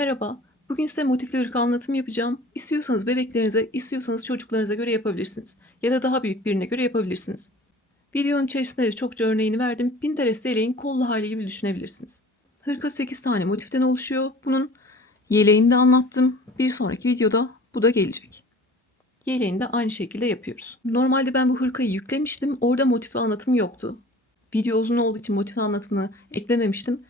Merhaba, bugün size motifli hırka anlatımı yapacağım. İstiyorsanız bebeklerinize, istiyorsanız çocuklarınıza göre yapabilirsiniz. Ya da daha büyük birine göre yapabilirsiniz. Videonun içerisinde de çokça örneğini verdim. Pinterest yeleğin kollu hali gibi düşünebilirsiniz. Hırka 8 tane motiften oluşuyor. Bunun yeleğini de anlattım. Bir sonraki videoda bu da gelecek. Yeleğini de aynı şekilde yapıyoruz. Normalde ben bu hırkayı yüklemiştim. Orada motifi anlatımı yoktu. Video uzun olduğu için motif anlatımını eklememiştim.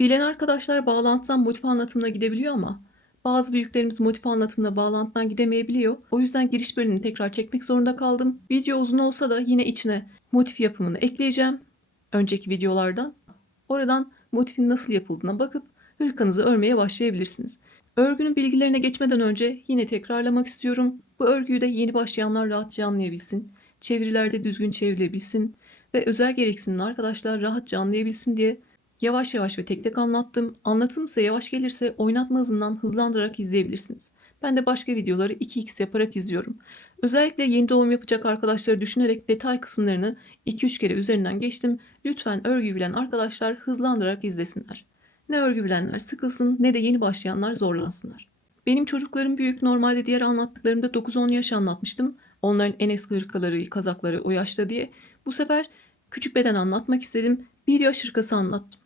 Bilen arkadaşlar bağlantıdan motif anlatımına gidebiliyor ama bazı büyüklerimiz motif anlatımına bağlantıdan gidemeyebiliyor. O yüzden giriş bölümünü tekrar çekmek zorunda kaldım. Video uzun olsa da yine içine motif yapımını ekleyeceğim. Önceki videolardan. Oradan motifin nasıl yapıldığına bakıp hırkanızı örmeye başlayabilirsiniz. Örgünün bilgilerine geçmeden önce yine tekrarlamak istiyorum. Bu örgüyü de yeni başlayanlar rahatça anlayabilsin, çevirilerde düzgün çevrilebilsin ve özel gereksinimli arkadaşlar rahatça anlayabilsin diye yavaş yavaş ve tek tek anlattım. Anlatım size yavaş gelirse oynatma hızından hızlandırarak izleyebilirsiniz. Ben de başka videoları 2x yaparak izliyorum. Özellikle yeni doğum yapacak arkadaşları düşünerek detay kısımlarını 2-3 kere üzerinden geçtim. Lütfen örgü bilen arkadaşlar hızlandırarak izlesinler. Ne örgü bilenler sıkılsın ne de yeni başlayanlar zorlansınlar. Benim çocuklarım büyük. Normalde diğer anlattıklarımda 9-10 yaş anlatmıştım. Onların en eski hırkaları, kazakları o yaşta diye. Bu sefer küçük beden anlatmak istedim. 1 yaş hırkası anlattım.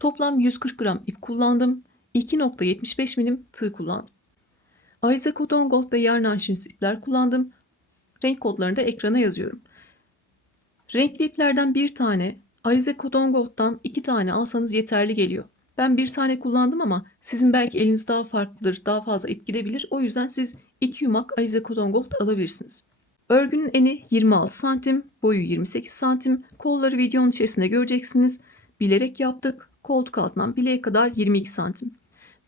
Toplam 140 gram ip kullandım. 2,75 milim tığ kullandım. Alize Cotton Gold ve Yarn Anşins ipler kullandım. Renk kodlarını da ekrana yazıyorum. Renkli iplerden bir tane, Alize Cotton Gold'dan 2 tane alsanız yeterli geliyor. Ben bir tane kullandım ama sizin belki eliniz daha farklıdır, daha fazla ip gidebilir. O yüzden siz 2 yumak Alize Cotton Gold alabilirsiniz. Örgünün eni 26 santim, boyu 28 santim. Kolları videonun içerisinde göreceksiniz. Bilerek yaptık. Koltuk altından bileğe kadar 22 santim.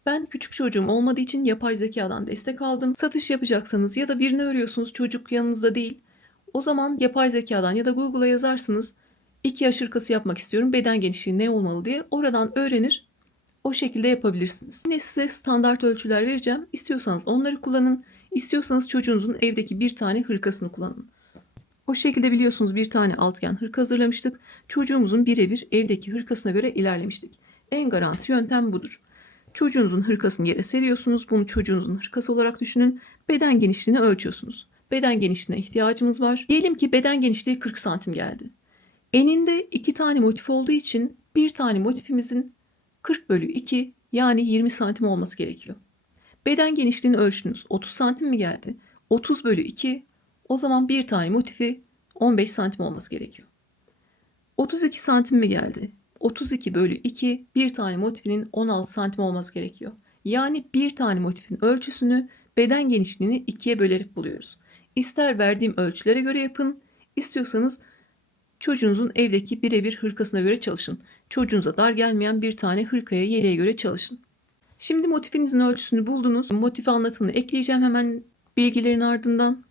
Ben küçük çocuğum olmadığı için yapay zekadan destek aldım. Satış yapacaksanız ya da birini örüyorsunuz çocuk yanınızda değil. O zaman yapay zekadan ya da Google'a yazarsınız. 2 yaş hırkası yapmak istiyorum. Beden genişliği ne olmalı diye. Oradan öğrenir. O şekilde yapabilirsiniz. Yine size standart ölçüler vereceğim. İstiyorsanız onları kullanın. İstiyorsanız çocuğunuzun evdeki bir tane hırkasını kullanın. O şekilde biliyorsunuz bir tane altıgen hırka hazırlamıştık. Çocuğumuzun birebir evdeki hırkasına göre ilerlemiştik. En garanti yöntem budur. Çocuğunuzun hırkasını yere seriyorsunuz. Bunu çocuğunuzun hırkası olarak düşünün. Beden genişliğini ölçüyorsunuz. Beden genişliğine ihtiyacımız var. Diyelim ki beden genişliği 40 santim geldi. Eninde 2 tane motif olduğu için bir tane motifimizin 40/2 yani 20 santim olması gerekiyor. Beden genişliğini ölçtünüz. 30 santim mi geldi? 30/2 o zaman bir tane motifi 15 santim olması gerekiyor. 32 santim mi geldi? 32/2 bir tane motifinin 16 santim olması gerekiyor. Yani bir tane motifin ölçüsünü beden genişliğini 2'ye bölerek buluyoruz. İster verdiğim ölçülere göre yapın, istiyorsanız çocuğunuzun evdeki birebir hırkasına göre çalışın. Çocuğunuza dar gelmeyen bir tane hırkaya, yeleğe göre çalışın. Şimdi motifinizin ölçüsünü buldunuz. Motif anlatımını ekleyeceğim hemen bilgilerin ardından.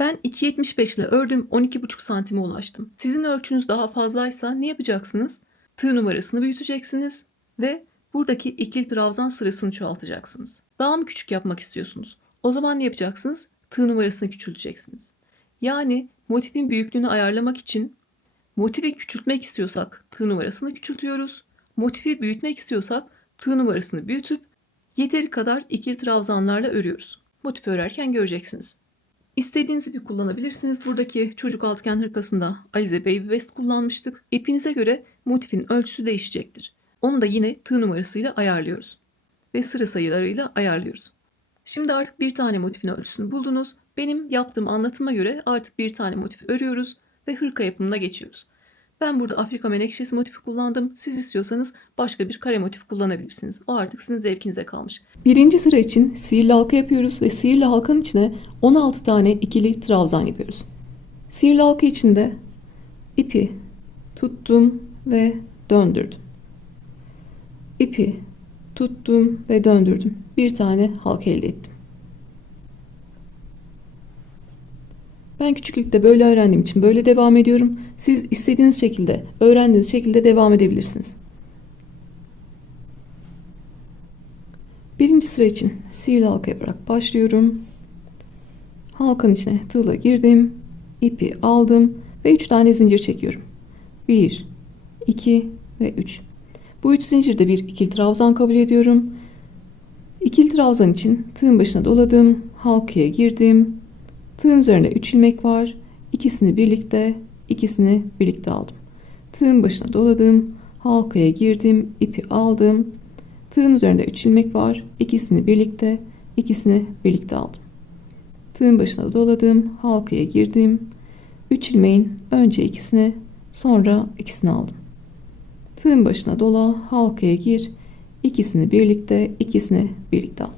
Ben 2,75 ile ördüm, 12,5 santime ulaştım. Sizin ölçünüz daha fazlaysa ne yapacaksınız? Tığ numarasını büyüteceksiniz ve buradaki ikili trabzan sırasını çoğaltacaksınız. Daha mı küçük yapmak istiyorsunuz? O zaman ne yapacaksınız? Tığ numarasını küçülteceksiniz. Yani motifin büyüklüğünü ayarlamak için motifi küçültmek istiyorsak tığ numarasını küçültüyoruz. Motifi büyütmek istiyorsak tığ numarasını büyütüp yeteri kadar ikili trabzanlarla örüyoruz. Motifi örerken göreceksiniz. İstediğiniz ipi kullanabilirsiniz. Buradaki çocuk altıgen hırkasında Alize Baby West kullanmıştık. İpinize göre motifin ölçüsü değişecektir. Onu da yine tığ numarasıyla ayarlıyoruz. Ve sıra sayılarıyla ayarlıyoruz. Şimdi artık bir tane motifin ölçüsünü buldunuz. Benim yaptığım anlatıma göre artık bir tane motif örüyoruz ve hırka yapımına geçiyoruz. Ben burada Afrika menekşesi motifi kullandım. Siz istiyorsanız başka bir kare motif kullanabilirsiniz. O artık sizin zevkinize kalmış. Birinci sıra için sihirli halka yapıyoruz ve sihirli halkanın içine 16 tane ikili trabzan yapıyoruz. Sihirli halka içinde ipi tuttum ve döndürdüm. İpi tuttum ve döndürdüm. Bir tane halka elde ettim. Ben küçüklükte böyle öğrendiğim için böyle devam ediyorum. Siz istediğiniz şekilde, öğrendiğiniz şekilde devam edebilirsiniz. Birinci sıra için sihirli halka yaparak başlıyorum. Halkanın içine tığla girdim. İpi aldım ve 3 tane zincir çekiyorum. 1, 2 ve 3. Bu 3 zincirde bir ikili trabzan kabul ediyorum. İkili trabzan için tığın başına doladım, halkaya girdim. Tığın üzerinde 3 ilmek var. İkisini birlikte aldım. Tığın başına doladım, halkaya girdim, ipi aldım. Tığın üzerinde 3 ilmek var. İkisini birlikte aldım. Tığın başına doladım, halkaya girdim. 3 ilmeğin önce ikisini, sonra ikisini aldım. Tığın başına dola, halkaya gir, ikisini birlikte al.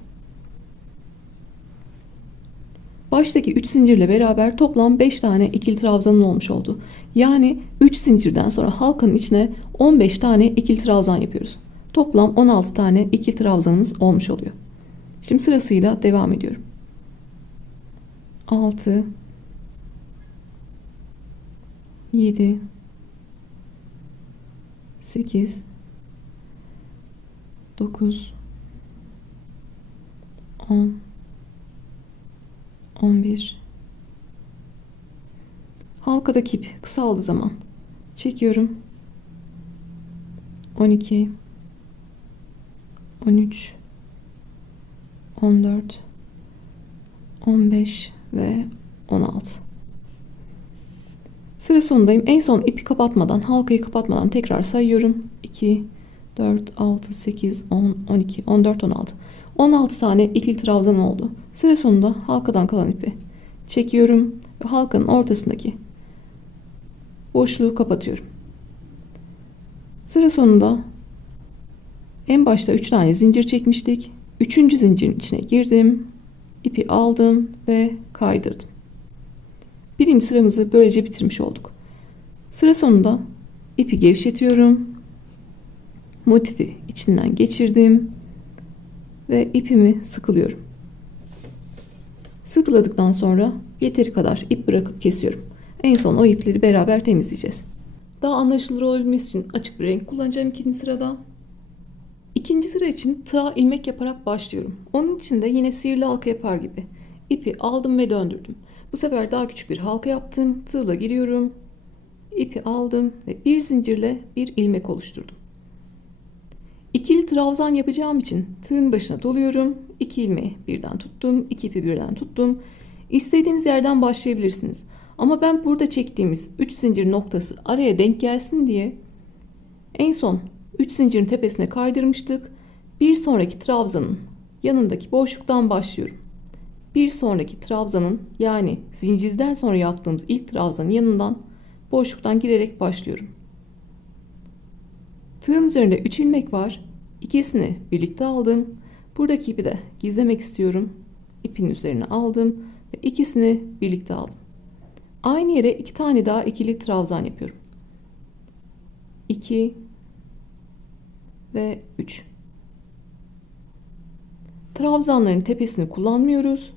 Baştaki 3 zincirle beraber toplam 5 tane ikili trabzanın olmuş oldu. Yani 3 zincirden sonra halkanın içine 15 tane ikili trabzan yapıyoruz. Toplam 16 tane ikili trabzanımız olmuş oluyor. Şimdi sırasıyla devam ediyorum. 6 7 8 9 10 11 halkadaki ip kısaldığı zaman çekiyorum. 12 13 14 15 ve 16. Sıra sonundayım. En son ipi kapatmadan, halkayı kapatmadan tekrar sayıyorum. 2 4 6 8 10 12 14 16. 16 tane ikili trabzan oldu. Sıra sonunda halkadan kalan ipi çekiyorum ve halkanın ortasındaki boşluğu kapatıyorum. Sıra sonunda en başta 3 tane zincir çekmiştik. 3. zincirin içine girdim. İpi aldım ve kaydırdım. Birinci sıramızı böylece bitirmiş olduk. Sıra sonunda ipi gevşetiyorum. Motifi içinden geçirdim ve ipimi sıkılıyorum. Sıkıladıktan sonra yeteri kadar ip bırakıp kesiyorum. En son o ipleri beraber temizleyeceğiz. Daha anlaşılır olabilmesi için açık bir renk kullanacağım ikinci sırada. İkinci sıra için tığa ilmek yaparak başlıyorum. Onun için de yine sihirli halka yapar gibi ipi aldım ve döndürdüm. Bu sefer daha küçük bir halka yaptım. Tığla giriyorum. İpi aldım ve bir zincirle bir ilmek oluşturdum. İkili trabzan yapacağım için tığın başına doluyorum. 2 ilmeği birden tuttum. 2 ipi birden tuttum. İstediğiniz yerden başlayabilirsiniz. Ama ben burada çektiğimiz 3 zincir noktası araya denk gelsin diye en son 3 zincirin tepesine kaydırmıştık. Bir sonraki trabzanın yanındaki boşluktan başlıyorum. Bir sonraki trabzanın yani zincirden sonra yaptığımız ilk trabzanın yanından boşluktan girerek başlıyorum. Tığın üzerinde 3 ilmek var. İkisini birlikte aldım. Buradaki ipi de gizlemek istiyorum. İpin üzerine aldım ve ikisini birlikte aldım. Aynı yere 2 tane daha ikili trabzan yapıyorum. 2 ve 3. Trabzanların tepesini kullanmıyoruz.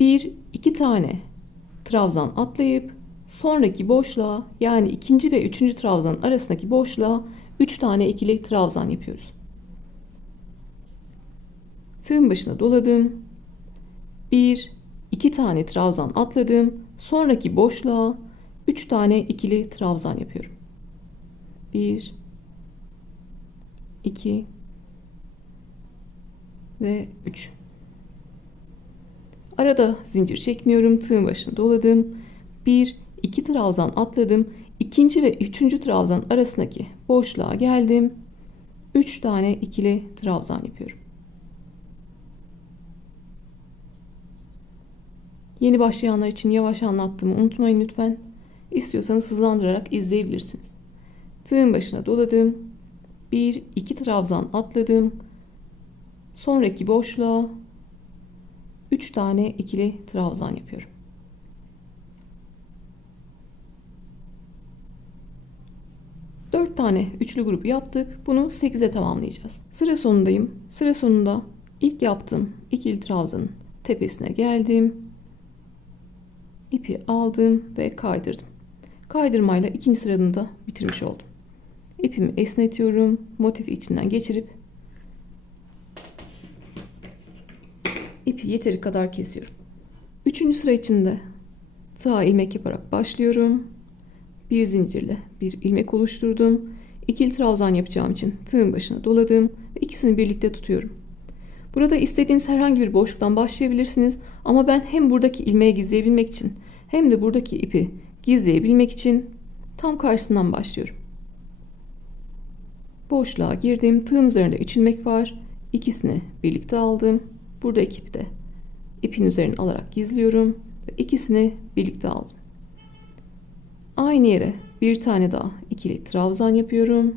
1-2 tane trabzan atlayıp sonraki boşluğa yani ikinci ve üçüncü trabzanın arasındaki boşluğa 3 tane ikili trabzan yapıyoruz. Tığın başına doladım. 1-2 tane trabzan atladım. Sonraki boşluğa 3 tane ikili trabzan yapıyorum. 1 2 ve 3. Arada zincir çekmiyorum. Tığın başına doladım. 1-2 trabzan atladım. İkinci ve üçüncü trabzan arasındaki boşluğa geldim. 3 tane ikili trabzan yapıyorum. Yeni başlayanlar için yavaş anlattığımı unutmayın lütfen. İstiyorsanız hızlandırarak izleyebilirsiniz. Tığın başına doladım. 1-2 trabzan atladım. Sonraki boşluğa 3 tane ikili trabzan yapıyorum. Dört tane üçlü grup yaptık. Bunu 8'e tamamlayacağız. Sıra sonundayım. Sıra sonunda ilk yaptığım ikili trabzanın tepesine geldim. İpi aldım ve kaydırdım. Kaydırmayla ikinci sıranı da bitirmiş oldum. İpimi esnetiyorum. Motifi içinden geçirip ipi yeteri kadar kesiyorum. Üçüncü sıra içinde tığa ilmek yaparak başlıyorum. Bir zincirle bir ilmek oluşturdum. İkili trabzan yapacağım için tığın başına doladım ve ikisini birlikte tutuyorum. Burada istediğiniz herhangi bir boşluktan başlayabilirsiniz. Ama ben hem buradaki ilmeği gizleyebilmek için hem de buradaki ipi gizleyebilmek için tam karşısından başlıyorum. Boşluğa girdim. Tığın üzerinde 3 ilmek var. İkisini birlikte aldım. Buradaki ipi de ipin üzerine alarak gizliyorum. Ve ikisini birlikte aldım. Aynı yere bir tane daha ikili trabzan yapıyorum.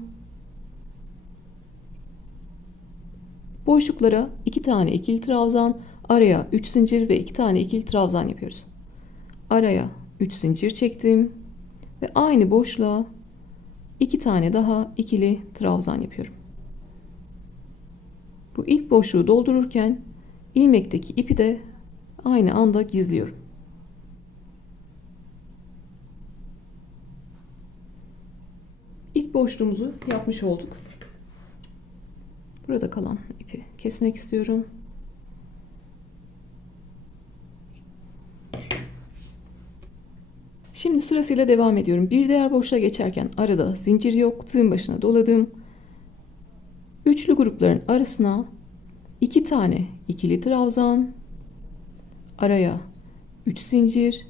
Boşluklara 2 tane ikili trabzan, araya 3 zincir ve 2 tane ikili trabzan yapıyoruz. Araya 3 zincir çektim ve aynı boşluğa 2 tane daha ikili trabzan yapıyorum. Bu ilk boşluğu doldururken ilmekteki ipi de aynı anda gizliyorum. İlk boşluğumuzu yapmış olduk. Burada kalan ipi kesmek istiyorum. Şimdi sırasıyla devam ediyorum. Bir diğer boşluğa geçerken arada zincir yok. Tığın başına doladım. Üçlü grupların arasına 2 tane ikili trabzan, araya 3 zincir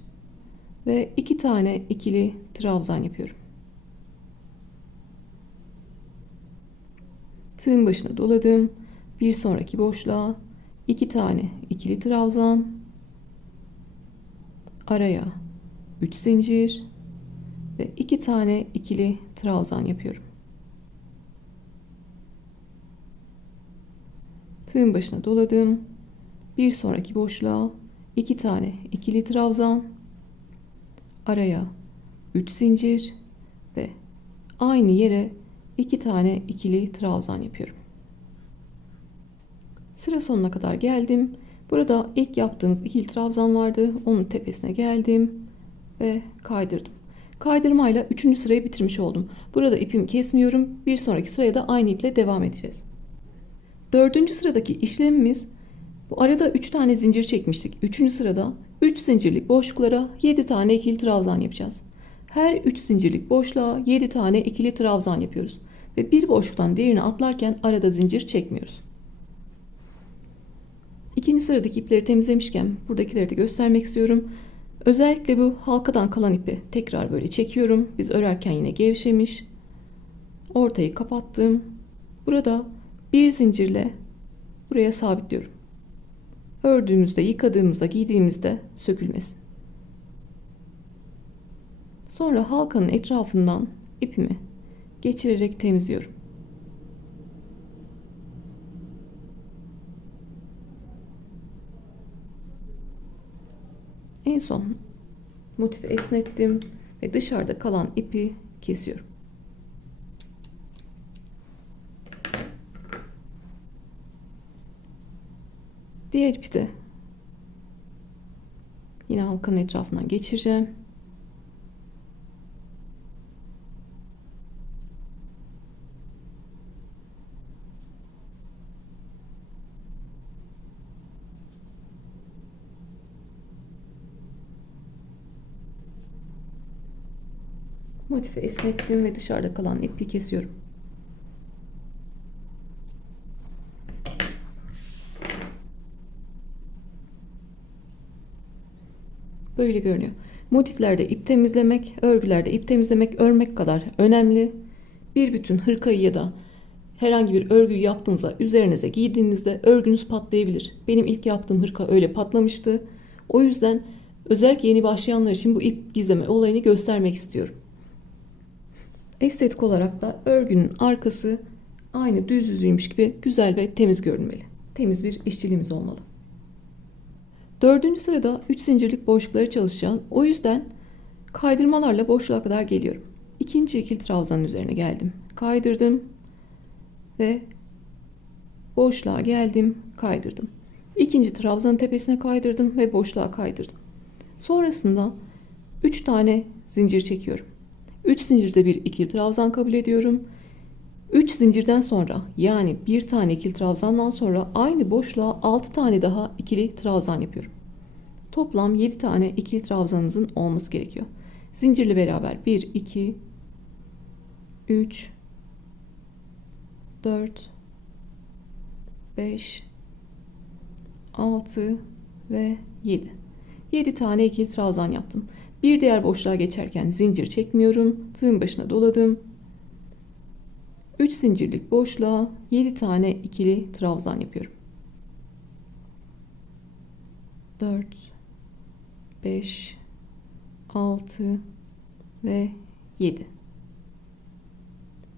ve 2 tane ikili trabzan yapıyorum. Tığın başına doladım. Bir sonraki boşluğa 2 tane ikili trabzan, araya 3 zincir ve 2 tane ikili trabzan yapıyorum. Tığın başına doladım. Bir sonraki boşluğa 2 tane ikili trabzan, araya 3 zincir ve aynı yere 2 tane ikili trabzan yapıyorum. Sıra sonuna kadar geldim. Burada ilk yaptığımız ikili trabzan vardı. Onun tepesine geldim ve kaydırdım. Kaydırmayla 3. sırayı bitirmiş oldum. Burada ipimi kesmiyorum. Bir sonraki sıraya da aynı iple devam edeceğiz. 4. sıradaki işlemimiz, bu arada 3 tane zincir çekmiştik. 3. sırada 3 zincirlik boşluklara 7 tane ikili trabzan yapacağız. Her 3 zincirlik boşluğa 7 tane ikili trabzan yapıyoruz. Ve bir boşluktan diğerine atlarken arada zincir çekmiyoruz. 2. sıradaki ipleri temizlemişken buradakileri de göstermek istiyorum. Özellikle bu halkadan kalan ipi tekrar böyle çekiyorum. Biz örerken yine gevşemiş. Ortayı kapattım. Burada bir zincirle buraya sabitliyorum. Ördüğümüzde, yıkadığımızda, giydiğimizde sökülmesin. Sonra halkanın etrafından ipimi geçirerek temizliyorum. En son motifi esnettim ve dışarıda kalan ipi kesiyorum. Diğer ipi de yine halkanın etrafından geçireceğim. Motifi esnettim ve dışarıda kalan ipi kesiyorum. Böyle görünüyor. Motiflerde ip temizlemek, örgülerde ip temizlemek, örmek kadar önemli. Bir bütün hırkayı ya da herhangi bir örgüyü yaptığınızda, üzerinize giydiğinizde örgünüz patlayabilir. Benim ilk yaptığım hırka öyle patlamıştı. O yüzden özellikle yeni başlayanlar için bu ip gizleme olayını göstermek istiyorum. Estetik olarak da örgünün arkası aynı düz yüzüymüş gibi güzel ve temiz görünmeli. Temiz bir işçiliğimiz olmalı. 4. sırada 3 zincirlik boşlukları çalışacağız. O yüzden kaydırmalarla boşluğa kadar geliyorum. 2. ikili trabzanın üzerine geldim. Kaydırdım ve boşluğa geldim, kaydırdım. 2. trabzanın tepesine kaydırdım ve boşluğa kaydırdım. Sonrasında 3 tane zincir çekiyorum. 3 zincirde bir ikili trabzan kabul ediyorum. 3 zincirden sonra, yani bir tane ikili trabzandan sonra aynı boşluğa 6 tane daha ikili trabzan yapıyorum. Toplam 7 tane ikili trabzanımızın olması gerekiyor. Zincirle beraber 1, 2, 3, 4, 5, 6 ve 7. 7 tane ikili trabzan yaptım. Bir diğer boşluğa geçerken zincir çekmiyorum. Tığın başına doladım. 3 zincirlik boşluğa 7 tane ikili trabzan yapıyorum. 4, 5, 6 ve 7.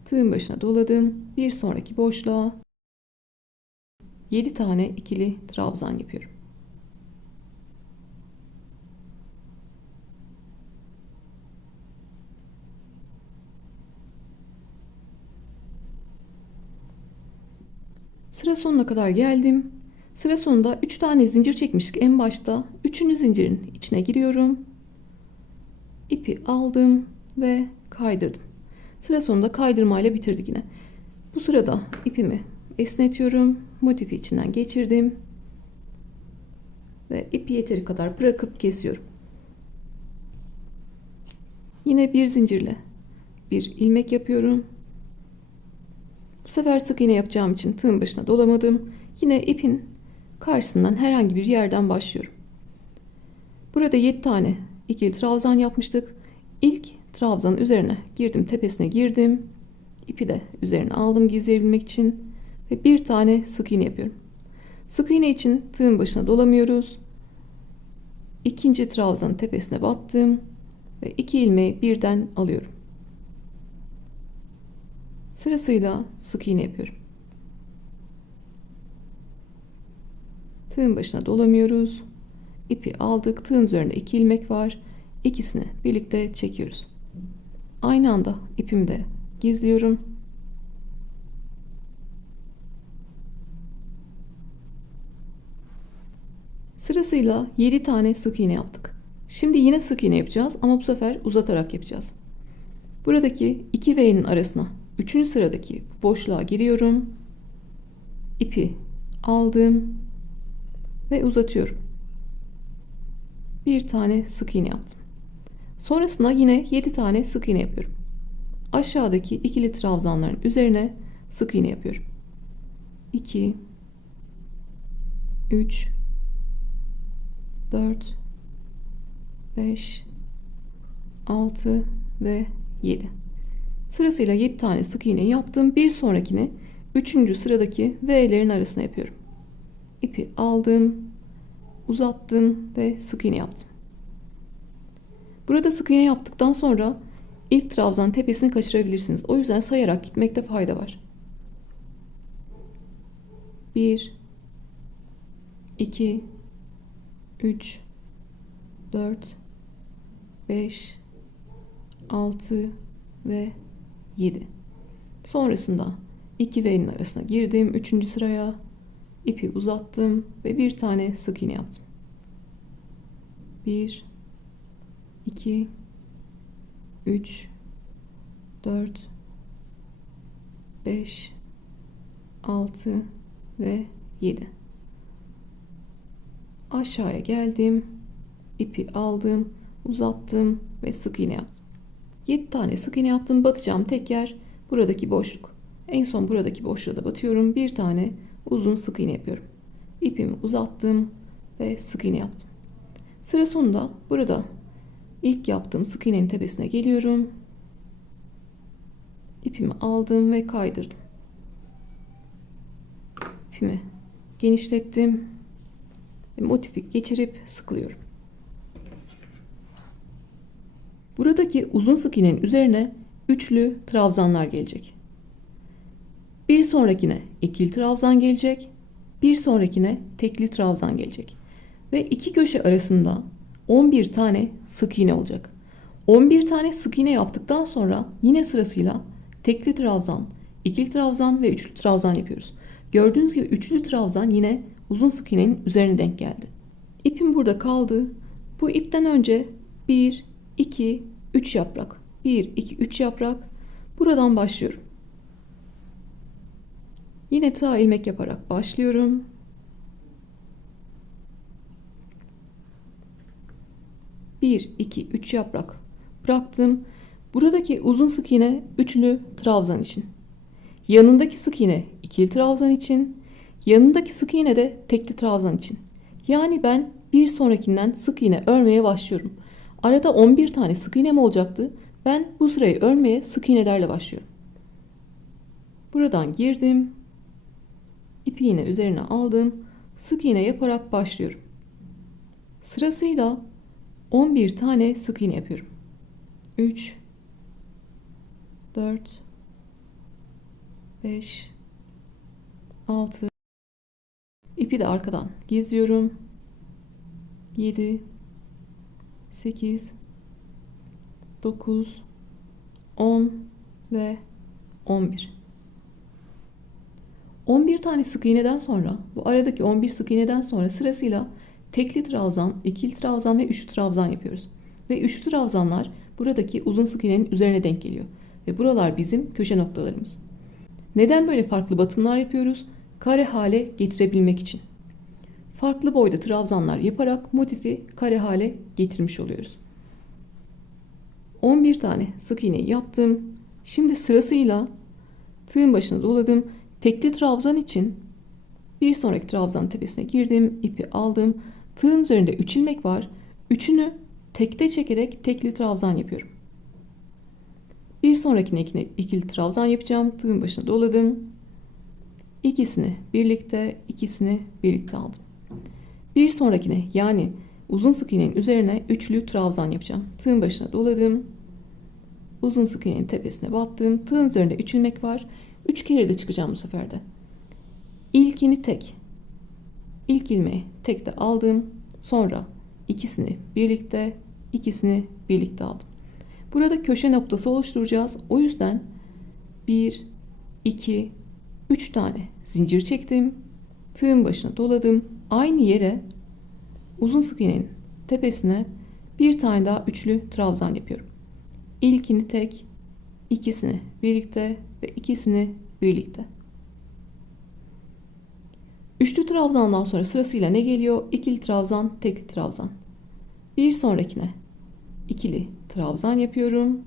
Tığın başına doladım. Bir sonraki boşluğa 7 tane ikili trabzan yapıyorum. Sıra sonuna kadar geldim. Sıra sonunda 3 tane zincir çekmiştik en başta. 3. zincirin içine giriyorum. İpi aldım ve kaydırdım. Sıra sonunda kaydırmayla bitirdik yine. Bu sırada ipimi esnetiyorum. Motifi içinden geçirdim. Ve ipi yeteri kadar bırakıp kesiyorum. Yine bir zincirle bir ilmek yapıyorum. Bu sefer sık iğne yapacağım için tığın başına dolamadım. Yine ipin karşısından herhangi bir yerden başlıyorum. Burada 7 tane ikili trabzan yapmıştık. İlk trabzanın üzerine girdim, tepesine girdim. İpi de üzerine aldım gizleyebilmek için ve bir tane sık iğne yapıyorum. Sık iğne için tığın başına dolamıyoruz. İkinci trabzanın tepesine battım ve 2 ilmeği birden alıyorum. Sırasıyla sık iğne yapıyorum. Tığın başına dolamıyoruz. İpi aldık. Tığın üzerinde 2 ilmek var. İkisini birlikte çekiyoruz. Aynı anda ipimi de gizliyorum. Sırasıyla 7 tane sık iğne yaptık. Şimdi yine sık iğne yapacağız ama bu sefer uzatarak yapacağız. Buradaki 2 V'nin arasına 3. sıradaki boşluğa giriyorum. İpi aldım ve uzatıyorum. Bir tane sık iğne yaptım. Sonrasında yine 7 tane sık iğne yapıyorum. Aşağıdaki ikili trabzanların üzerine sık iğne yapıyorum. 2 3 4 5 6 ve 7. Sırasıyla 7 tane sık iğne yaptım. Bir sonrakini 3. sıradaki V'lerin arasına yapıyorum. İpi aldım, uzattım ve sık iğne yaptım. Burada sık iğne yaptıktan sonra ilk trabzan tepesini kaçırabilirsiniz. O yüzden sayarak gitmekte fayda var. 1 2 3 4 5 6 ve 7. Sonrasında 2 V'nin arasına girdim. 3. sıraya ipi uzattım ve bir tane sık iğne yaptım. 1 2 3 4 5 6 ve 7. Aşağıya geldim. İpi aldım, uzattım ve sık iğne yaptım. 7 tane sık iğne yaptım. Batacağım tek yer buradaki boşluk. En son buradaki boşluğa da batıyorum. Bir tane uzun sık iğne yapıyorum. İpimi uzattım ve sık iğne yaptım. Sıra sonunda burada ilk yaptığım sık iğnenin tepesine geliyorum. İpimi aldım ve kaydırdım. İpimi genişlettim ve motifi geçirip sıkılıyorum. Buradaki uzun sık iğnenin üzerine üçlü trabzanlar gelecek. Bir sonrakine ikili trabzan gelecek. Bir sonrakine tekli trabzan gelecek. Ve iki köşe arasında 11 tane sık iğne olacak. 11 tane sık iğne yaptıktan sonra yine sırasıyla tekli trabzan, ikili trabzan ve üçlü trabzan yapıyoruz. Gördüğünüz gibi üçlü trabzan yine uzun sık iğnenin üzerine denk geldi. İpim burada kaldı. Bu ipten önce 1, 2, 3 yaprak. 1, 2, 3 yaprak. Buradan başlıyorum. Yine tığ ilmek yaparak başlıyorum. Bir, iki, üç yaprak bıraktım. Buradaki uzun sık iğne üçlü trabzan için. Yanındaki sık iğne ikili trabzan için. Yanındaki sık iğne de tekli trabzan için. Yani ben bir sonrakinden sık iğne örmeye başlıyorum. Arada 11 tane sık iğnem olacaktı. Ben bu sırayı örmeye sık iğnelerle başlıyorum. Buradan girdim. İpi yine üzerine aldım. Sık iğne yaparak başlıyorum. Sırasıyla 11 tane sık iğne yapıyorum. 3 4 5 6 İpi de arkadan gizliyorum. 7 8 9 10 ve 11. 11 tane sık iğneden sonra, bu aradaki 11 sık iğneden sonra sırasıyla tekli trabzan, ikili trabzan ve üçlü trabzan yapıyoruz. Ve üçlü trabzanlar buradaki uzun sık iğnenin üzerine denk geliyor. Ve buralar bizim köşe noktalarımız. Neden böyle farklı batımlar yapıyoruz? Kare hale getirebilmek için. Farklı boyda trabzanlar yaparak motifi kare hale getirmiş oluyoruz. 11 tane sık iğne yaptım. Şimdi sırasıyla tığın başına doladım. Tekli trabzan için bir sonraki trabzan tepesine girdim, ipi aldım. Tığın üzerinde 3 ilmek var. Üçünü tekte çekerek tekli trabzan yapıyorum. Bir sonrakine ikili trabzan yapacağım. Tığın başına doladım. İkisini birlikte aldım. Bir sonrakine, yani uzun sık iğnenin üzerine üçlü trabzan yapacağım. Tığın başına doladım. Uzun sık iğnenin tepesine battım. Tığın üzerinde 3 ilmek var. 3 kere de çıkacağım bu sefer de. İlkini tek. İlk ilmeği tekte aldım. Sonra ikisini birlikte aldım. Burada köşe noktası oluşturacağız. O yüzden 1 2 3 tane zincir çektim. Tığın başına doladım. Aynı yere uzun sık iğnenin tepesine bir tane daha üçlü trabzan yapıyorum. İlkini tek, ikisini birlikte ve ikisini birlikte. Üçlü trabzandan sonra sırasıyla ne geliyor? İkili trabzan, tekli trabzan. Bir sonrakine ikili trabzan yapıyorum.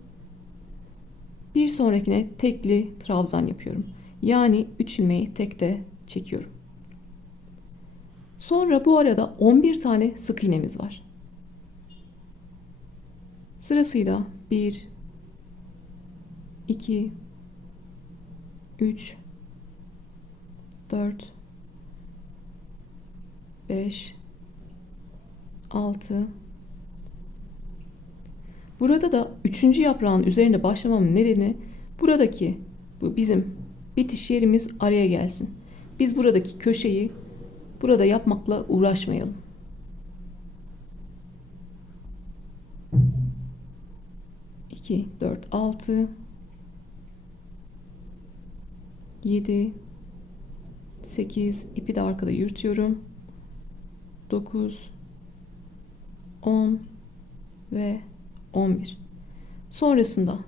Bir sonrakine tekli trabzan yapıyorum. Yani 3 ilmeği tekte çekiyorum. Sonra bu arada 11 tane sık iğnemiz var. Sırasıyla 1 2 3 4 5 6. Burada da 3. yaprağın üzerine başlamamın nedeni buradaki bu bizim bitiş yerimiz araya gelsin. Biz buradaki köşeyi burada yapmakla uğraşmayalım. İki, 4, 6, 7, 8, ipi de arkada yürütüyorum. 9, 10 ve 11. Sonrasında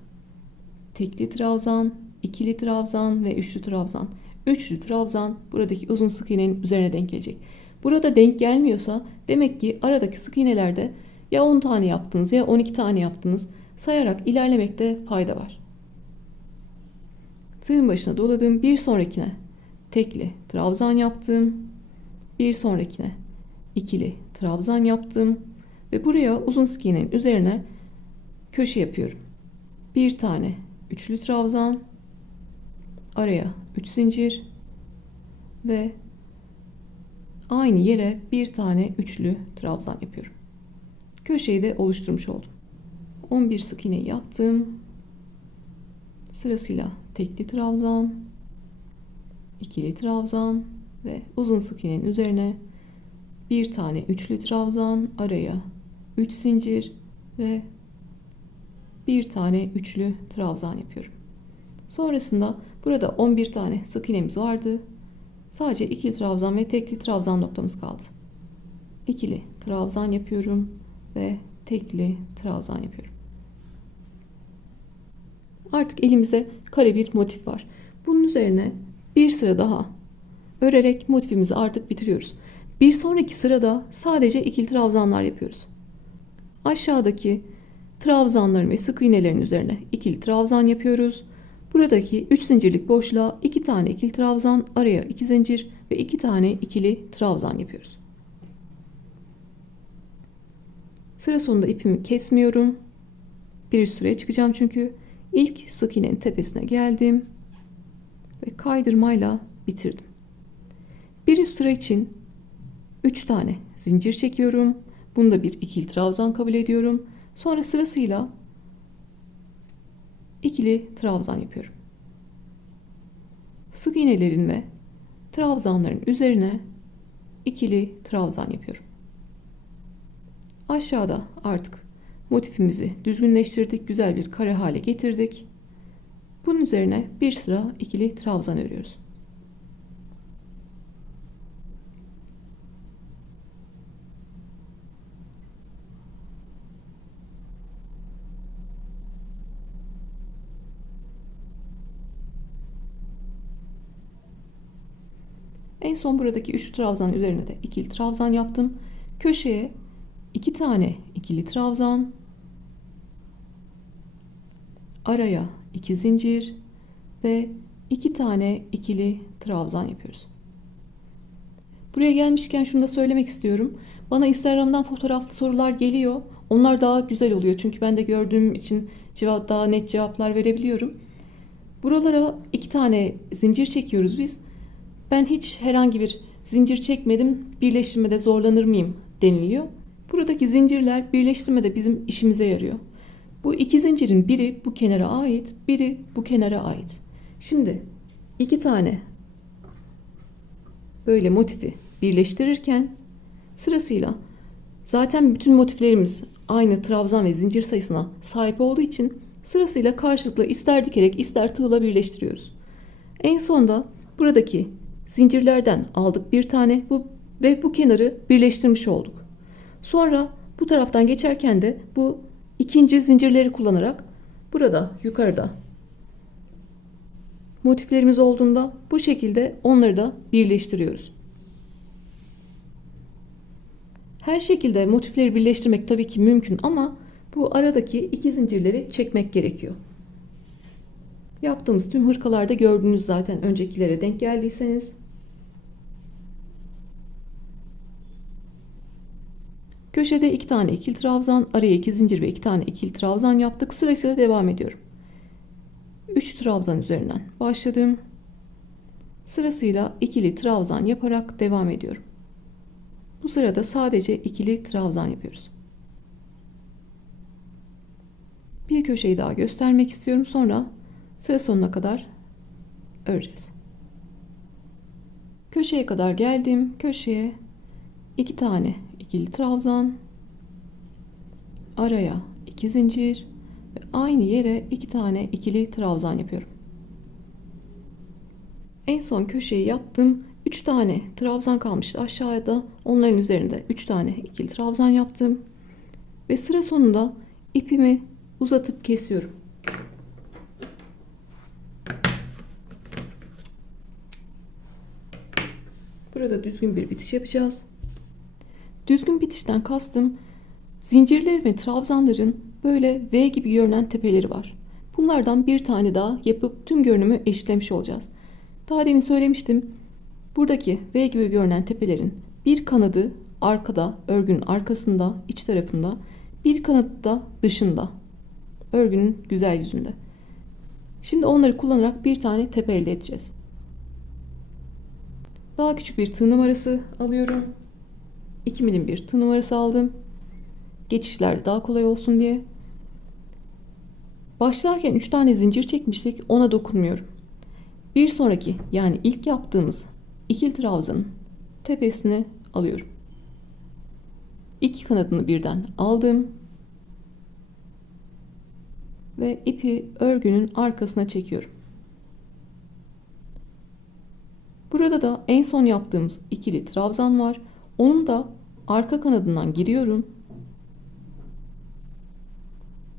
tekli trabzan, ikili trabzan ve üçlü trabzan. Üçlü trabzan buradaki uzun sık iğnenin üzerine denk gelecek. Burada denk gelmiyorsa demek ki aradaki sık iğnelerde ya 10 tane yaptınız ya 12 tane yaptınız. Sayarak ilerlemekte fayda var. Tığın başına doladım. Bir sonrakine tekli trabzan yaptım. Bir sonrakine ikili trabzan yaptım. Ve buraya uzun sık iğnenin üzerine köşe yapıyorum. Bir tane üçlü trabzan, araya 3 zincir ve aynı yere bir tane üçlü trabzan yapıyorum. Köşeyi de oluşturmuş oldum. 11 sık iğne yaptım. Sırasıyla tekli trabzan, ikili trabzan ve uzun sık iğnenin üzerine bir tane üçlü trabzan, araya 3 zincir ve bir tane üçlü trabzan yapıyorum. Sonrasında burada 11 tane sık iğnemiz vardı. Sadece ikili trabzan ve tekli trabzan noktamız kaldı. İkili trabzan yapıyorum ve tekli trabzan yapıyorum. Artık elimizde kare bir motif var. Bunun üzerine bir sıra daha örerek motifimizi artık bitiriyoruz. Bir sonraki sırada sadece ikili trabzanlar yapıyoruz. Aşağıdaki trabzanların ve sık iğnelerin üzerine ikili trabzan yapıyoruz. Buradaki 3 zincirlik boşluğa 2 tane ikili trabzan, araya 2 zincir ve 2 tane ikili trabzan yapıyoruz. Sıra sonunda ipimi kesmiyorum. Bir üst sıraya çıkacağım çünkü. İlk sık iğnenin tepesine geldim ve kaydırmayla bitirdim. Bir üst sıra için 3 tane zincir çekiyorum. Bunda bir ikili trabzan kabul ediyorum. Sonra sırasıyla ikili trabzan yapıyorum. Sık iğnelerin ve trabzanların üzerine ikili trabzan yapıyorum. Aşağıda artık motifimizi düzgünleştirdik. Güzel bir kare hale getirdik. Bunun üzerine bir sıra ikili trabzan örüyoruz. En son buradaki 3 trabzan üzerine de ikili trabzan yaptım. Köşeye 2 tane ikili trabzan, araya 2 zincir ve 2 tane ikili trabzan yapıyoruz. Buraya gelmişken şunu da söylemek istiyorum. Bana Instagram'dan fotoğraflı sorular geliyor. Onlar daha güzel oluyor. Çünkü ben de gördüğüm için daha net cevaplar verebiliyorum. Buralara 2 tane zincir çekiyoruz biz. Ben hiç herhangi bir zincir çekmedim. Birleştirmede zorlanır mıyım deniliyor. Buradaki zincirler birleştirmede bizim işimize yarıyor. Bu iki zincirin biri bu kenara ait, biri bu kenara ait. Şimdi 2 tane böyle motifi birleştirirken sırasıyla zaten bütün motiflerimiz aynı trabzan ve zincir sayısına sahip olduğu için sırasıyla karşılıklı ister dikerek ister tığla birleştiriyoruz. En sonda buradaki zincirlerden aldık bir tane ve bu kenarı birleştirmiş olduk. Sonra bu taraftan geçerken de bu ikinci zincirleri kullanarak burada yukarıda motiflerimiz olduğunda bu şekilde onları da birleştiriyoruz. Her şekilde motifleri birleştirmek tabii ki mümkün ama bu aradaki iki zincirleri çekmek gerekiyor. Yaptığımız tüm hırkalarda gördüğünüz zaten öncekilere denk geldiyseniz. Köşede 2 tane ikili trabzan, araya 2 zincir ve 2 tane ikili trabzan yaptık. Sırasıyla devam ediyorum. 3 trabzan üzerinden başladım. Sırasıyla ikili trabzan yaparak devam ediyorum. Bu sırada sadece ikili trabzan yapıyoruz. Bir köşeyi daha göstermek istiyorum. Sonra sıra sonuna kadar öreceğiz. Köşeye kadar geldim. Köşeye 2 tane ikili trabzan, araya 2 zincir ve aynı yere 2 tane ikili trabzan yapıyorum. En son köşeyi yaptım. 3 tane trabzan kalmıştı aşağıda. Onların üzerinde 3 tane ikili trabzan yaptım. Ve sıra sonunda ipimi uzatıp kesiyorum. Burada düzgün bir bitiş yapacağız. Düzgün bitişten kastım zincirler ve trabzanların böyle V gibi görünen tepeleri var. Bunlardan bir tane daha yapıp tüm görünümü eşitlemiş olacağız. Daha demin söylemiştim. Buradaki V gibi görünen tepelerin bir kanadı arkada, örgünün arkasında, iç tarafında, bir kanadı da dışında, örgünün güzel yüzünde. Şimdi onları kullanarak bir tane tepe elde edeceğiz. Daha küçük bir tığ numarası alıyorum. 2 milim bir tığ numarası aldım. Geçişler daha kolay olsun diye. Başlarken 3 tane zincir çekmiştik. Ona dokunmuyorum. Bir sonraki yani ilk yaptığımız ikili trabzanın tepesine alıyorum. 2 kanadını birden aldım. Ve ipi örgünün arkasına çekiyorum. Burada da en son yaptığımız ikili trabzan var. Onun da arka kanadından giriyorum.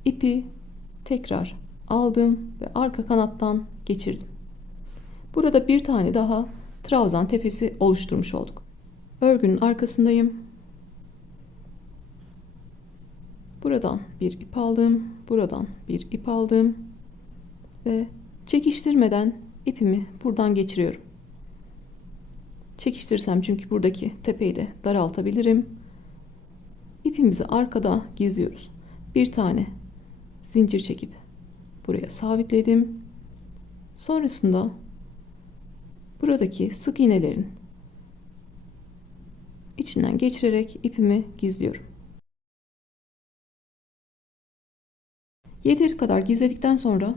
İpi tekrar aldım ve arka kanattan geçirdim. Burada bir tane daha trabzan tepesi oluşturmuş olduk. Örgünün arkasındayım. Buradan bir ip aldım. Buradan bir ip aldım. Ve çekiştirmeden ipimi buradan geçiriyorum. Çekiştirsem çünkü buradaki tepeyi de daraltabilirim. İpimizi arkada gizliyoruz. Bir tane zincir çekip buraya sabitledim. Sonrasında buradaki sık iğnelerin içinden geçirerek ipimi gizliyorum. Yeteri kadar gizledikten sonra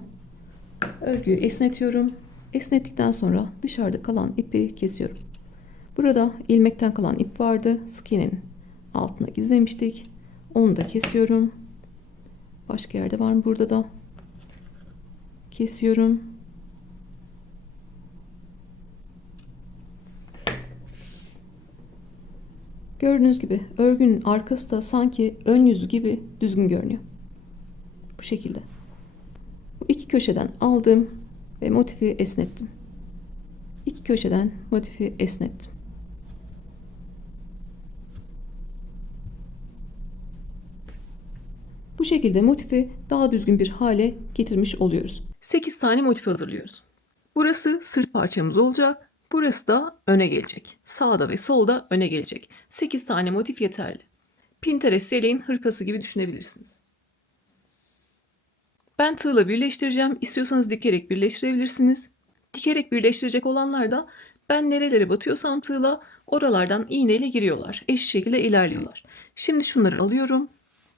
örgüyü esnetiyorum. Esnettikten sonra dışarıda kalan ipi kesiyorum. Burada ilmekten kalan ip vardı. Sık iğnenin altına gizlemiştik. Onu da kesiyorum. Başka yerde var mı? Burada da kesiyorum. Gördüğünüz gibi örgünün arkası da sanki ön yüzü gibi düzgün görünüyor. Bu şekilde. Bu iki köşeden aldım ve motifi esnettim. İki köşeden motifi esnettim. Bu şekilde motifi daha düzgün bir hale getirmiş oluyoruz. 8 tane motif hazırlıyoruz. Burası sırt parçamız olacak. Burası da öne gelecek. Sağda ve solda öne gelecek. 8 tane motif yeterli. Pinterest yeleğin hırkası gibi düşünebilirsiniz. Ben tığla birleştireceğim. İstiyorsanız dikerek birleştirebilirsiniz. Dikerek birleştirecek olanlar da ben nerelere batıyorsam tığla oralardan iğneyle giriyorlar. Eşit şekilde ilerliyorlar. Şimdi şunları alıyorum.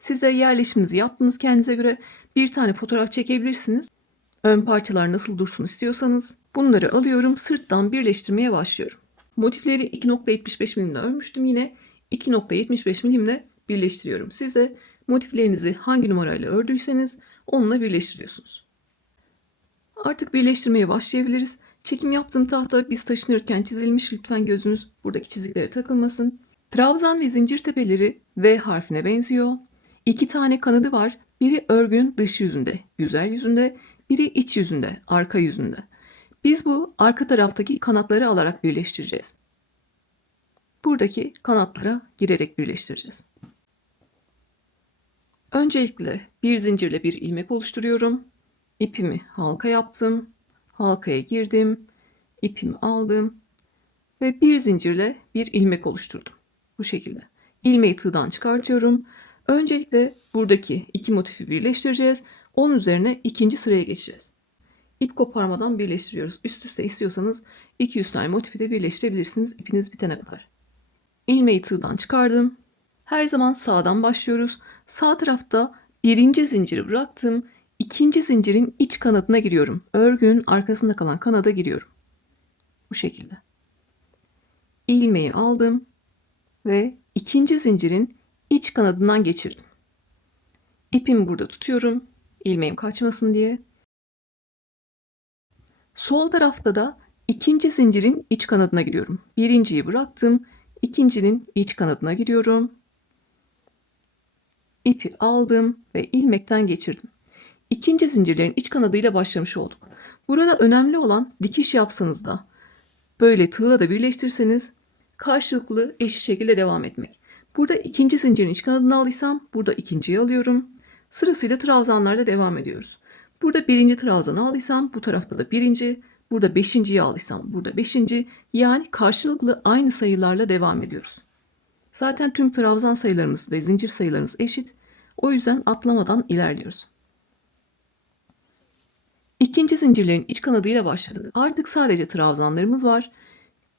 Siz de yerleşiminizi yaptığınız kendinize göre bir tane fotoğraf çekebilirsiniz. Ön parçalar nasıl dursun istiyorsanız bunları alıyorum, sırttan birleştirmeye başlıyorum. Motifleri 2.75 milimle örmüştüm, yine 2.75 milimle birleştiriyorum. Siz de motiflerinizi hangi numarayla ördüyseniz onunla birleştiriyorsunuz. Artık birleştirmeye başlayabiliriz. Çekim yaptığım tahta biz taşınırken çizilmiş, lütfen gözünüz buradaki çiziklere takılmasın. Trabzan ve zincir tepeleri V harfine benziyor. 2 tane kanadı var. Biri örgünün dış yüzünde, güzel yüzünde, biri iç yüzünde, arka yüzünde. Biz bu arka taraftaki kanatları alarak birleştireceğiz. Buradaki kanatlara girerek birleştireceğiz. Öncelikle bir zincirle bir ilmek oluşturuyorum. İpimi halka yaptım. Halkaya girdim. İpimi aldım. Ve bir zincirle bir ilmek oluşturdum. Bu şekilde. İlmeği tığdan çıkartıyorum. Öncelikle buradaki iki motifi birleştireceğiz. Onun üzerine ikinci sıraya geçeceğiz. İp koparmadan birleştiriyoruz. Üst üste istiyorsanız 200 tane motifi de birleştirebilirsiniz ipiniz bitene kadar. İlmeği tığdan çıkardım. Her zaman sağdan başlıyoruz. Sağ tarafta birinci zinciri bıraktım. İkinci zincirin iç kanadına giriyorum. Örgünün arkasında kalan kanada giriyorum. Bu şekilde. İlmeği aldım ve ikinci zincirin iç kanadından geçirdim. İpimi burada tutuyorum. İlmeğim kaçmasın diye. Sol tarafta da ikinci zincirin iç kanadına giriyorum. Birinciyi bıraktım. İkincinin iç kanadına giriyorum. İpi aldım ve ilmekten geçirdim. İkinci zincirlerin iç kanadıyla başlamış olduk. Burada önemli olan dikiş yapsanız da böyle tığla da birleştirseniz karşılıklı eşit şekilde devam etmek. Burada ikinci zincirin iç kanadını aldıysam burada ikinciyi alıyorum. Sırasıyla trabzanlarla devam ediyoruz. Burada birinci trabzanı aldıysam bu tarafta da birinci, burada beşinciyi aldıysam burada beşinci, yani karşılıklı aynı sayılarla devam ediyoruz. Zaten tüm trabzan sayılarımız ve zincir sayılarımız eşit. O yüzden atlamadan ilerliyoruz. İkinci zincirlerin iç kanadıyla başladık. Artık sadece trabzanlarımız var.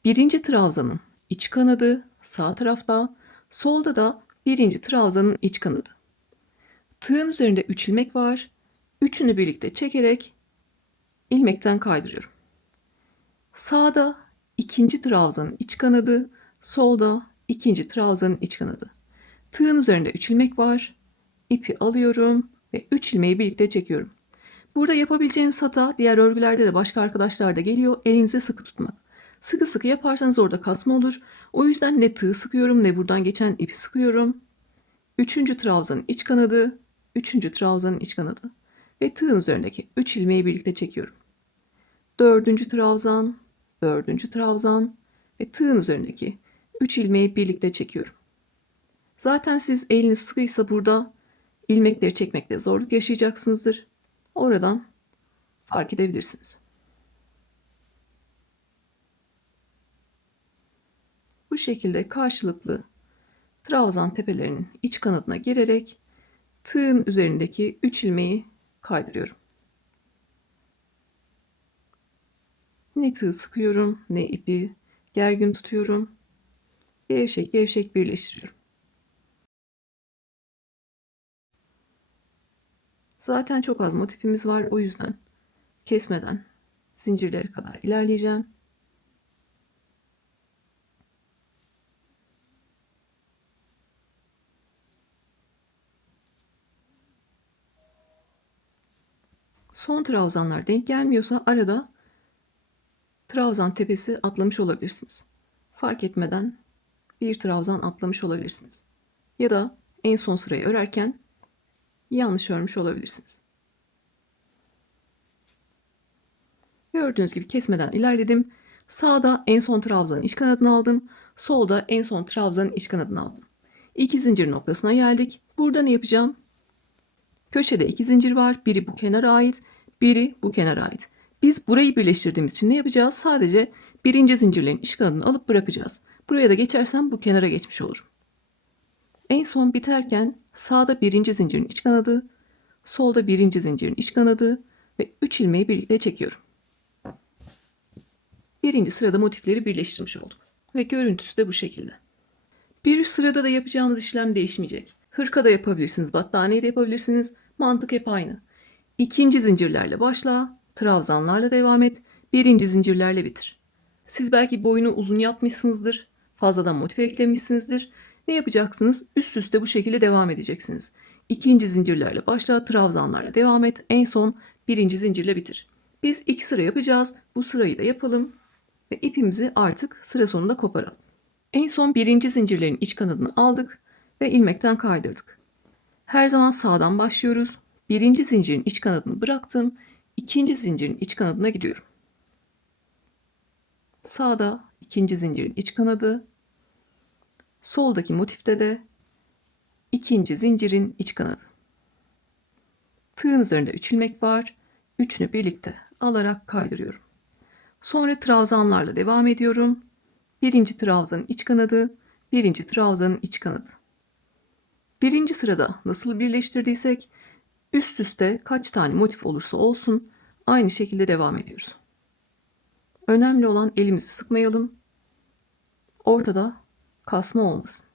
Birinci trabzanın iç kanadı sağ tarafta, solda da birinci trabzanın iç kanadı. Tığın üzerinde 3 ilmek var. Üçünü birlikte çekerek ilmekten kaydırıyorum. Sağda ikinci trabzanın iç kanadı, solda ikinci trabzanın iç kanadı. Tığın üzerinde 3 ilmek var. İpi alıyorum ve 3 ilmeği birlikte çekiyorum. Burada yapabileceğiniz hata, diğer örgülerde de başka arkadaşlar da geliyor, elinizi sıkı tutmak. Sıkı sıkı yaparsanız orada kasma olur. O yüzden ne tığ sıkıyorum ne buradan geçen ipi sıkıyorum. Üçüncü trabzanın iç kanadı, üçüncü trabzanın iç kanadı ve tığın üzerindeki 3 ilmeği birlikte çekiyorum. Dördüncü trabzan, dördüncü trabzan ve tığın üzerindeki 3 ilmeği birlikte çekiyorum. Zaten siz eliniz sıkıysa burada ilmekleri çekmekte zorluk yaşayacaksınızdır. Oradan fark edebilirsiniz. Bu şekilde karşılıklı Trabzan tepelerinin iç kanadına girerek tığın üzerindeki 3 ilmeği kaydırıyorum. Ne tığ sıkıyorum ne ipi gergin tutuyorum. Gevşek gevşek birleştiriyorum. Zaten çok az motifimiz var, o yüzden kesmeden zincirlere kadar ilerleyeceğim. Son trabzanlar denk gelmiyorsa arada trabzan tepesi atlamış olabilirsiniz. Fark etmeden bir trabzan atlamış olabilirsiniz. Ya da en son sırayı örerken yanlış örmüş olabilirsiniz. Gördüğünüz gibi kesmeden ilerledim. Sağda en son trabzanın iç kanadını aldım. Solda en son trabzanın iç kanadını aldım. İki zincir noktasına geldik. Burada ne yapacağım? Köşede iki zincir var. Biri bu kenara ait, biri bu kenara ait. Biz burayı birleştirdiğimiz için ne yapacağız? Sadece birinci zincirlerin iç kanadını alıp bırakacağız. Buraya da geçersem bu kenara geçmiş olurum. En son biterken sağda birinci zincirin iç kanadı, solda birinci zincirin iç kanadı ve 3 ilmeği birlikte çekiyorum. Birinci sırada motifleri birleştirmiş olduk. Ve görüntüsü de bu şekilde. Bir üst sırada da yapacağımız işlem değişmeyecek. Hırka da yapabilirsiniz, battaniye de yapabilirsiniz. Mantık hep aynı. İkinci zincirlerle başla, trabzanlarla devam et, birinci zincirlerle bitir. Siz belki boyunu uzun yapmışsınızdır, fazladan motif eklemişsinizdir. Ne yapacaksınız? Üst üste bu şekilde devam edeceksiniz. İkinci zincirlerle başla, trabzanlarla devam et, en son birinci zincirle bitir. Biz 2 sıra yapacağız. Bu sırayı da yapalım ve ipimizi artık sıra sonunda koparalım. En son birinci zincirlerin iç kanadını aldık ve ilmekten kaydırdık. Her zaman sağdan başlıyoruz. Birinci zincirin iç kanadını bıraktım. İkinci zincirin iç kanadına gidiyorum. Sağda ikinci zincirin iç kanadı. Soldaki motifte de ikinci zincirin iç kanadı. Tığın üzerinde 3 ilmek var. Üçünü birlikte alarak kaydırıyorum. Sonra trabzanlarla devam ediyorum. Birinci trabzanın iç kanadı, birinci trabzanın iç kanadı. Birinci sırada nasıl birleştirdiysek üst üste kaç tane motif olursa olsun aynı şekilde devam ediyoruz. Önemli olan elimizi sıkmayalım. Ortada kasma olmasın.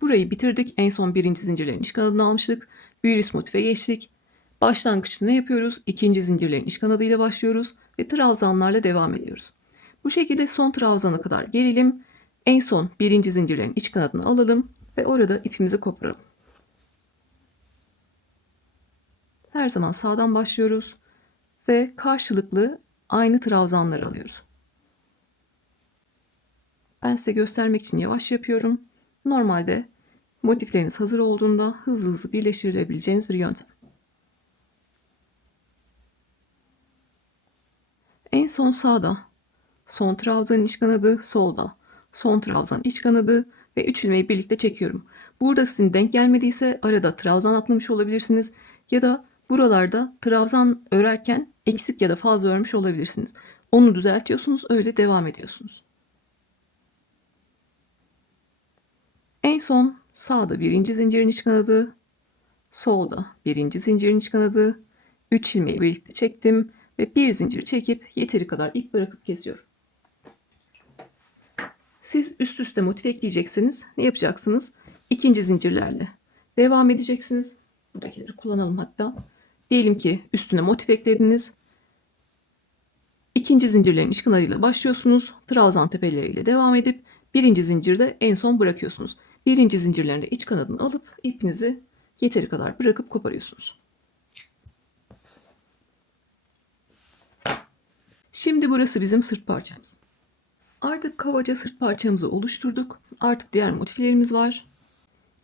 Burayı bitirdik. En son birinci zincirlerin iç kanadını almıştık. Bir üst motife geçtik. Başlangıçta ne yapıyoruz? İkinci zincirlerin iç kanadıyla başlıyoruz ve trabzanlarla devam ediyoruz. Bu şekilde son trabzana kadar gelelim. En son birinci zincirlerin iç kanadını alalım ve orada ipimizi koparalım. Her zaman sağdan başlıyoruz ve karşılıklı aynı trabzanları alıyoruz. Ben size göstermek için yavaş yapıyorum. Normalde motifleriniz hazır olduğunda hızlı hızlı birleştirilebileceğiniz bir yöntem. En son sağda son trabzanın iç kanadı, solda son trabzanın iç kanadı ve 3 ilmeği birlikte çekiyorum. Burada sizin denk gelmediyse arada trabzan atlamış olabilirsiniz ya da buralarda trabzan örerken eksik ya da fazla örmüş olabilirsiniz. Onu düzeltiyorsunuz, öyle devam ediyorsunuz. En son sağda birinci zincirin iç kanadı, solda birinci zincirin iç kanadı, 3 ilmeği birlikte çektim ve bir zincir çekip yeteri kadar ip bırakıp kesiyorum. Siz üst üste motif ekleyeceksiniz. Ne yapacaksınız? İkinci zincirlerle devam edeceksiniz. Buradakileri kullanalım hatta. Diyelim ki üstüne motif eklediniz. İkinci zincirlerin iç kanadıyla başlıyorsunuz. Trabzan tepeleriyle devam edip birinci zincirde en son bırakıyorsunuz. Birinci zincirlerinde iç kanadını alıp ipinizi yeteri kadar bırakıp koparıyorsunuz. Şimdi burası bizim sırt parçamız. Artık kabaca sırt parçamızı oluşturduk. Artık diğer motiflerimiz var.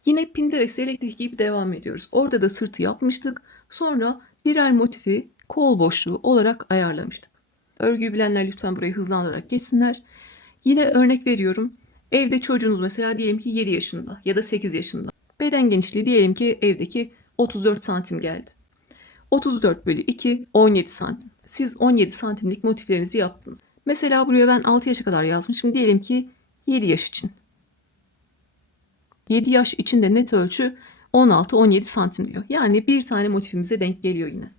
Yine Pinterest elektrik gibi devam ediyoruz. Orada da sırtı yapmıştık. Sonra birer motifi kol boşluğu olarak ayarlamıştık. Örgüyü bilenler lütfen burayı hızlandırarak geçsinler. Yine örnek veriyorum. Evde çocuğunuz mesela diyelim ki 7 yaşında ya da 8 yaşında. Beden genişliği diyelim ki evdeki 34 santim geldi. 34 bölü 2 17 santim. Siz 17 santimlik motiflerinizi yaptınız. Mesela buraya ben 6 yaşa kadar yazmışım. Diyelim ki 7 yaş için. 7 yaş için de net ölçü 16-17 santim diyor. Yani bir tane motifimize denk geliyor yine.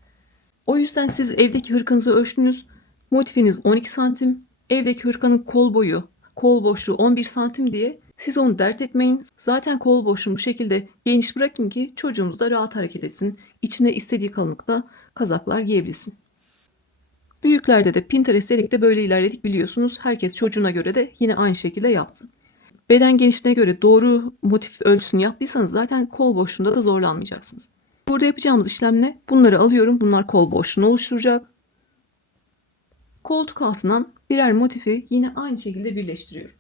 O yüzden siz evdeki hırkanızı ölçtünüz. Motifiniz 12 santim. Evdeki hırkanın kol boyu, kol boşluğu 11 santim diye siz onu dert etmeyin. Zaten kol boşluğunu bu şekilde geniş bırakın ki çocuğumuz da rahat hareket etsin. İçine istediği kalınlıkta kazaklar giyebilsin. Büyüklerde de Pinterest de böyle ilerledik biliyorsunuz. Herkes çocuğuna göre de yine aynı şekilde yaptı. Beden genişliğine göre doğru motif ölçüsünü yaptıysanız zaten kol boşluğunda da zorlanmayacaksınız. Burada yapacağımız işlem ne? Bunları alıyorum. Bunlar kol boşluğunu oluşturacak. Koltuk altından birer motifi yine aynı şekilde birleştiriyorum.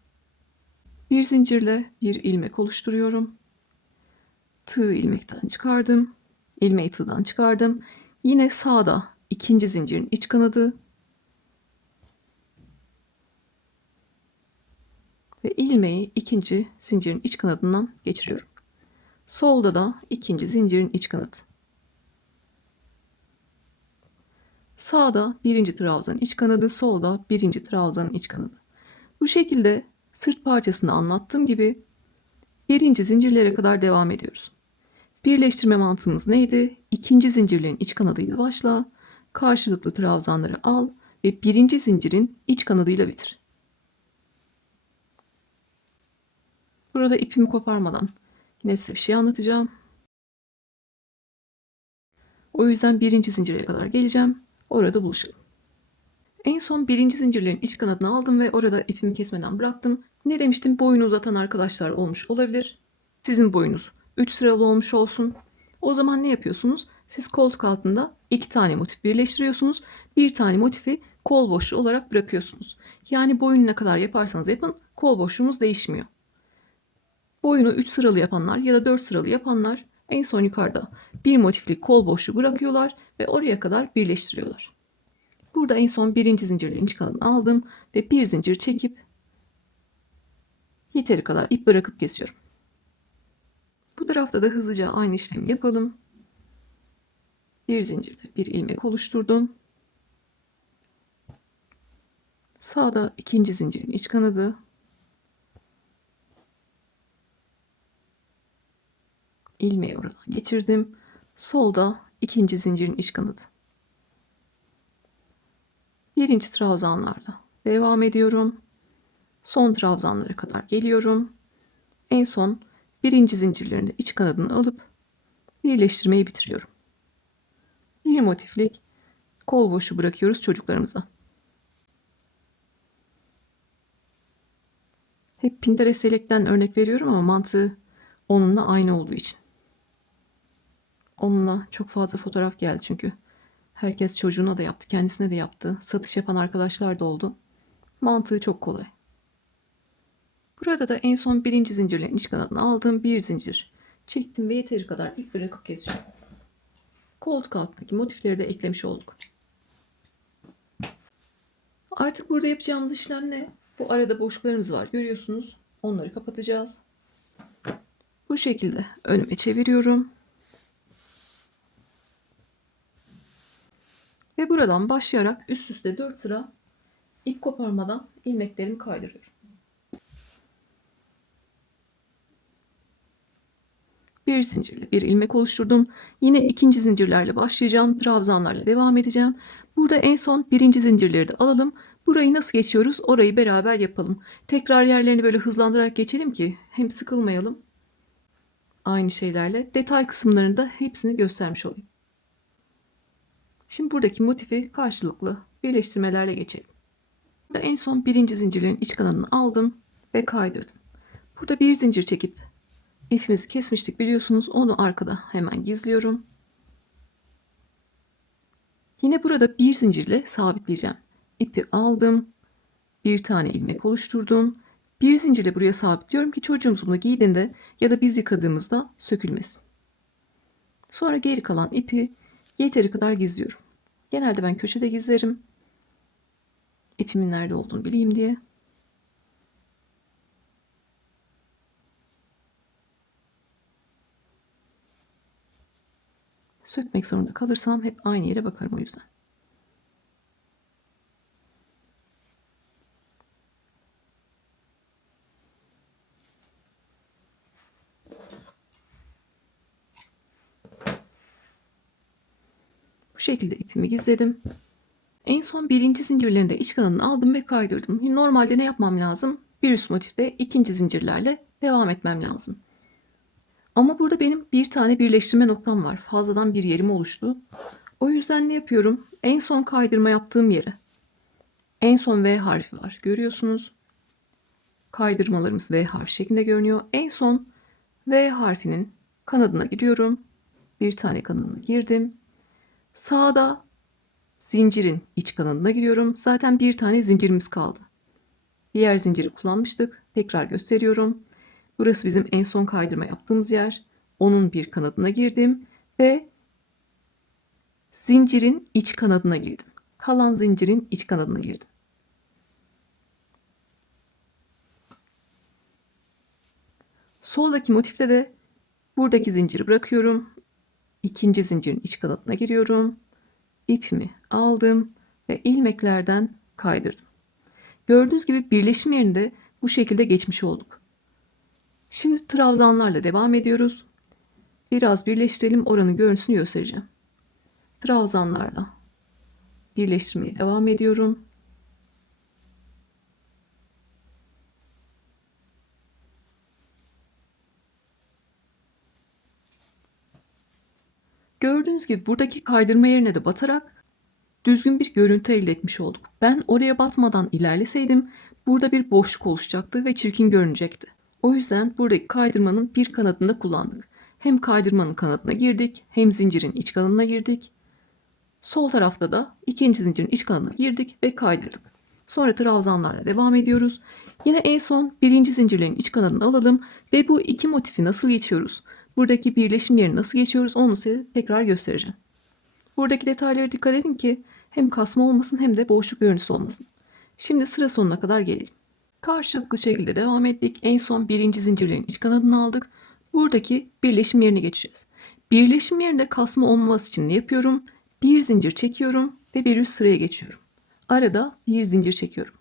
Bir zincirle bir ilmek oluşturuyorum. Tığ ilmekten çıkardım. İlmeği tığdan çıkardım. Yine sağda ikinci zincirin iç kanadı ve ilmeği ikinci zincirin iç kanadından geçiriyorum. Solda da ikinci zincirin iç kanadı. Sağda birinci trabzanın iç kanadı, solda birinci trabzanın iç kanadı. Bu şekilde sırt parçasını anlattığım gibi birinci zincirlere kadar devam ediyoruz. Birleştirme mantığımız neydi? İkinci zincirlerin iç kanadıyla başla, karşılıklı trabzanları al ve birinci zincirin iç kanadıyla bitir. Burada ipimi koparmadan yine size bir şey anlatacağım. O yüzden birinci zincire kadar geleceğim. Orada buluşalım. En son birinci zincirlerin iç kanadını aldım ve orada ipimi kesmeden bıraktım. Ne demiştim? Boyunu uzatan arkadaşlar olmuş olabilir. Sizin boyunuz 3 sıralı olmuş olsun. O zaman ne yapıyorsunuz? Siz koltuk altında 2 tane motif birleştiriyorsunuz. Bir tane motifi kol boşluğu olarak bırakıyorsunuz. Yani boyunu ne kadar yaparsanız yapın kol boşluğumuz değişmiyor. Boyunu 3 sıralı yapanlar ya da 4 sıralı yapanlar en son yukarıda bir motiflik kol boşluğu bırakıyorlar ve oraya kadar birleştiriyorlar. Burada en son birinci zincirlerin iç kanadını aldım ve bir zincir çekip yeteri kadar ip bırakıp kesiyorum. Bu tarafta da hızlıca aynı işlemi yapalım. Bir zincirle bir ilmek oluşturdum. Sağda ikinci zincirin iç kanadı. İlmeği oradan geçirdim. Solda ikinci zincirin iç kanadı. Birinci trabzanlarla devam ediyorum. Son trabzanlara kadar geliyorum. En son birinci zincirlerin iç kanadını alıp birleştirmeyi bitiriyorum. Bir motiflik kol boşu bırakıyoruz çocuklarımıza. Hep Pinterest Select'ten örnek veriyorum ama mantığı onunla aynı olduğu için. Onunla çok fazla fotoğraf geldi çünkü. Herkes çocuğuna da yaptı, kendisine de yaptı. Satış yapan arkadaşlar da oldu. Mantığı çok kolay. Burada da en son birinci zincirlerin iç kanadını aldım. Bir zincir çektim ve yeteri kadar ip bırakıp kesiyorum. Koltuk altındaki motifleri de eklemiş olduk. Artık burada yapacağımız işlem ne? Bu arada boşluklarımız var görüyorsunuz. Onları kapatacağız. Bu şekilde önüme çeviriyorum. Ve buradan başlayarak üst üste 4 sıra ip koparmadan ilmeklerimi kaydırıyorum. Bir zincirle bir ilmek oluşturdum. Yine ikinci zincirlerle başlayacağım. Trabzanlarla devam edeceğim. Burada en son birinci zincirleri de alalım. Burayı nasıl geçiyoruz? Orayı beraber yapalım. Tekrar yerlerini böyle hızlandırarak geçelim ki hem sıkılmayalım. Aynı şeylerle detay kısımlarında hepsini göstermiş olayım. Şimdi buradaki motifi karşılıklı birleştirmelerle geçelim. Burada en son birinci zincirlerin iç kanadını aldım ve kaydırdım. Burada bir zincir çekip ipimizi kesmiştik biliyorsunuz. Onu arkada hemen gizliyorum. Yine burada bir zincirle sabitleyeceğim. İpi aldım. Bir tane ilmek oluşturdum. Bir zincirle buraya sabitliyorum ki çocuğumuz bunu giydiğinde ya da biz yıkadığımızda sökülmesin. Sonra geri kalan ipi yeteri kadar gizliyorum. Genelde ben köşede gizlerim. İpimin nerede olduğunu bileyim diye. Sökmek zorunda kalırsam hep aynı yere bakarım o yüzden. Bu şekilde ipimi gizledim. En son birinci zincirlerinde iç kanadını aldım ve kaydırdım. Normalde ne yapmam lazım? Bir üst motifte ikinci zincirlerle devam etmem lazım. Ama burada benim bir tane birleştirme noktam var. Fazladan bir yerim oluştu. O yüzden ne yapıyorum? En son kaydırma yaptığım yere. En son V harfi var. Görüyorsunuz. Kaydırmalarımız V harfi şeklinde görünüyor. En son V harfinin kanadına giriyorum. Bir tane kanadına girdim. Sağda zincirin iç kanadına giriyorum. Zaten bir tane zincirimiz kaldı. Diğer zinciri kullanmıştık. Tekrar gösteriyorum. Burası bizim en son kaydırma yaptığımız yer. Onun bir kanadına girdim ve zincirin iç kanadına girdim. Kalan zincirin iç kanadına girdim. Soldaki motifte de buradaki zinciri bırakıyorum. İkinci zincirin iç kanadına giriyorum. İpimi aldım ve ilmeklerden kaydırdım. Gördüğünüz gibi birleşim yerinde bu şekilde geçmiş olduk. Şimdi trabzanlarla devam ediyoruz. Biraz birleştirelim, oranın görüntüsünü göstereceğim. Trabzanlarla birleştirmeye devam ediyorum. Gördüğünüz gibi buradaki kaydırma yerine de batarak düzgün bir görüntü elde etmiş olduk. Ben oraya batmadan ilerleseydim burada bir boşluk oluşacaktı ve çirkin görünecekti. O yüzden buradaki kaydırmanın bir kanadını da kullandık. Hem kaydırmanın kanadına girdik, hem zincirin iç kanadına girdik. Sol tarafta da ikinci zincirin iç kanadına girdik ve kaydırdık. Sonra trabzanlarla devam ediyoruz. Yine en son birinci zincirlerin iç kanadını alalım ve bu iki motifi nasıl geçiyoruz? Buradaki birleşim yerini nasıl geçiyoruz? Onu size tekrar göstereceğim. Buradaki detaylara dikkat edin ki hem kasma olmasın hem de boşluk görüntüsü olmasın. Şimdi sıra sonuna kadar gelelim. Karşılıklı şekilde devam ettik. En son birinci zincirlerin iç kanadını aldık. Buradaki birleşim yerine geçeceğiz. Birleşim yerinde kasma olmaması için ne yapıyorum? Bir zincir çekiyorum ve bir üst sıraya geçiyorum. Arada bir zincir çekiyorum.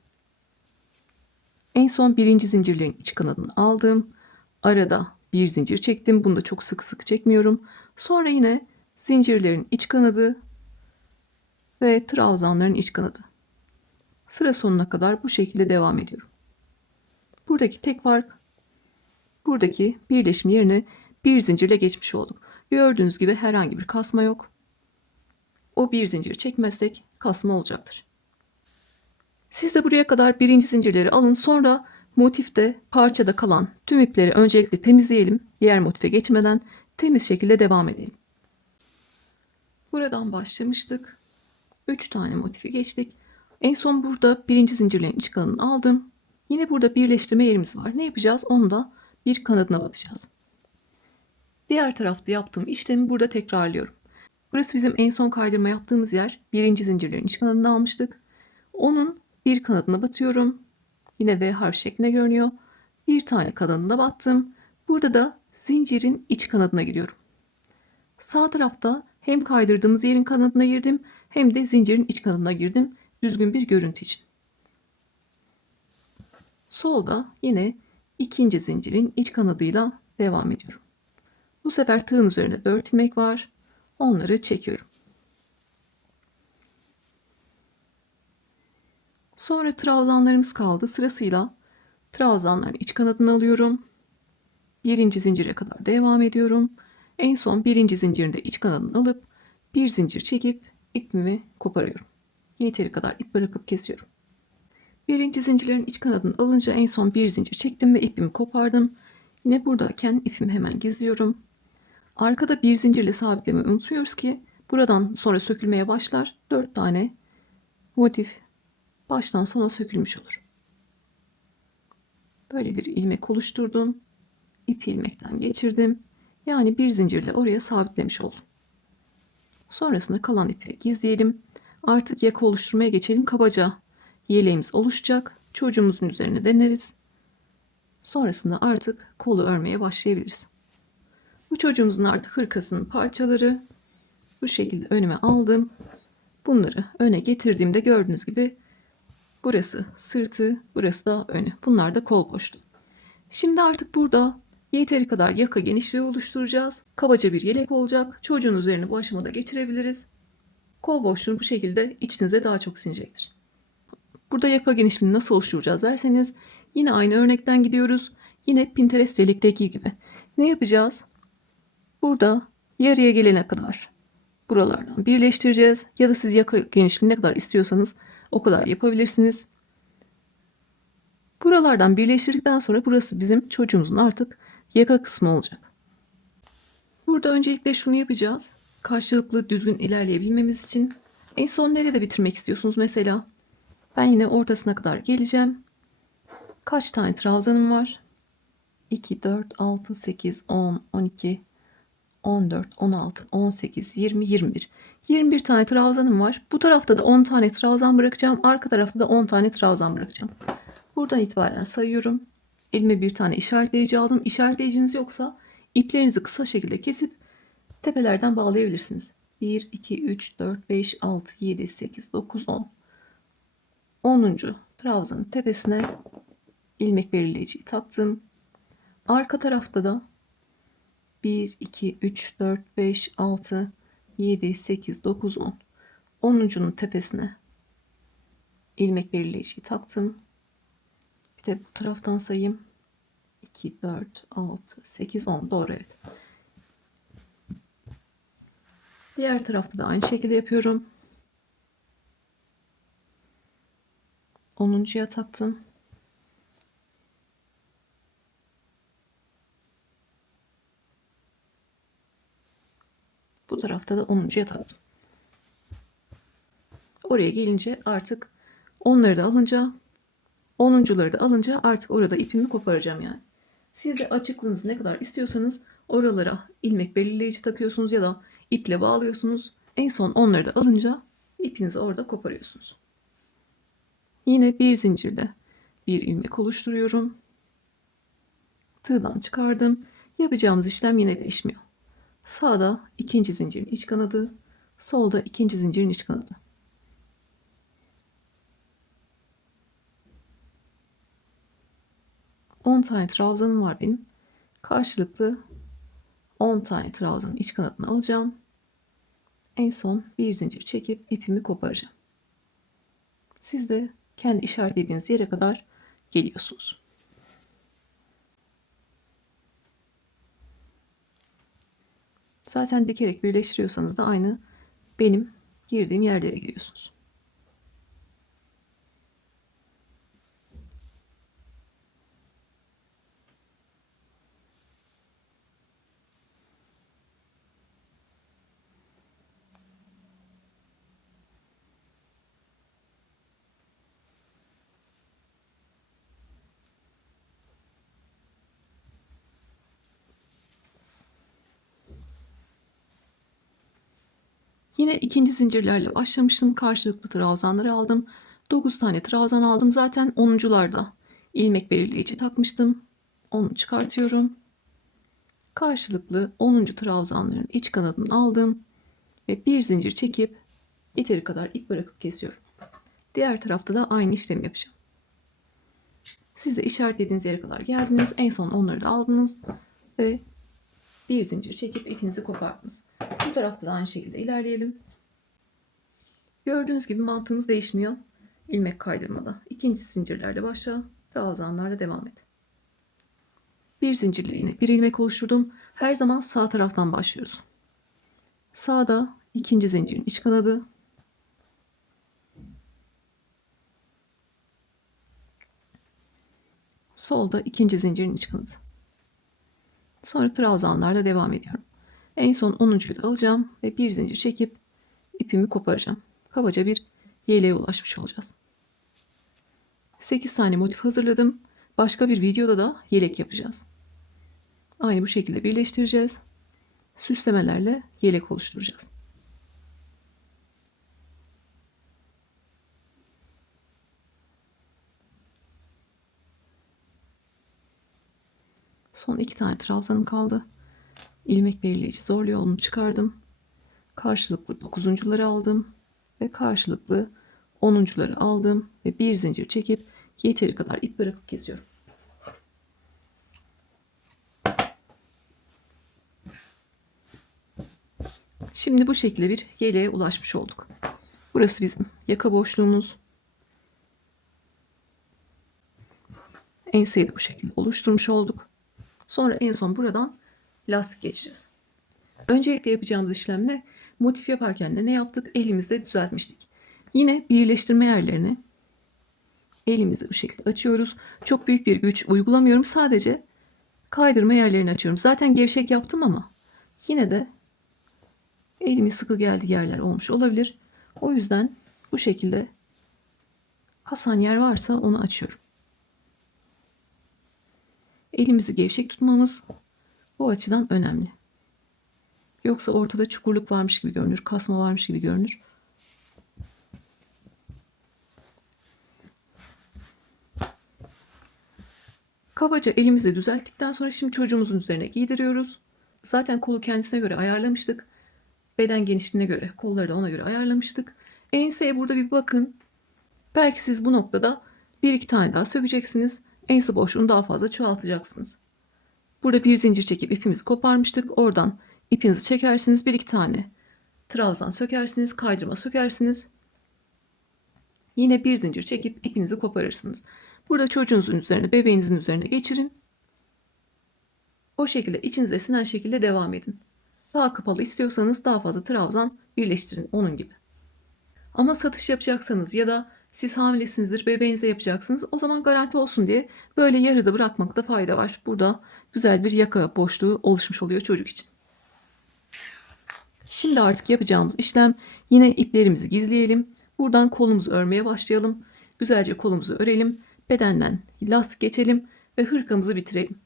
En son birinci zincirlerin iç kanadını aldım. Arada bir zincir çektim. Bunu da çok sıkı sıkı çekmiyorum. Sonra yine zincirlerin iç kanadı ve trabzanların iç kanadı. Sıra sonuna kadar bu şekilde devam ediyorum. Buradaki tek fark, buradaki birleşim yerine bir zincirle geçmiş olduk. Gördüğünüz gibi herhangi bir kasma yok. O bir zinciri çekmezsek kasma olacaktır. Siz de buraya kadar birinci zincirleri alın. Sonra motifte parçada kalan tüm ipleri öncelikle temizleyelim. Diğer motife geçmeden temiz şekilde devam edelim. Buradan başlamıştık. 3 tane motifi geçtik. En son burada birinci zincirlerin iç kanadını aldım. Yine burada birleştirme yerimiz var. Ne yapacağız? Onu da bir kanadına batacağız. Diğer tarafta yaptığım işlemi burada tekrarlıyorum. Burası bizim en son kaydırma yaptığımız yer. Birinci zincirlerin iç kanadını almıştık. Onun bir kanadına batıyorum. Yine V harf şeklinde görünüyor. Bir tane kanadına battım. Burada da zincirin iç kanadına giriyorum. Sağ tarafta hem kaydırdığımız yerin kanadına girdim hem de zincirin iç kanadına girdim. Düzgün bir görüntü için. Solda yine ikinci zincirin iç kanadıyla devam ediyorum. Bu sefer tığın üzerinde 4 ilmek var. Onları çekiyorum. Sonra trabzanlarımız kaldı. Sırasıyla trabzanların iç kanadını alıyorum. Birinci zincire kadar devam ediyorum. En son birinci zincirinde iç kanadını alıp bir zincir çekip ipimi koparıyorum. Yeteri kadar ip bırakıp kesiyorum. Birinci zincirlerin iç kanadını alınca en son bir zincir çektim ve ipimi kopardım. Yine buradayken ipimi hemen gizliyorum. Arkada bir zincirle sabitlemeyi unutmuyoruz ki buradan sonra sökülmeye başlar. 4 tane motif baştan sona sökülmüş olur. Böyle bir ilmek oluşturdum. İpi ilmekten geçirdim. Yani bir zincirle oraya sabitlemiş oldum. Sonrasında kalan ipi gizleyelim. Artık yaka oluşturmaya geçelim. Kabaca yeleğimiz oluşacak. Çocuğumuzun üzerine deneriz. Sonrasında artık kolu örmeye başlayabiliriz. Bu çocuğumuzun artık hırkasının parçaları. Bu şekilde önüme aldım. Bunları öne getirdiğimde gördüğünüz gibi burası sırtı, burası da önü. Bunlar da kol boşluğu. Şimdi artık burada yeteri kadar yaka genişliği oluşturacağız. Kabaca bir yelek olacak. Çocuğun üzerine bu aşamada geçirebiliriz. Kol boşluğunu bu şekilde içinize daha çok sinecektir. Burada yaka genişliğini nasıl oluşturacağız derseniz yine aynı örnekten gidiyoruz. Yine Pinterest yelekteki gibi. Ne yapacağız? Burada yarıya gelene kadar buralardan birleştireceğiz. Ya da siz yaka genişliğini ne kadar istiyorsanız o kadar yapabilirsiniz. Buralardan birleştirdikten sonra burası bizim çocuğumuzun artık yaka kısmı olacak. Burada öncelikle şunu yapacağız. Karşılıklı düzgün ilerleyebilmemiz için en son nerede bitirmek istiyorsunuz mesela? Ben yine ortasına kadar geleceğim. Kaç tane trabzanım var? 2, 4, 6, 8, 10, 12, 14, 16, 18, 20, 21. 21 tane trabzanım var. Bu tarafta da 10 tane trabzan bırakacağım. Arka tarafta da 10 tane trabzan bırakacağım. Buradan itibaren sayıyorum. Elime bir tane işaretleyici aldım. İşaretleyiciniz yoksa iplerinizi kısa şekilde kesip tepelerden bağlayabilirsiniz. 1, 2, 3, 4, 5, 6, 7, 8, 9, 10. 10. trabzanın tepesine ilmek belirleyiciyi taktım. Arka tarafta da 1, 2, 3, 4, 5, 6, 7, 8, 9, 10. 10'uncunun tepesine ilmek belirleyiciyi taktım. Bir de bu taraftan sayayım. 2, 4, 6, 8, 10. Doğru, evet. Diğer tarafta da aynı şekilde yapıyorum. 10'uncuya taktım. Bu tarafta da 10'uncuya taktım. Oraya gelince artık onları da alınca 10'uncuları da alınca artık orada ipimi koparacağım yani. Siz de açıklığınızı ne kadar istiyorsanız oralara ilmek belirleyici takıyorsunuz ya da iple bağlıyorsunuz. En son onları da alınca ipinizi orada koparıyorsunuz. Yine bir zincirle bir ilmek oluşturuyorum. Tığdan çıkardım. Yapacağımız işlem yine değişmiyor. Sağda ikinci zincirin iç kanadı, solda ikinci zincirin iç kanadı. On tane trabzanım var benim. Karşılıklı 10 tane trabzanın iç kanadını alacağım. En son bir zincir çekip ipimi koparacağım. Siz de kendi işaretlediğiniz yere kadar geliyorsunuz. Zaten dikerek birleştiriyorsanız da aynı benim girdiğim yerlere giriyorsunuz. Yine ikinci zincirlerle başlamıştım. Karşılıklı trabzanları aldım. 9 tane trabzan aldım. Zaten 10'uncularda ilmek belirleyici takmıştım. Onu çıkartıyorum. Karşılıklı 10. trabzanların iç kanadını aldım ve bir zincir çekip yeteri kadar ip bırakıp kesiyorum. Diğer tarafta da aynı işlemi yapacağım. Siz de işaretlediğiniz yere kadar geldiniz. En son onları da aldınız ve bir zincir çekip ipinizi kopardınız. Bu tarafta da aynı şekilde ilerleyelim. Gördüğünüz gibi mantığımız değişmiyor. İlmek kaydırmada. İkinci zincirlerle başla, trabzanlarla devam et. Bir zincirle yine bir ilmek oluşturdum. Her zaman sağ taraftan başlıyoruz. Sağda ikinci zincirin iç kanadı. Solda ikinci zincirin iç kanadı. Sonra trabzanlarla devam ediyorum. En son 10'uncuyu da alacağım ve bir zincir çekip ipimi koparacağım. Kabaca bir yeleğe ulaşmış olacağız. 8 tane motif hazırladım. Başka bir videoda da yelek yapacağız. Aynı bu şekilde birleştireceğiz. Süslemelerle yelek oluşturacağız. Son 2 tane trabzanım kaldı. İlmek belirleyici zorluyor, onu çıkardım. Karşılıklı dokuzuncuları aldım ve karşılıklı onuncuları aldım ve bir zincir çekip yeteri kadar ip bırakıp kesiyorum. Şimdi bu şekilde bir yeleğe ulaşmış olduk. Burası bizim yaka boşluğumuz. Enseyi de bu şekilde oluşturmuş olduk. Sonra en son buradan lastik geçeceğiz. Öncelikle yapacağımız işlem ne? Motif yaparken de ne yaptık? Elimizde düzeltmiştik. Yine birleştirme yerlerini elimizi bu şekilde açıyoruz. Çok büyük bir güç uygulamıyorum. Sadece kaydırma yerlerini açıyorum. Zaten gevşek yaptım ama yine de elimi sıkı geldiği yerler olmuş olabilir. O yüzden bu şekilde hasan yer varsa onu açıyorum. Elimizi gevşek tutmamız bu açıdan önemli. Yoksa ortada çukurluk varmış gibi görünür, kasma varmış gibi görünür. Kabaca elimizle düzelttikten sonra şimdi çocuğumuzun üzerine giydiriyoruz. Zaten kolu kendisine göre ayarlamıştık. Beden genişliğine göre, kolları da ona göre ayarlamıştık. Enseye burada bir bakın. Belki siz bu noktada bir iki tane daha sökeceksiniz. Ense boşluğunu daha fazla çoğaltacaksınız. Burada bir zincir çekip ipimizi koparmıştık. Oradan ipinizi çekersiniz. Bir iki tane trabzan sökersiniz. Kaydırma sökersiniz. Yine bir zincir çekip ipinizi koparırsınız. Burada çocuğunuzun üzerine, bebeğinizin üzerine geçirin. O şekilde içinize sinen şekilde devam edin. Daha kapalı istiyorsanız daha fazla trabzan birleştirin onun gibi. Ama satış yapacaksanız ya da siz hamilesinizdir, bebeğinize yapacaksınız. O zaman garanti olsun diye böyle yarıda bırakmakta fayda var. Burada güzel bir yaka boşluğu oluşmuş oluyor çocuk için. Şimdi artık yapacağımız işlem yine iplerimizi gizleyelim. Buradan kolumuzu örmeye başlayalım. Güzelce kolumuzu örelim. Bedenden lastik geçelim ve hırkamızı bitirelim.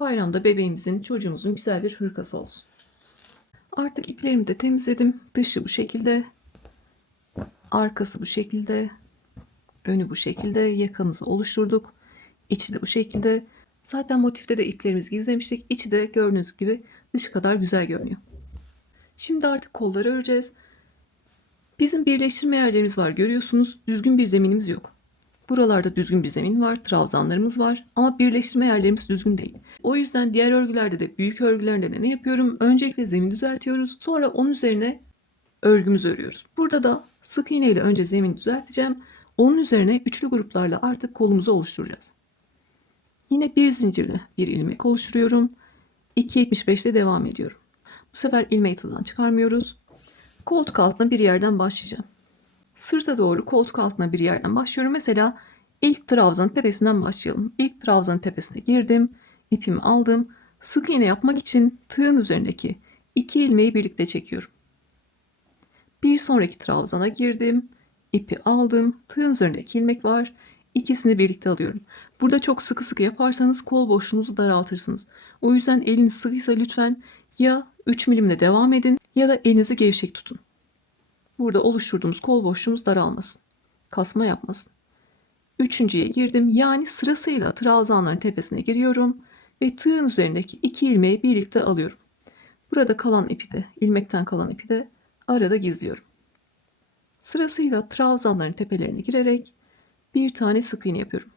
Bayramda bebeğimizin, çocuğumuzun güzel bir hırkası olsun. Artık iplerimi de temizledim. Dışı bu şekilde, arkası bu şekilde, önü bu şekilde, yakamızı oluşturduk. İçi de bu şekilde. Zaten motifte de iplerimizi gizlemiştik. İçi de gördüğünüz gibi dışı kadar güzel görünüyor. Şimdi artık kolları öreceğiz. Bizim birleştirme yerlerimiz var, görüyorsunuz. Düzgün bir zeminimiz yok. Buralarda düzgün bir zemin var, trabzanlarımız var ama birleştirme yerlerimiz düzgün değil. O yüzden diğer örgülerde de, büyük örgülerde de ne yapıyorum? Öncelikle zemin düzeltiyoruz. Sonra onun üzerine örgümüzü örüyoruz. Burada da sık iğne ile önce zemini düzelteceğim. Onun üzerine üçlü gruplarla artık kolumuzu oluşturacağız. Yine bir zincirle bir ilmek oluşturuyorum. 2.75 ile devam ediyorum. Bu sefer ilmeği tığdan çıkarmıyoruz. Koltuk altına bir yerden başlayacağım. Sırta doğru koltuk altına bir yerden başlıyorum. Mesela ilk trabzanın tepesinden başlayalım. İlk trabzanın tepesine girdim. İpimi aldım. Sık iğne yapmak için tığın üzerindeki iki ilmeği birlikte çekiyorum. Bir sonraki trabzana girdim. İpi aldım. Tığın üzerinde iki ilmek var. İkisini birlikte alıyorum. Burada çok sıkı sıkı yaparsanız kol boşluğunuzu daraltırsınız. O yüzden eliniz sıkıysa lütfen ya 3 milimle devam edin ya da elinizi gevşek tutun. Burada oluşturduğumuz kol boşluğumuz daralmasın. Kasma yapmasın. Üçüncüye girdim. Yani sırasıyla trabzanların tepesine giriyorum ve tığın üzerindeki iki ilmeği birlikte alıyorum. Burada kalan ipi de, ilmekten kalan ipi de arada gizliyorum. Sırasıyla trabzanların tepelerine girerek bir tane sık iğne yapıyorum.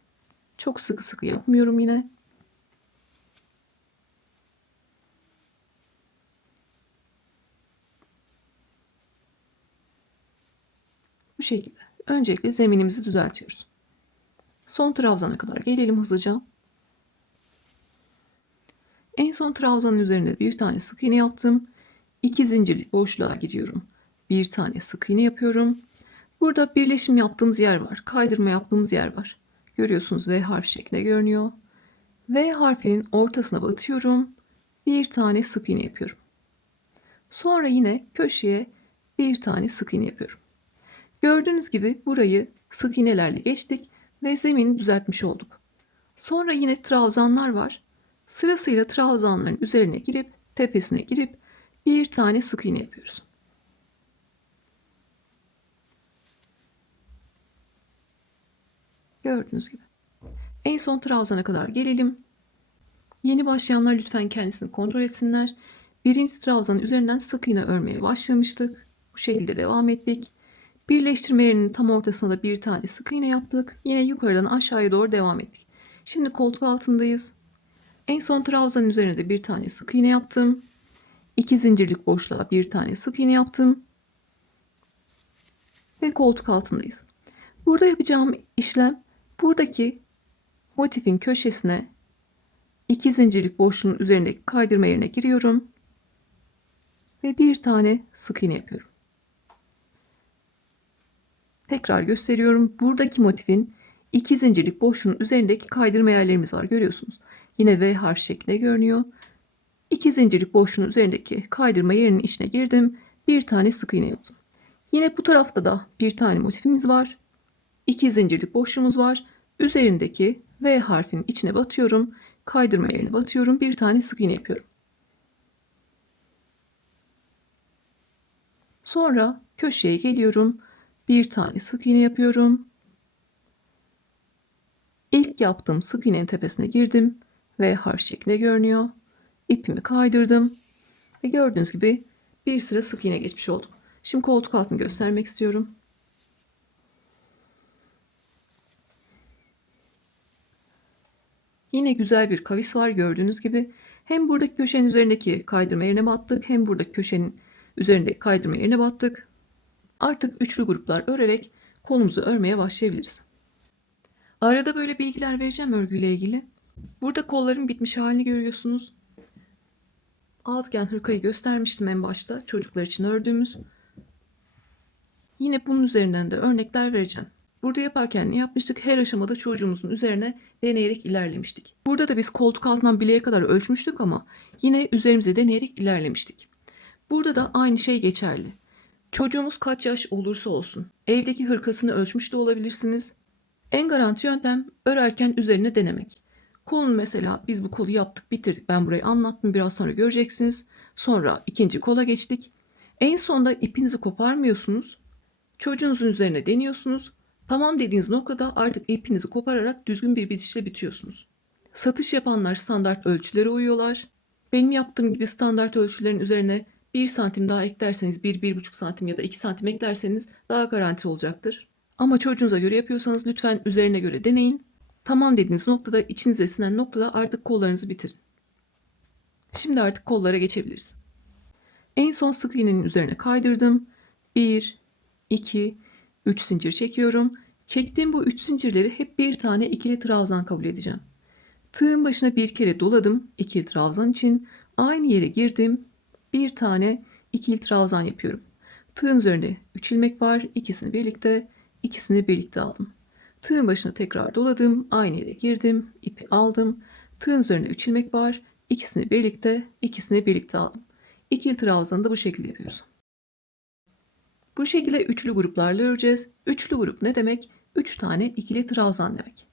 Çok sıkı sıkı yapmıyorum yine. Bu şekilde. Öncelikle zeminimizi düzeltiyoruz. Son trabzana kadar gelelim hızlıca. En son trabzanın üzerinde bir tane sık iğne yaptım. 2 zincirlik boşluğa gidiyorum. Bir tane sık iğne yapıyorum. Burada birleşim yaptığımız yer var. Kaydırma yaptığımız yer var. Görüyorsunuz V harfi şeklinde görünüyor. V harfinin ortasına batıyorum. Bir tane sık iğne yapıyorum. Sonra yine köşeye bir tane sık iğne yapıyorum. Gördüğünüz gibi burayı sık iğnelerle geçtik ve zemini düzeltmiş olduk. Sonra yine trabzanlar var. Sırasıyla trabzanların üzerine girip tepesine girip bir tane sık iğne yapıyoruz. Gördüğünüz gibi. En son trabzana kadar gelelim. Yeni başlayanlar lütfen kendisini kontrol etsinler. Birinci trabzanın üzerinden sık iğne örmeye başlamıştık. Bu şekilde devam ettik. Birleştirme yerinin tam ortasına da bir tane sık iğne yaptık. Yine yukarıdan aşağıya doğru devam ettik. Şimdi koltuk altındayız. En son trabzanın üzerine de bir tane sık iğne yaptım. 2 zincirlik boşluğa bir tane sık iğne yaptım. Ve koltuk altındayız. Burada yapacağım işlem, buradaki motifin köşesine 2 zincirlik boşluğun üzerindeki kaydırma yerine giriyorum. Ve bir tane sık iğne yapıyorum. Tekrar gösteriyorum. Buradaki motifin 2 zincirlik boşluğun üzerindeki kaydırma yerlerimiz var. Görüyorsunuz. Yine V harf şeklinde görünüyor. 2 zincirlik boşluğun üzerindeki kaydırma yerinin içine girdim. Bir tane sık iğne yaptım. Yine bu tarafta da bir tane motifimiz var. 2 zincirlik boşluğumuz var. Üzerindeki V harfinin içine batıyorum. Kaydırma yerine batıyorum. Bir tane sık iğne yapıyorum. Sonra köşeye geliyorum. Bir tane sık iğne yapıyorum. İlk yaptığım sık iğnenin tepesine girdim. V harf şeklinde görünüyor. İpimi kaydırdım. Ve gördüğünüz gibi bir sıra sık iğne geçmiş oldum. Şimdi koltuk altını göstermek istiyorum. Yine güzel bir kavis var gördüğünüz gibi. Hem buradaki köşenin üzerindeki kaydırma yerine battık, hem buradaki köşenin üzerindeki kaydırma yerine battık. Artık üçlü gruplar örerek kolumuzu örmeye başlayabiliriz. Arada böyle bilgiler vereceğim örgüyle ilgili. Burada kolların bitmiş halini görüyorsunuz. Altıgen hırkayı göstermiştim en başta, çocuklar için ördüğümüz. Yine bunun üzerinden de örnekler vereceğim. Burada yaparken ne yapmıştık? Her aşamada çocuğumuzun üzerine deneyerek ilerlemiştik. Burada da biz koltuk altından bileğe kadar ölçmüştük ama yine üzerimize deneyerek ilerlemiştik. Burada da aynı şey geçerli. Çocuğumuz kaç yaş olursa olsun evdeki hırkasını ölçmüş de olabilirsiniz. En garanti yöntem örerken üzerine denemek. Kolun mesela biz bu kolu yaptık, bitirdik. Ben burayı anlattım, biraz sonra göreceksiniz. Sonra ikinci kola geçtik. En sonda ipinizi koparmıyorsunuz. Çocuğunuzun üzerine deniyorsunuz. Tamam dediğiniz noktada artık ipinizi kopararak düzgün bir bitişle bitiyorsunuz. Satış yapanlar standart ölçülere uyuyorlar. Benim yaptığım gibi standart ölçülerin üzerine 1 santim daha eklerseniz, 1-1,5 santim ya da 2 santim eklerseniz daha garanti olacaktır. Ama çocuğunuza göre yapıyorsanız lütfen üzerine göre deneyin. Tamam dediğiniz noktada, içinize sinen noktada artık kollarınızı bitirin. Şimdi artık kollara geçebiliriz. En son sık iğnenin üzerine kaydırdım. 1, 2, 3 zincir çekiyorum. Çektiğim bu 3 zincirleri hep bir tane ikili trabzan kabul edeceğim. Tığın başına bir kere doladım ikili trabzan için. Aynı yere girdim. Bir tane ikili trabzan yapıyorum. Tığın üzerinde 3 ilmek var. İkisini birlikte aldım. Tığın başına tekrar doladım. Aynı yere girdim. İpi aldım. Tığın üzerinde 3 ilmek var. İkisini birlikte aldım. İkili trabzanı da bu şekilde yapıyoruz. Bu şekilde üçlü gruplarla öreceğiz. Üçlü grup ne demek? 3 tane ikili trabzan demek.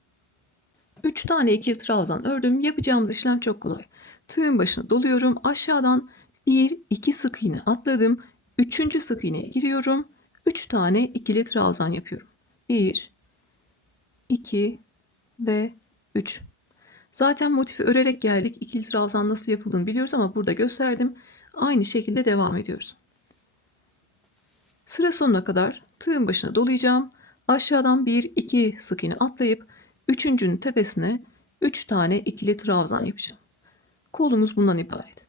3 tane ikili trabzan ördüm. Yapacağımız işlem çok kolay. Tığın başına doluyorum. Aşağıdan 1-2 sık iğne atladım. 3. sık iğneye giriyorum. 3 tane ikili trabzan yapıyorum. 1, 2 ve 3. Zaten motifi örerek geldik. İkili trabzan nasıl yapıldığını biliyoruz ama burada gösterdim. Aynı şekilde devam ediyoruz. Sıra sonuna kadar tığın başına dolayacağım. Aşağıdan 1-2 sık iğne atlayıp üçüncünün tepesine 3 tane ikili trabzan yapacağım. Kolumuz bundan ibaret.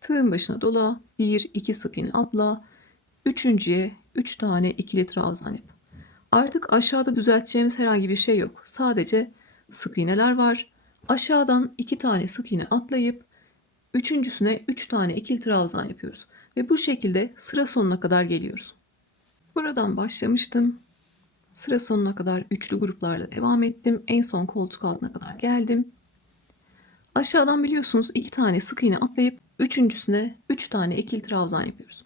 Tığın başına dola, 1-2 sık iğne atla, üçüncüye 3 tane ikili trabzan yap. Artık aşağıda düzelteceğimiz herhangi bir şey yok. Sadece sık iğneler var. Aşağıdan 2 tane sık iğne atlayıp üçüncüsüne 3 tane ikili trabzan yapıyoruz. Ve bu şekilde sıra sonuna kadar geliyoruz. Buradan başlamıştım. Sıra sonuna kadar üçlü gruplarla devam ettim. En son koltuk altına kadar geldim. Aşağıdan biliyorsunuz 2 tane sık iğne atlayıp üçüncüsüne 3 tane ikili trabzan yapıyoruz.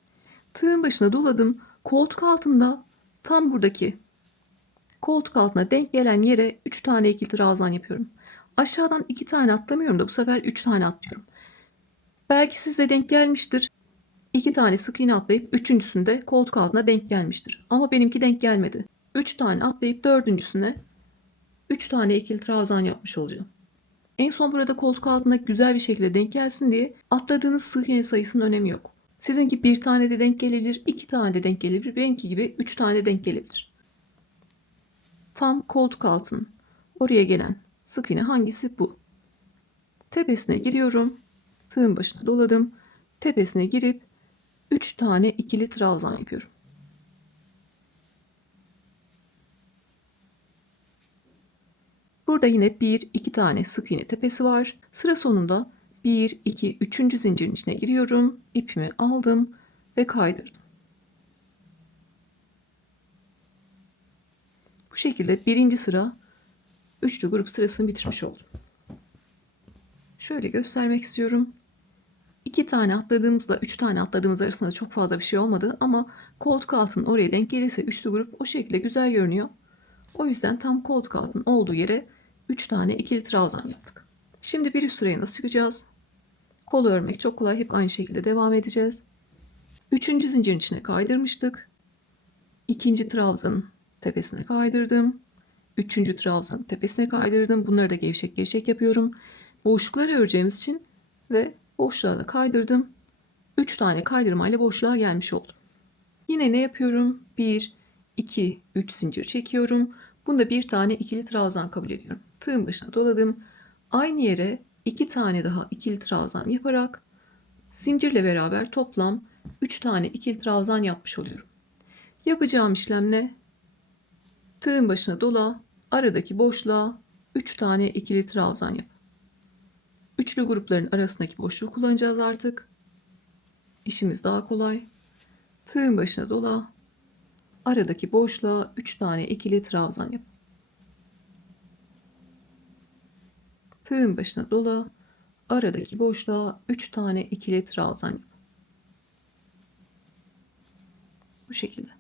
Tığın başına doladım. Koltuk altında tam buradaki koltuk altına denk gelen yere 3 tane ikili trabzan yapıyorum. Aşağıdan 2 tane atlamıyorum da bu sefer 3 tane atlıyorum. Belki size denk gelmiştir. 2 tane sık iğne atlayıp üçüncüsünde koltuk altına denk gelmiştir. Ama benimki denk gelmedi. 3 tane atlayıp dördüncüsüne 3 tane ikili trabzan yapmış olacağım. En son burada koltuk altına güzel bir şekilde denk gelsin diye atladığınız sık iğne sayısının önemi yok. Sizinki bir tane de denk gelebilir, 2 tane de denk gelebilir, benimki gibi 3 tane de denk gelebilir. Tam koltuk altının oraya gelen sık iğne hangisi? Bu. Tepesine giriyorum. Tığın başına doladım. Tepesine girip 3 tane ikili trabzan yapıyorum. Burada yine 1-2 tane sık iğne tepesi var. Sıra sonunda 1-2 3. zincirin içine giriyorum. İpimi aldım ve kaydırdım. Bu şekilde birinci sıra üçlü grup sırasını bitirmiş oldum. Şöyle göstermek istiyorum. 2 tane atladığımızla 3 tane atladığımız arasında çok fazla bir şey olmadı ama koltuk altının oraya denk gelirse üçlü grup o şekilde güzel görünüyor. O yüzden tam koltuk altının olduğu yere 3 tane ikili trabzan yaptık. Şimdi bir üst sıraya nasıl çıkacağız? Kolu örmek çok kolay. Hep aynı şekilde devam edeceğiz. 3. zincirin içine kaydırmıştık. 2. trabzanın tepesine kaydırdım. 3. trabzanın tepesine kaydırdım. Bunları da gevşek gevşek yapıyorum. Boşlukları öreceğimiz için ve boşluğa da kaydırdım. 3 tane kaydırmayla boşluğa gelmiş oldum. Yine ne yapıyorum? 1, 2, 3 zincir çekiyorum. Bunda bir tane ikili trabzan kabul ediyorum. Tığın başına doladım. Aynı yere 2 tane daha ikili trabzan yaparak zincirle beraber toplam 3 tane ikili trabzan yapmış oluyorum. Yapacağım işlem ne? Tığın başına dola, aradaki boşluğa 3 tane ikili trabzan yap. Üçlü grupların arasındaki boşluğu kullanacağız artık. İşimiz daha kolay. Tığın başına dola, aradaki boşluğa 3 tane ikili trabzan yap. Tığın başına dola, aradaki boşluğa 3 tane ikili trabzan yap. Bu şekilde.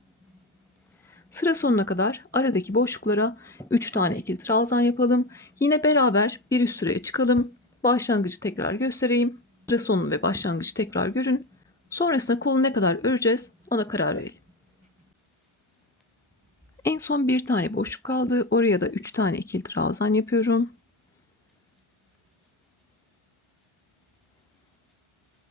Sıra sonuna kadar aradaki boşluklara 3 tane ikili trabzan yapalım. Yine beraber bir üst sıraya çıkalım. Başlangıcı tekrar göstereyim. Sıra sonunu ve başlangıcı tekrar görün. Sonrasında kolu ne kadar öreceğiz ona karar verelim. En son bir tane boşluk kaldı. Oraya da 3 tane ikili trabzan yapıyorum.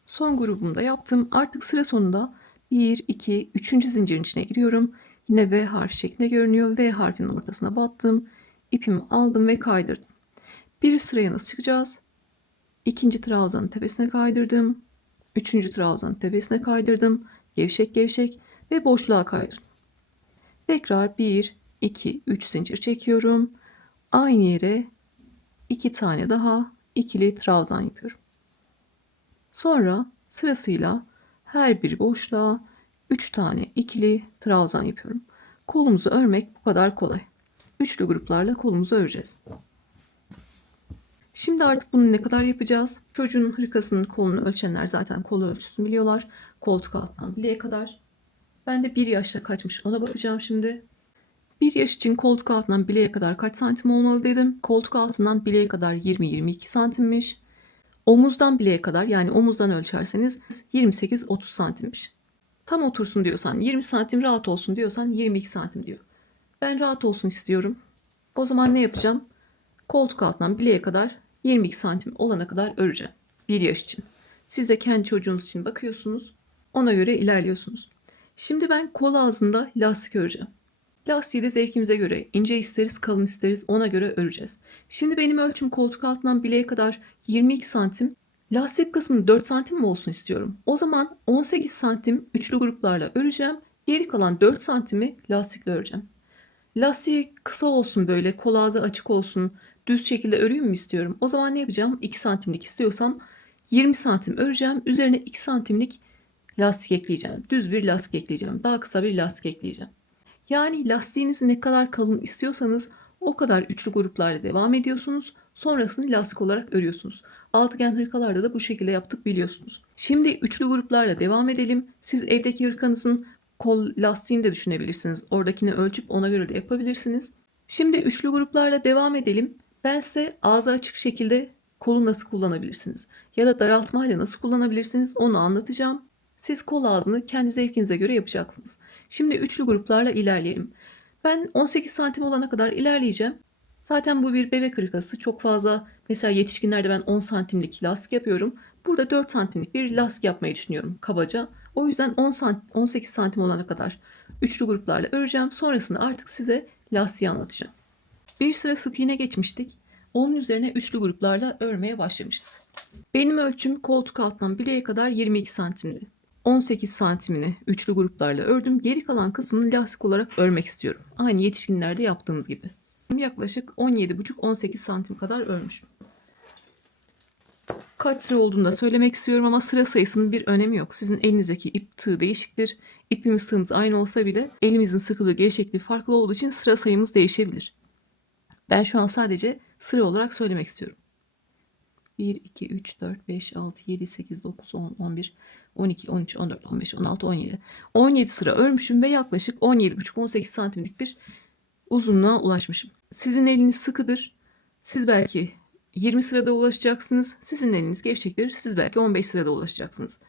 Son grubumda yaptım. Artık sıra sonunda 1, 2, 3. zincirin içine giriyorum. Yine V harfi şeklinde görünüyor. V harfinin ortasına battım. İpimi aldım ve kaydırdım. Bir üst sıraya nasıl çıkacağız? 2. trabzanın tepesine kaydırdım. 3. trabzanın tepesine kaydırdım. Gevşek gevşek ve boşluğa kaydırdım. Tekrar 1, 2, 3 zincir çekiyorum. Aynı yere 2 tane daha ikili trabzan yapıyorum. Sonra sırasıyla her bir boşluğa 3 tane ikili trabzan yapıyorum. Kolumuzu örmek bu kadar kolay. Üçlü gruplarla kolumuzu öreceğiz. Şimdi artık bunu ne kadar yapacağız? Çocuğun hırkasının kolunu ölçenler zaten kol ölçüsünü biliyorlar. Koltuk altından bileğe kadar. Ben de 1 yaşta kaçmış ona bakacağım şimdi. 1 yaş için koltuk altından bileğe kadar kaç santim olmalı dedim. Koltuk altından bileğe kadar 20-22 santimmiş. Omuzdan bileğe kadar yani omuzdan ölçerseniz 28-30 santimmiş. Tam otursun diyorsan 20 santim, rahat olsun diyorsan 22 santim diyor. Ben rahat olsun istiyorum. O zaman ne yapacağım? Koltuk altından bileğe kadar 22 santim olana kadar öreceğim. 1 yaş için. Siz de kendi çocuğunuz için bakıyorsunuz. Ona göre ilerliyorsunuz. Şimdi ben kol ağzında lastik öreceğim. Lastiği de zevkimize göre ince isteriz, kalın isteriz, ona göre öreceğiz. Şimdi benim ölçüm koltuk altından bileğe kadar 22 santim. Lastik kısmını 4 santim mi olsun istiyorum. O zaman 18 santim üçlü gruplarla öreceğim. Geri kalan 4 santimi lastikle öreceğim. Lastiği kısa olsun, böyle kol ağzı açık olsun, düz şekilde öreyim mi istiyorum. O zaman ne yapacağım? 2 santimlik istiyorsam 20 santim öreceğim. Üzerine 2 santimlik lastik ekleyeceğim. Düz bir lastik ekleyeceğim. Daha kısa bir lastik ekleyeceğim. Yani lastiğinizi ne kadar kalın istiyorsanız o kadar üçlü gruplarla devam ediyorsunuz. Sonrasını lastik olarak örüyorsunuz. Altıgen hırkalarda da bu şekilde yaptık biliyorsunuz. Şimdi üçlü gruplarla devam edelim. Siz evdeki hırkanızın kol lastiğini de düşünebilirsiniz. Oradakini ölçüp ona göre de yapabilirsiniz. Şimdi üçlü gruplarla devam edelim. Ben size ağzı açık şekilde kolu nasıl kullanabilirsiniz ya da daraltmayla nasıl kullanabilirsiniz onu anlatacağım. Siz kol ağzını kendi zevkinize göre yapacaksınız. Şimdi üçlü gruplarla ilerleyelim. Ben 18 santim olana kadar ilerleyeceğim. Zaten bu bir bebek hırkası. Çok fazla, mesela yetişkinlerde ben 10 santimlik lastik yapıyorum. Burada 4 santimlik bir lastik yapmayı düşünüyorum kabaca. O yüzden 18 santim olana kadar üçlü gruplarla öreceğim. Sonrasında artık size lastiği anlatacağım. Bir sıra sık iğne geçmiştik. Onun üzerine üçlü gruplarla örmeye başlamıştık. Benim ölçüm koltuk altından bileğe kadar 22 santimdi. 18 santimini üçlü gruplarla ördüm. Geri kalan kısmını lastik olarak örmek istiyorum. Aynı yetişkinlerde yaptığımız gibi. Yaklaşık 17,5-18 santim kadar örmüşüm. Kaç sıra olduğunu da söylemek istiyorum ama sıra sayısının bir önemi yok. Sizin elinizdeki ip tığ değişiktir. İpimiz tığımız aynı olsa bile elimizin sıkılığı, gevşekliği farklı olduğu için sıra sayımız değişebilir. Ben şu an sadece sıra olarak söylemek istiyorum. 1, 2, 3, 4, 5, 6, 7, 8, 9, 10, 11, 12, 13, 14, 15, 16, 17. 17 sıra örmüşüm ve yaklaşık 17,5-18 santimlik bir uzunluğa ulaşmışım. Sizin eliniz sıkıdır. Siz belki 20 sırada ulaşacaksınız. Sizin eliniz gevşektir. Siz belki 15 sırada ulaşacaksınız.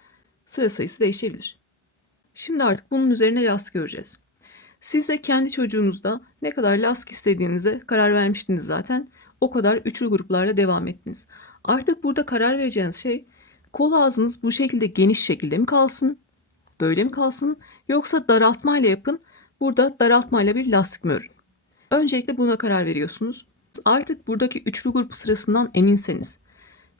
Sıra sayısı değişebilir. Şimdi artık bunun üzerine lastik öreceğiz. Siz de kendi çocuğunuzda ne kadar lastik istediğinize karar vermiştiniz zaten. O kadar üçlü gruplarla devam ettiniz. Artık burada karar vereceğiniz şey, kol ağzınız bu şekilde geniş şekilde mi kalsın, böyle mi kalsın, yoksa daraltmayla yapın. Burada daraltmayla bir lastik mi örün? Öncelikle buna karar veriyorsunuz. Artık buradaki üçlü grup sırasından eminseniz,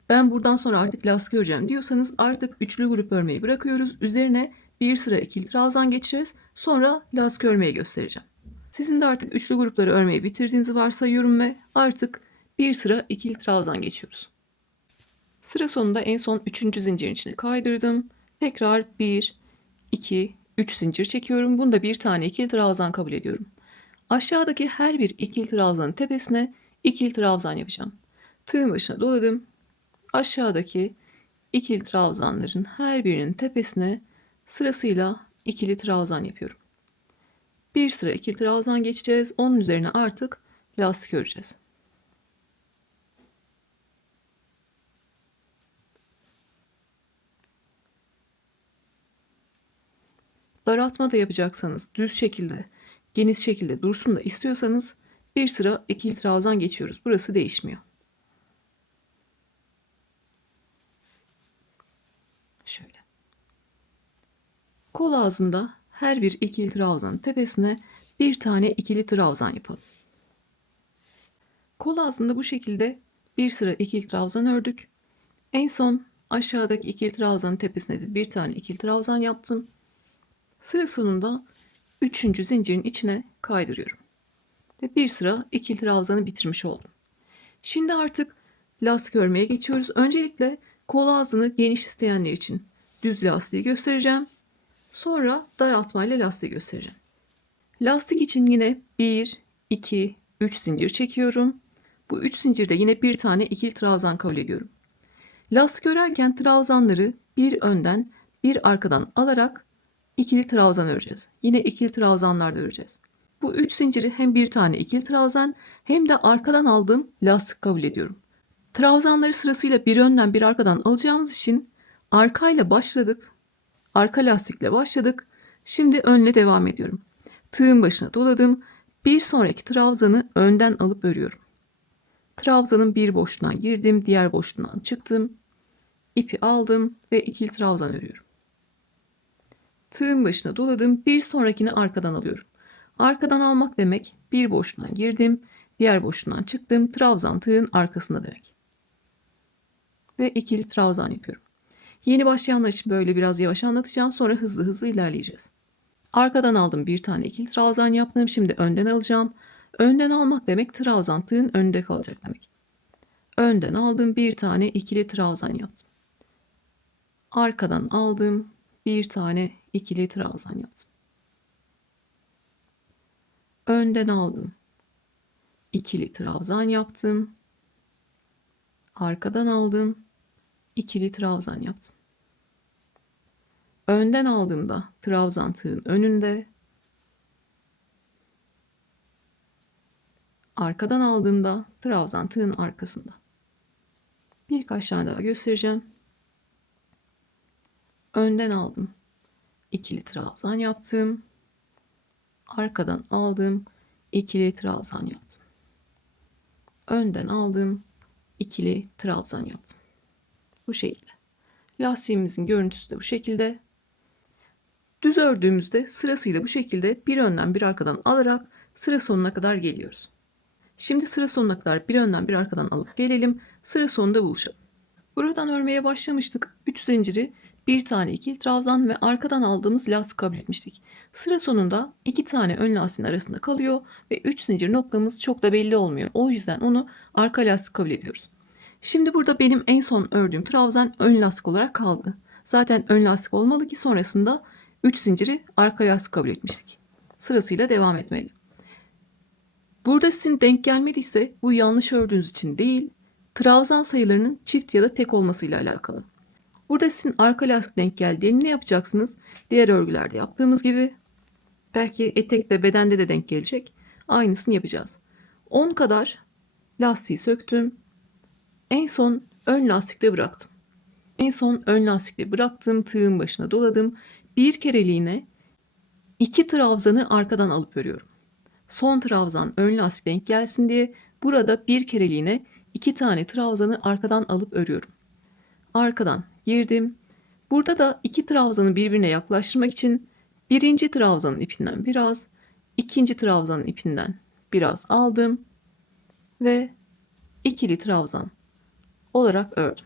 ben buradan sonra artık lastik öreceğim diyorsanız artık üçlü grup örmeyi bırakıyoruz. Üzerine bir sıra ikili trabzan geçeceğiz. Sonra lastik örmeyi göstereceğim. Sizin de artık üçlü grupları örmeyi bitirdiğinizi varsayıyorum ve artık bir sıra ikili trabzan geçiyoruz. Sıra sonunda en son 3. zincirin içine kaydırdım. Tekrar 1, 2, 3 zincir çekiyorum. Bunda bir tane ikili trabzan kabul ediyorum. Aşağıdaki her bir ikili trabzanın tepesine ikili trabzan yapacağım. Tığın başına doladım. Aşağıdaki ikili trabzanların her birinin tepesine sırasıyla ikili trabzan yapıyorum. Bir sıra ikili trabzan geçeceğiz. Onun üzerine artık lastik öreceğiz. Daraltma da yapacaksanız düz şekilde, geniş şekilde dursun da istiyorsanız bir sıra ikili trabzan geçiyoruz. Burası değişmiyor. Şöyle. Kol ağzında her bir ikili trabzanın tepesine bir tane ikili trabzan yapalım. Kol ağzında bu şekilde bir sıra ikili trabzan ördük. En son aşağıdaki ikili trabzanın tepesine de bir tane ikili trabzan yaptım. Sıra sonunda 3. zincirin içine kaydırıyorum. Ve bir sıra ikili trabzanı bitirmiş oldum. Şimdi artık lastik örmeye geçiyoruz. Öncelikle kol ağzını geniş isteyenler için düz lastiği göstereceğim. Sonra daraltmayla lastiği göstereceğim. Lastik için yine 1, 2, 3 zincir çekiyorum. Bu 3 zincirde yine bir tane ikili trabzan kabul ediyorum. Lastik örerken trabzanları bir önden bir arkadan alarak ikili trabzan öreceğiz. Yine ikili trabzanlar da öreceğiz. Bu 3 zinciri hem bir tane ikili trabzan hem de arkadan aldığım lastik kabul ediyorum. Trabzanları sırasıyla bir önden bir arkadan alacağımız için arkayla başladık. Arka lastikle başladık. Şimdi önle devam ediyorum. Tığın başına doladım. Bir sonraki trabzanı önden alıp örüyorum. Trabzanın bir boşluğundan girdim, diğer boşluğundan çıktım. İpi aldım ve ikili trabzan örüyorum. Tığın başına doladım. Bir sonrakini arkadan alıyorum. Arkadan almak demek bir boşluğundan girdim, diğer boşluğundan çıktım. Trabzan tığın arkasında demek. Ve ikili trabzan yapıyorum. Yeni başlayanlar için böyle biraz yavaş anlatacağım. Sonra hızlı hızlı ilerleyeceğiz. Arkadan aldım, bir tane ikili trabzan yaptım. Şimdi önden alacağım. Önden almak demek trabzan tığın önünde kalacak demek. Önden aldım, bir tane ikili trabzan yaptım. Arkadan aldım, bir tane ikili trabzan yaptım. Önden aldım, ikili trabzan yaptım. Arkadan aldım, ikili trabzan yaptım. Önden aldığımda trabzan tığın önünde, arkadan aldığımda trabzan tığın arkasında. Birkaç tane daha göstereceğim. Önden aldım, ikili trabzan yaptım. Arkadan aldım, ikili trabzan yaptım. Önden aldım. İkili trabzan yaptım. Bu şekilde. Lastiğimizin görüntüsü de bu şekilde. Düz ördüğümüzde sırasıyla bu şekilde bir önden bir arkadan alarak sıra sonuna kadar geliyoruz. Şimdi sıra sonuna kadar bir önden bir arkadan alıp gelelim. Sıra sonunda buluşalım. Buradan örmeye başlamıştık. 3 zinciri, bir tane ikili trabzan ve arkadan aldığımız lastik kabul etmiştik. Sıra sonunda 2 tane ön lastiğin arasında kalıyor ve 3 zincir noktamız çok da belli olmuyor. O yüzden onu arka lastik kabul ediyoruz. Şimdi burada benim en son ördüğüm trabzan ön lastik olarak kaldı. Zaten ön lastik olmalı ki sonrasında 3 zinciri arka lastik kabul etmiştik. Sırasıyla devam etmeli. Burada sizin denk gelmediyse bu yanlış ördüğünüz için değil, trabzan sayılarının çift ya da tek olmasıyla alakalı. Burada sizin arka lastik denk geldiğinde ne yapacaksınız? Diğer örgülerde yaptığımız gibi, belki etekte bedende de denk gelecek. Aynısını yapacağız. 10 kadar lastiği söktüm. En son ön lastikte bıraktım. En son ön lastikte bıraktım. Tığın başına doladım. Bir kereliğine 2 trabzanı arkadan alıp örüyorum. Son trabzan ön lastik denk gelsin diye burada bir kereliğine 2 tane trabzanı arkadan alıp örüyorum. Arkadan girdim. Burada da 2 trabzanı birbirine yaklaştırmak için birinci trabzanın ipinden biraz, ikinci trabzanın ipinden biraz aldım ve ikili trabzan olarak ördüm.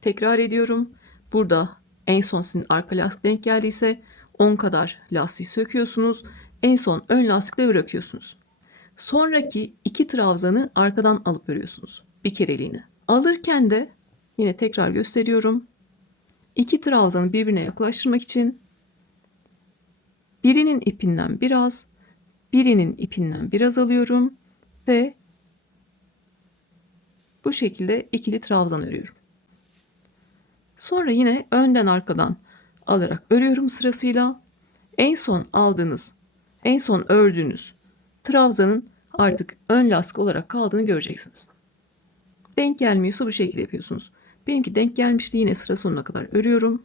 Tekrar ediyorum. Burada en son sizin arka lastik denk geldiyse 10 kadar lastiği söküyorsunuz. En son ön lastikle bırakıyorsunuz. Sonraki 2 trabzanı arkadan alıp örüyorsunuz. Bir kereliğine. Alırken de yine tekrar gösteriyorum. 2 trabzanı birbirine yaklaştırmak için birinin ipinden biraz, birinin ipinden biraz alıyorum ve bu şekilde ikili trabzan örüyorum. Sonra yine önden arkadan alarak örüyorum sırasıyla. En son aldığınız, en son ördüğünüz trabzanın artık ön lastik olarak kaldığını göreceksiniz. Denk gelmiyorsa bu şekilde yapıyorsunuz. Benimki denk gelmişti, yine sıra sonuna kadar örüyorum.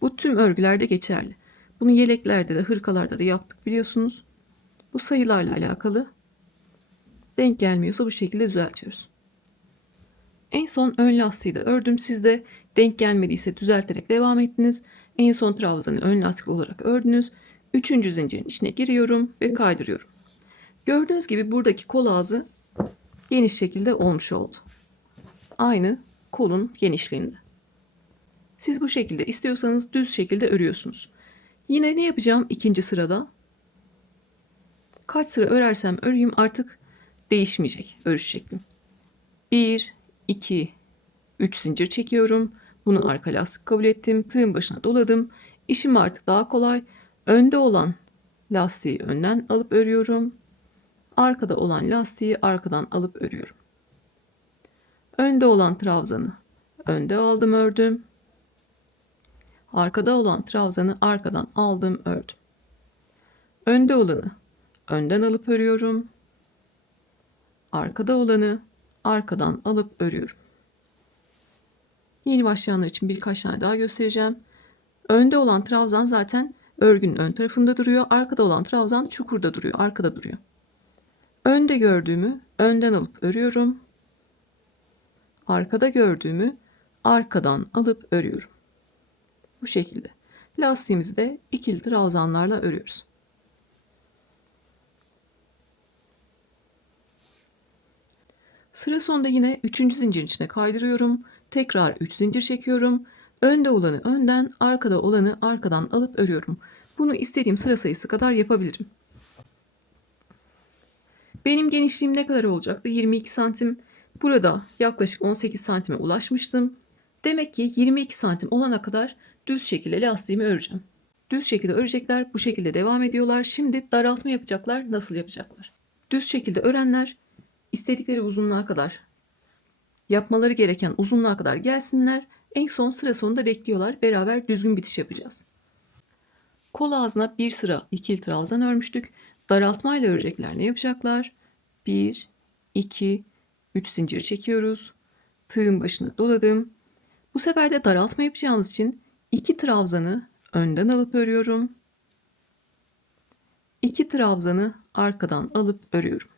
Bu tüm örgülerde geçerli. Bunu yeleklerde de hırkalarda da yaptık biliyorsunuz. Bu sayılarla alakalı. Denk gelmiyorsa bu şekilde düzeltiyoruz. En son ön lastiği de ördüm. Siz de denk gelmediyse düzelterek devam ettiniz. En son trabzanı ön lastik olarak ördünüz. Üçüncü zincirin içine giriyorum ve kaydırıyorum. Gördüğünüz gibi buradaki kol ağzı geniş şekilde olmuş oldu. Aynı kolun genişliğinde. Siz bu şekilde istiyorsanız düz şekilde örüyorsunuz. Yine ne yapacağım ikinci sırada? Kaç sıra örersem öreyim artık değişmeyecek örüş şeklim. 1, 2, 3 zincir çekiyorum. Bunu arka lastik kabul ettim. Tığın başına doladım. İşim artık daha kolay. Önde olan lastiği önden alıp örüyorum. Arkada olan lastiği arkadan alıp örüyorum. Önde olan trabzanı önde aldım, ördüm. Arkada olan trabzanı arkadan aldım, ördüm. Önde olanı önden alıp örüyorum. Arkada olanı arkadan alıp örüyorum. Yeni başlayanlar için birkaç tane daha göstereceğim. Önde olan trabzan zaten örgünün ön tarafında duruyor. Arkada olan trabzan çukurda duruyor, arkada duruyor. Önde gördüğümü önden alıp örüyorum. Arkada gördüğümü arkadan alıp örüyorum. Bu şekilde. Lastiğimizi de ikili trabzanlarla örüyoruz. Sıra sonunda yine 3. zincirin içine kaydırıyorum. Tekrar 3 zincir çekiyorum. Önde olanı önden, arkada olanı arkadan alıp örüyorum. Bunu istediğim sıra sayısı kadar yapabilirim. Benim genişliğim ne kadar olacaktı? 22 santim. Burada yaklaşık 18 santime ulaşmıştım. Demek ki 22 santim olana kadar düz şekilde lastiğimi öreceğim. Düz şekilde örecekler, bu şekilde devam ediyorlar. Şimdi daraltma yapacaklar. Nasıl yapacaklar? Düz şekilde örenler istedikleri uzunluğa kadar, yapmaları gereken uzunluğa kadar gelsinler. En son sıra sonunda bekliyorlar. Beraber düzgün bitiş yapacağız. Kol ağzına bir sıra ikili trabzan örmüştük. Daraltmayla örecekler. Ne yapacaklar? 1, 2, 3 zincir çekiyoruz. Tığın başına doladım. Bu sefer de daraltma yapacağımız için 2 trabzanı önden alıp örüyorum. 2 trabzanı arkadan alıp örüyorum.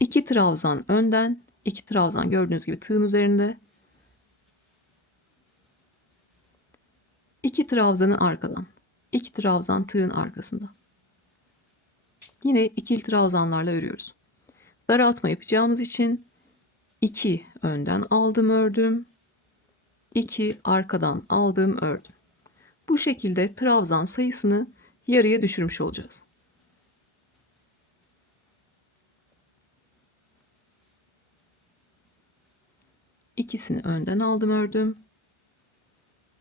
2 trabzan önden, 2 trabzan gördüğünüz gibi tığın üzerinde. 2 trabzanı arkadan. 2 trabzan tığın arkasında. Yine ikili trabzanlarla örüyoruz. Daraltma yapacağımız için 2 önden aldım ördüm. 2 arkadan aldım ördüm. Bu şekilde trabzan sayısını yarıya düşürmüş olacağız. İkisini önden aldım ördüm.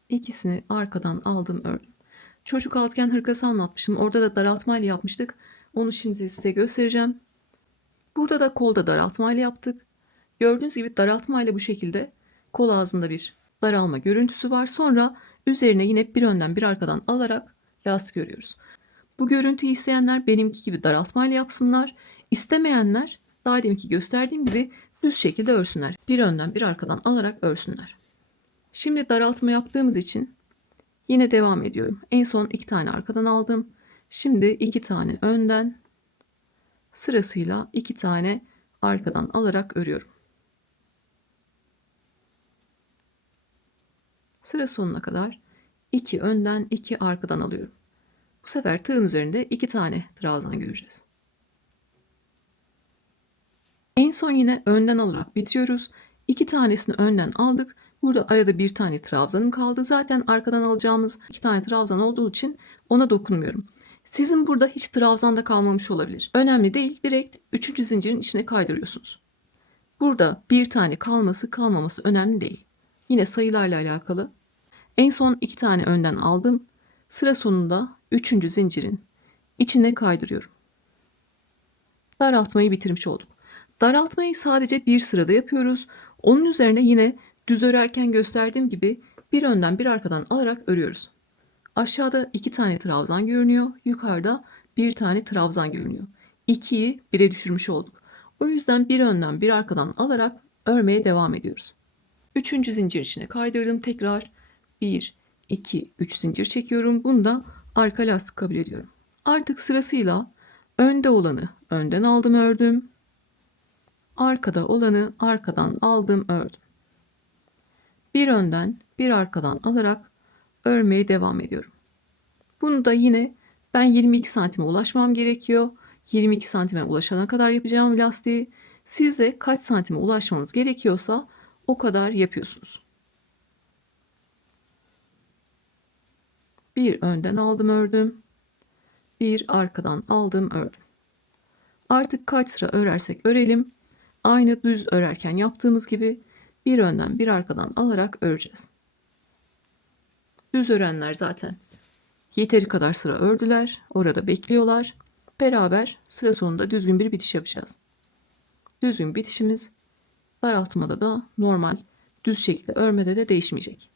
İkisini arkadan aldım ördüm. Çocuk altken hırkası anlatmıştım. Orada da daraltmayla yapmıştık. Onu şimdi size göstereceğim. Burada da kolda daraltmayla yaptık. Gördüğünüz gibi daraltmayla bu şekilde kol ağzında bir daralma görüntüsü var. Sonra üzerine yine bir önden bir arkadan alarak lastik örüyoruz. Bu görüntüyü isteyenler benimki gibi daraltmayla yapsınlar. İstemeyenler daha deminki gösterdiğim gibi düz şekilde örsünler. Bir önden bir arkadan alarak örsünler. Şimdi daraltma yaptığımız için yine devam ediyorum. En son 2 tane arkadan aldım. Şimdi 2 tane önden sırasıyla 2 tane arkadan alarak örüyorum. Sıra sonuna kadar 2 önden 2 arkadan alıyorum. Bu sefer tığın üzerinde 2 tane trabzan göreceğiz. En son yine önden alarak bitiriyoruz. 2 tanesini önden aldık. Burada arada bir tane trabzanım kaldı. Zaten arkadan alacağımız 2 tane trabzan olduğu için ona dokunmuyorum. Sizin burada hiç trabzan da kalmamış olabilir. Önemli değil. Direkt 3. zincirin içine kaydırıyorsunuz. Burada bir tane kalması kalmaması önemli değil. Yine sayılarla alakalı. En son 2 tane önden aldım. Sıra sonunda 3. zincirin içine kaydırıyorum. Daraltmayı bitirmiş olduk. Daraltmayı sadece bir sırada yapıyoruz. Onun üzerine yine düz örerken gösterdiğim gibi bir önden bir arkadan alarak örüyoruz. Aşağıda 2 tane trabzan görünüyor. Yukarıda bir tane trabzan görünüyor. 2'yi 1'e düşürmüş olduk. O yüzden bir önden bir arkadan alarak örmeye devam ediyoruz. 3. zincir içine kaydırdım. Tekrar 1, 2, 3 zincir çekiyorum. Bunu da arka lastik kabul ediyorum. Artık sırasıyla önde olanı önden aldım ördüm. Arkada olanı arkadan aldım ördüm. Bir önden bir arkadan alarak örmeye devam ediyorum. Bunu da yine ben 22 santime ulaşmam gerekiyor. 22 santime ulaşana kadar yapacağım lastiği. Siz de kaç santime ulaşmanız gerekiyorsa o kadar yapıyorsunuz. Bir önden aldım ördüm. Bir arkadan aldım ördüm. Artık kaç sıra örersek örelim. Aynı düz örerken yaptığımız gibi bir önden bir arkadan alarak öreceğiz. Düz örenler zaten yeteri kadar sıra ördüler. Orada bekliyorlar. Beraber sıra sonunda düzgün bir bitiş yapacağız. Düzgün bitişimiz daraltmada da normal düz şekilde örmede de değişmeyecek.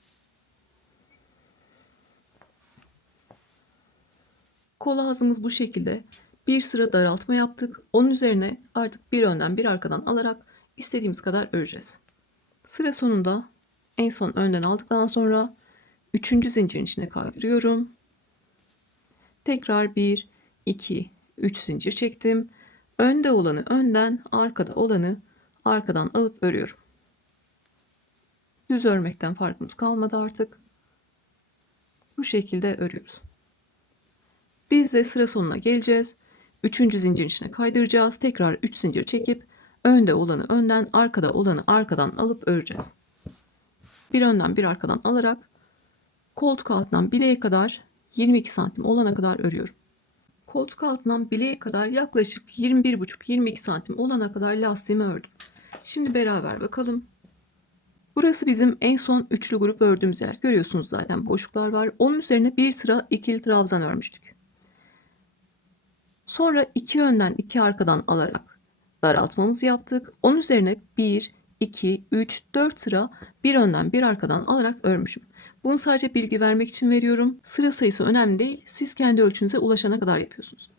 Kol ağzımız bu şekilde. Bir sıra daraltma yaptık. Onun üzerine artık bir önden bir arkadan alarak istediğimiz kadar öreceğiz. Sıra sonunda en son önden aldıktan sonra 3. zincirin içine kaydırıyorum. Tekrar 1, 2, 3 zincir çektim. Önde olanı önden, arkada olanı arkadan alıp örüyorum. Düz örmekten farkımız kalmadı artık. Bu şekilde örüyoruz. Biz de sıra sonuna geleceğiz. 3. zincirin içine kaydıracağız. Tekrar 3 zincir çekip önde olanı önden, arkada olanı arkadan alıp öreceğiz. Bir önden bir arkadan alarak koltuk altından bileğe kadar 22 santim olana kadar örüyorum. Koltuk altından bileğe kadar yaklaşık 21,5-22 santim olana kadar lastiğimi ördüm. Şimdi beraber bakalım. Burası bizim en son üçlü grup ördüğümüz yer. Görüyorsunuz zaten boşluklar var. Onun üzerine bir sıra ikili trabzan örmüştük. Sonra 2 önden 2 arkadan alarak daraltmamızı yaptık. Onun üzerine 1, 2, 3, 4 sıra bir önden bir arkadan alarak örmüşüm. Bunu sadece bilgi vermek için veriyorum. Sıra sayısı önemli değil. Siz kendi ölçünüze ulaşana kadar yapıyorsunuz.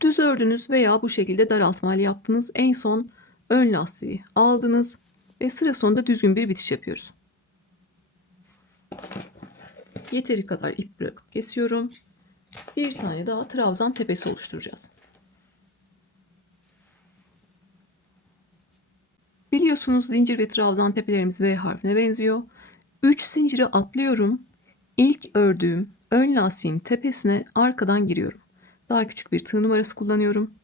Düz ördünüz veya bu şekilde daraltmayla yaptınız. En son ön lastiği aldınız ve sıra sonunda düzgün bir bitiş yapıyoruz. Yeteri kadar ip bırakıp kesiyorum. Bir tane daha trabzan tepesi oluşturacağız. Biliyorsunuz zincir ve trabzan tepelerimiz V harfine benziyor. 3 zinciri atlıyorum. İlk ördüğüm ön lastiğin tepesine arkadan giriyorum. Daha küçük bir tığ numarası kullanıyorum.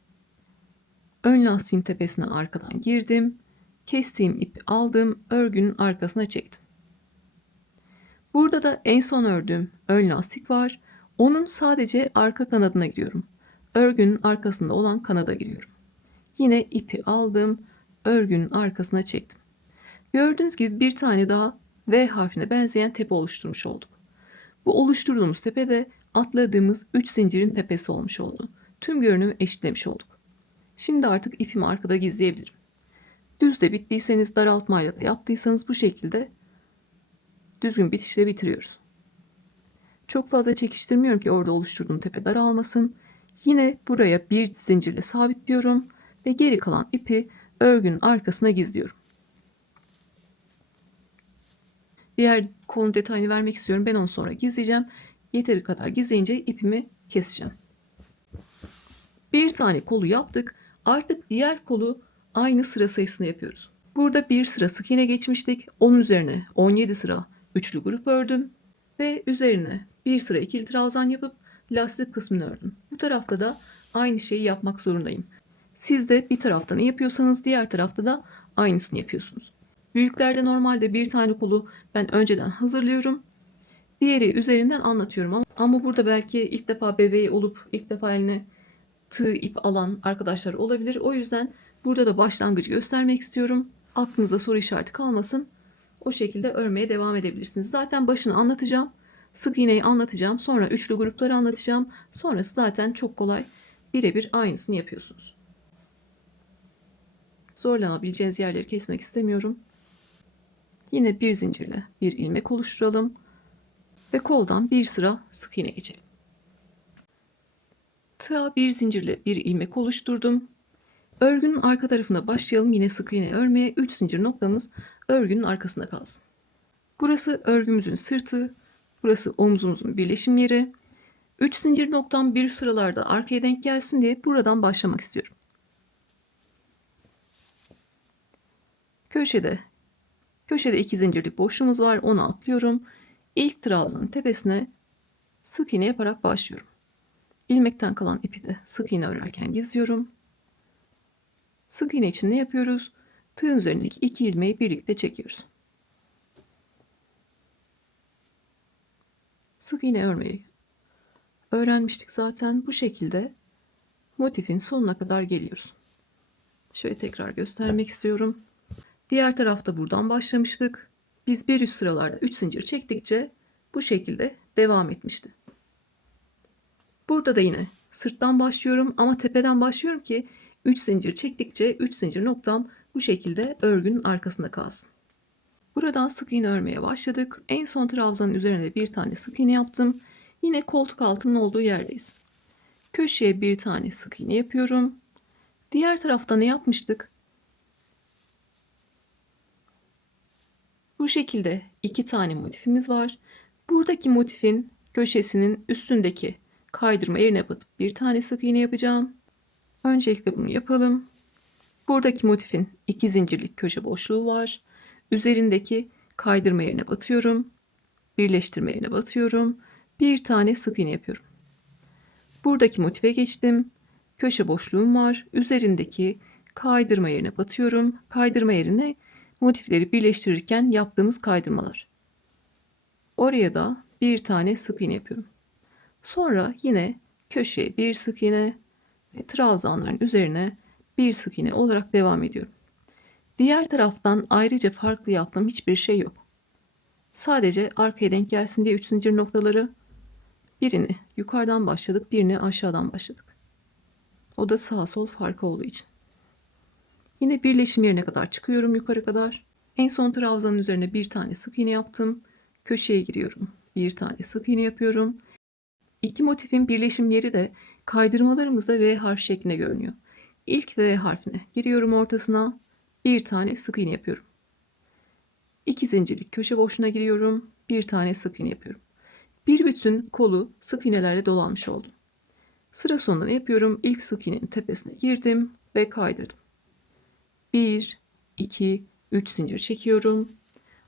Ön lastiğin tepesine arkadan girdim. Kestiğim ipi aldım, örgünün arkasına çektim. Burada da en son ördüğüm ön lastik var. Onun sadece arka kanadına giriyorum. Örgünün arkasında olan kanada giriyorum. Yine ipi aldım, örgünün arkasına çektim. Gördüğünüz gibi bir tane daha V harfine benzeyen tepe oluşturmuş olduk. Bu oluşturduğumuz tepe de atladığımız 3 zincirin tepesi olmuş oldu. Tüm görünümü eşitlemiş olduk. Şimdi artık ipimi arkada gizleyebilirim. Düz de bittiyseniz, daraltmayla da yaptıysanız bu şekilde düzgün bitişle bitiriyoruz. Çok fazla çekiştirmiyorum ki orada oluşturduğum tepe daralmasın. Yine buraya bir zincirle sabitliyorum ve geri kalan ipi örgünün arkasına gizliyorum. Diğer kolun detayını vermek istiyorum. Ben onu sonra gizleyeceğim. Yeteri kadar gizleyince ipimi keseceğim. Bir tane kolu yaptık. Artık diğer kolu aynı sıra sayısını yapıyoruz. Burada bir sıra sık iğne geçmiştik. Onun üzerine 17 sıra üçlü grup ördüm. Ve üzerine bir sıra ikili trabzan yapıp lastik kısmını ördüm. Bu tarafta da aynı şeyi yapmak zorundayım. Siz de bir tarafta ne yapıyorsanız diğer tarafta da aynısını yapıyorsunuz. Büyüklerde normalde bir tane kolu ben önceden hazırlıyorum. Diğeri üzerinden anlatıyorum ama burada belki ilk defa bebeği olup ilk defa eline tığ ip alan arkadaşlar olabilir. O yüzden burada da başlangıcı göstermek istiyorum. Aklınıza soru işareti kalmasın. O şekilde örmeye devam edebilirsiniz. Zaten başını anlatacağım. Sık iğneyi anlatacağım. Sonra üçlü grupları anlatacağım. Sonrası zaten çok kolay. Birebir aynısını yapıyorsunuz. Zorlanabileceğiniz yerleri kesmek istemiyorum. Yine bir zincirle bir ilmek oluşturalım. Ve koldan bir sıra sık iğne geçelim. Tığa bir zincirle bir ilmek oluşturdum. Örgünün arka tarafına başlayalım. Yine sık iğne örmeye 3 zincir noktamız örgünün arkasında kalsın. Burası örgümüzün sırtı. Burası omzumuzun birleşim yeri. 3 zincir noktam bir sıralarda arkaya denk gelsin diye buradan başlamak istiyorum. Köşede 2 zincirlik boşluğumuz var. Onu atlıyorum. İlk trabzanın tepesine sık iğne yaparak başlıyorum. İlmekten kalan ipi de sık iğne örerken gizliyorum. Sık iğne için ne yapıyoruz? Tığın üzerindeki 2 ilmeği birlikte çekiyoruz. Sık iğne örmeyi öğrenmiştik zaten. Bu şekilde motifin sonuna kadar geliyoruz. Şöyle tekrar göstermek istiyorum. Diğer tarafta buradan başlamıştık. Biz bir üst sıralarda 3 zincir çektikçe bu şekilde devam etmişti. Burada da yine sırttan başlıyorum ama tepeden başlıyorum ki 3 zincir çektikçe 3 zincir noktam bu şekilde örgünün arkasında kalsın. Buradan sık iğne örmeye başladık. En son trabzanın üzerine bir tane sık iğne yaptım. Yine koltuk altının olduğu yerdeyiz. Köşeye bir tane sık iğne yapıyorum. Diğer tarafta ne yapmıştık? Bu şekilde 2 tane motifimiz var. Buradaki motifin köşesinin üstündeki kaydırma yerine batıp bir tane sık iğne yapacağım. Öncelikle bunu yapalım. Buradaki motifin 2 zincirlik köşe boşluğu var. Üzerindeki kaydırma yerine batıyorum. Birleştirme yerine batıyorum. Bir tane sık iğne yapıyorum. Buradaki motife geçtim. Köşe boşluğum var. Üzerindeki kaydırma yerine batıyorum. Kaydırma yerine motifleri birleştirirken yaptığımız kaydırmalar. Oraya da bir tane sık iğne yapıyorum. Sonra yine köşeye bir sık iğne ve trabzanların üzerine bir sık iğne olarak devam ediyorum. Diğer taraftan ayrıca farklı yaptığım hiçbir şey yok. Sadece arkaya denk gelsin diye 3 zincir noktaları, birini yukarıdan başladık, birini aşağıdan başladık. O da sağ sol farkı olduğu için. Yine birleşim yerine kadar çıkıyorum yukarı kadar. En son trabzanın üzerine bir tane sık iğne yaptım. Köşeye giriyorum. Bir tane sık iğne yapıyorum. İki motifin birleşim yeri de kaydırmalarımızda V harf şeklinde görünüyor. İlk V harfine giriyorum ortasına. Bir tane sık iğne yapıyorum. 2 zincirlik köşe boşluğuna giriyorum. Bir tane sık iğne yapıyorum. Bir bütün kolu sık iğnelerle dolanmış oldum. Sıra sonunda ne yapıyorum? İlk sık iğnenin tepesine girdim ve kaydırdım. 1, 2, 3 zincir çekiyorum.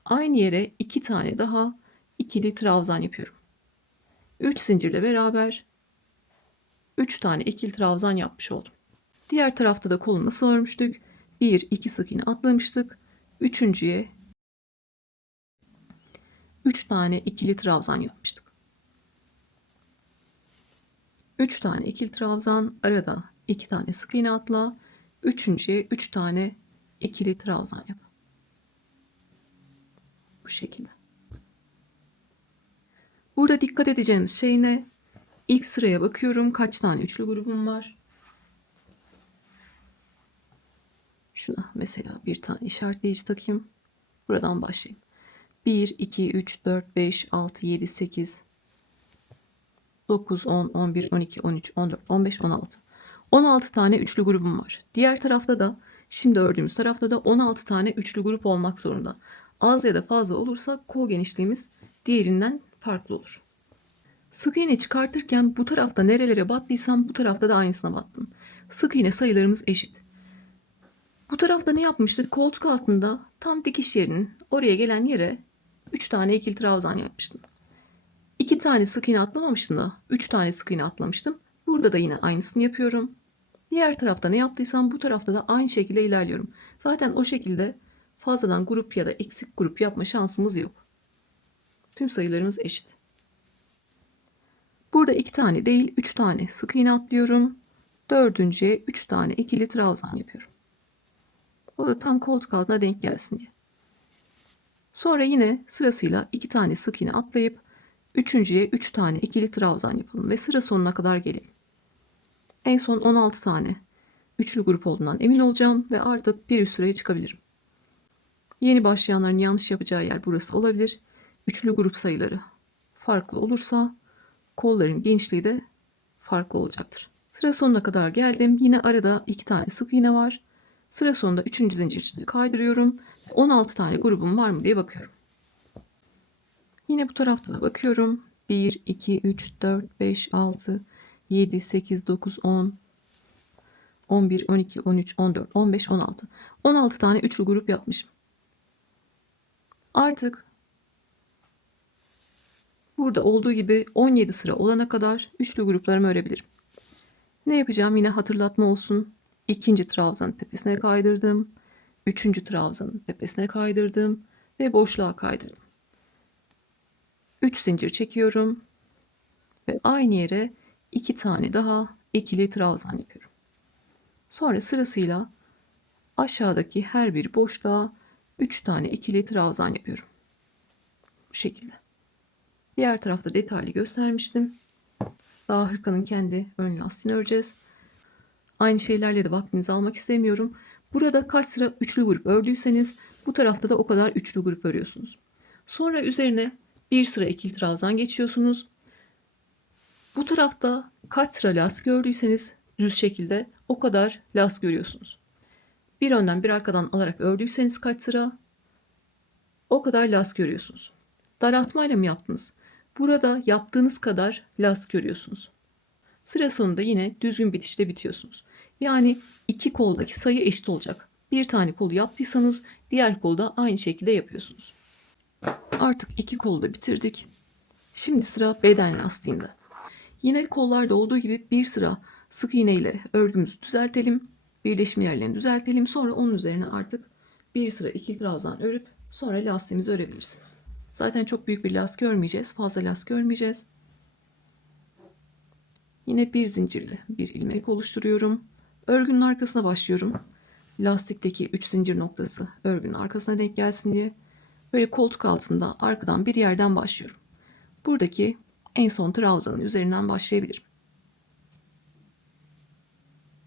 Aynı yere 2 tane daha ikili trabzan yapıyorum. 3 zincirle beraber 3 tane ikili trabzan yapmış oldum. Diğer tarafta da kolu nasıl örmüştük? 1, 2 sık iğne atlamıştık. Üçüncüye 3 tane ikili trabzan yapmıştık. 3 tane ikili trabzan, arada 2 tane sık iğne atla. Üçüncüye 3 tane ikili trabzan yap. Bu şekilde. Burada dikkat edeceğimiz şey ne? İlk sıraya bakıyorum. Kaç tane üçlü grubum var? Şuna mesela bir tane işaretleyici takayım. Buradan başlayayım. 1, 2, 3, 4, 5, 6, 7, 8, 9, 10, 11, 12, 13, 14, 15, 16. 16 tane üçlü grubum var. Diğer tarafta da, şimdi ördüğümüz tarafta da 16 tane üçlü grup olmak zorunda. Az ya da fazla olursa kol genişliğimiz diğerinden farklı olur. Sık iğne çıkartırken bu tarafta nerelere battıysam bu tarafta da aynısına battım. Sık iğne sayılarımız eşit. Bu tarafta ne yapmıştık? Koltuk altında tam dikiş yerinin oraya gelen yere 3 tane ikili trabzan yapmıştım. 2 tane sık iğne atlamamıştım da 3 tane sık iğne atlamıştım. Burada da yine aynısını yapıyorum. Diğer tarafta ne yaptıysam bu tarafta da aynı şekilde ilerliyorum. Zaten o şekilde fazladan grup ya da eksik grup yapma şansımız yok. Tüm sayılarımız eşit. Burada 2 tane değil 3 tane sık iğne atlıyorum. Dördüncüye 3 tane ikili trabzan yapıyorum. O da tam koltuk altına denk gelsin diye. Sonra yine sırasıyla 2 tane sık iğne atlayıp üçüncüye 3 tane ikili trabzan yapalım ve sıra sonuna kadar gelelim. En son 16 tane üçlü grup olduğundan emin olacağım ve artık bir üst sıraya çıkabilirim. Yeni başlayanların yanlış yapacağı yer burası olabilir. Üçlü grup sayıları farklı olursa kolların genişliği de farklı olacaktır. Sıra sonuna kadar geldim. Yine arada 2 tane sık iğne var. Sıra sonunda 3. zincir içine kaydırıyorum. 16 tane grubum var mı diye bakıyorum. Yine bu tarafta da bakıyorum. 1, 2, 3, 4, 5, 6, 7, 8, 9, 10, 11, 12, 13, 14, 15, 16. 16 tane üçlü grup yapmışım. Artık burada olduğu gibi 17 sıra olana kadar üçlü gruplarımı örebilirim. Ne yapacağım? Yine hatırlatma olsun. İkinci trabzanın tepesine kaydırdım. Üçüncü trabzanın tepesine kaydırdım. Ve boşluğa kaydırdım. 3 zincir çekiyorum. Ve aynı yere 2 tane daha ikili trabzan yapıyorum. Sonra sırasıyla aşağıdaki her bir boşluğa 3 tane ikili trabzan yapıyorum. Bu şekilde. Diğer tarafta detaylı göstermiştim. Daha hırkanın kendi ön lastiğini öreceğiz. Aynı şeylerle de vaktinizi almak istemiyorum. Burada kaç sıra üçlü grup ördüyseniz bu tarafta da o kadar üçlü grup örüyorsunuz. Sonra üzerine bir sıra ikili trabzan geçiyorsunuz. Bu tarafta kaç sıra lastik ördüyseniz düz şekilde o kadar lastik örüyorsunuz. Bir önden bir arkadan alarak ördüyseniz kaç sıra o kadar lastik örüyorsunuz. Daraltmayla mı yaptınız? Burada yaptığınız kadar lastik örüyorsunuz. Sıra sonunda yine düzgün bitişte bitiyorsunuz. Yani iki koldaki sayı eşit olacak. Bir tane kolu yaptıysanız diğer kolu da aynı şekilde yapıyorsunuz. Artık iki kolu da bitirdik. Şimdi sıra beden lastiğinde. Yine kollarda olduğu gibi bir sıra sık iğne ile örgümüzü düzeltelim. Birleşim yerlerini düzeltelim. Sonra onun üzerine artık bir sıra ikili trabzan örüp sonra lastiğimizi örebiliriz. Zaten çok büyük bir lastik örmeyeceğiz. Fazla lastik örmeyeceğiz. Yine bir zincirle bir ilmek oluşturuyorum. Örgünün arkasına başlıyorum. Lastikteki 3 zincir noktası örgünün arkasına denk gelsin diye. Böyle koltuk altında arkadan bir yerden başlıyorum. Buradaki en son trabzanın üzerinden başlayabilirim.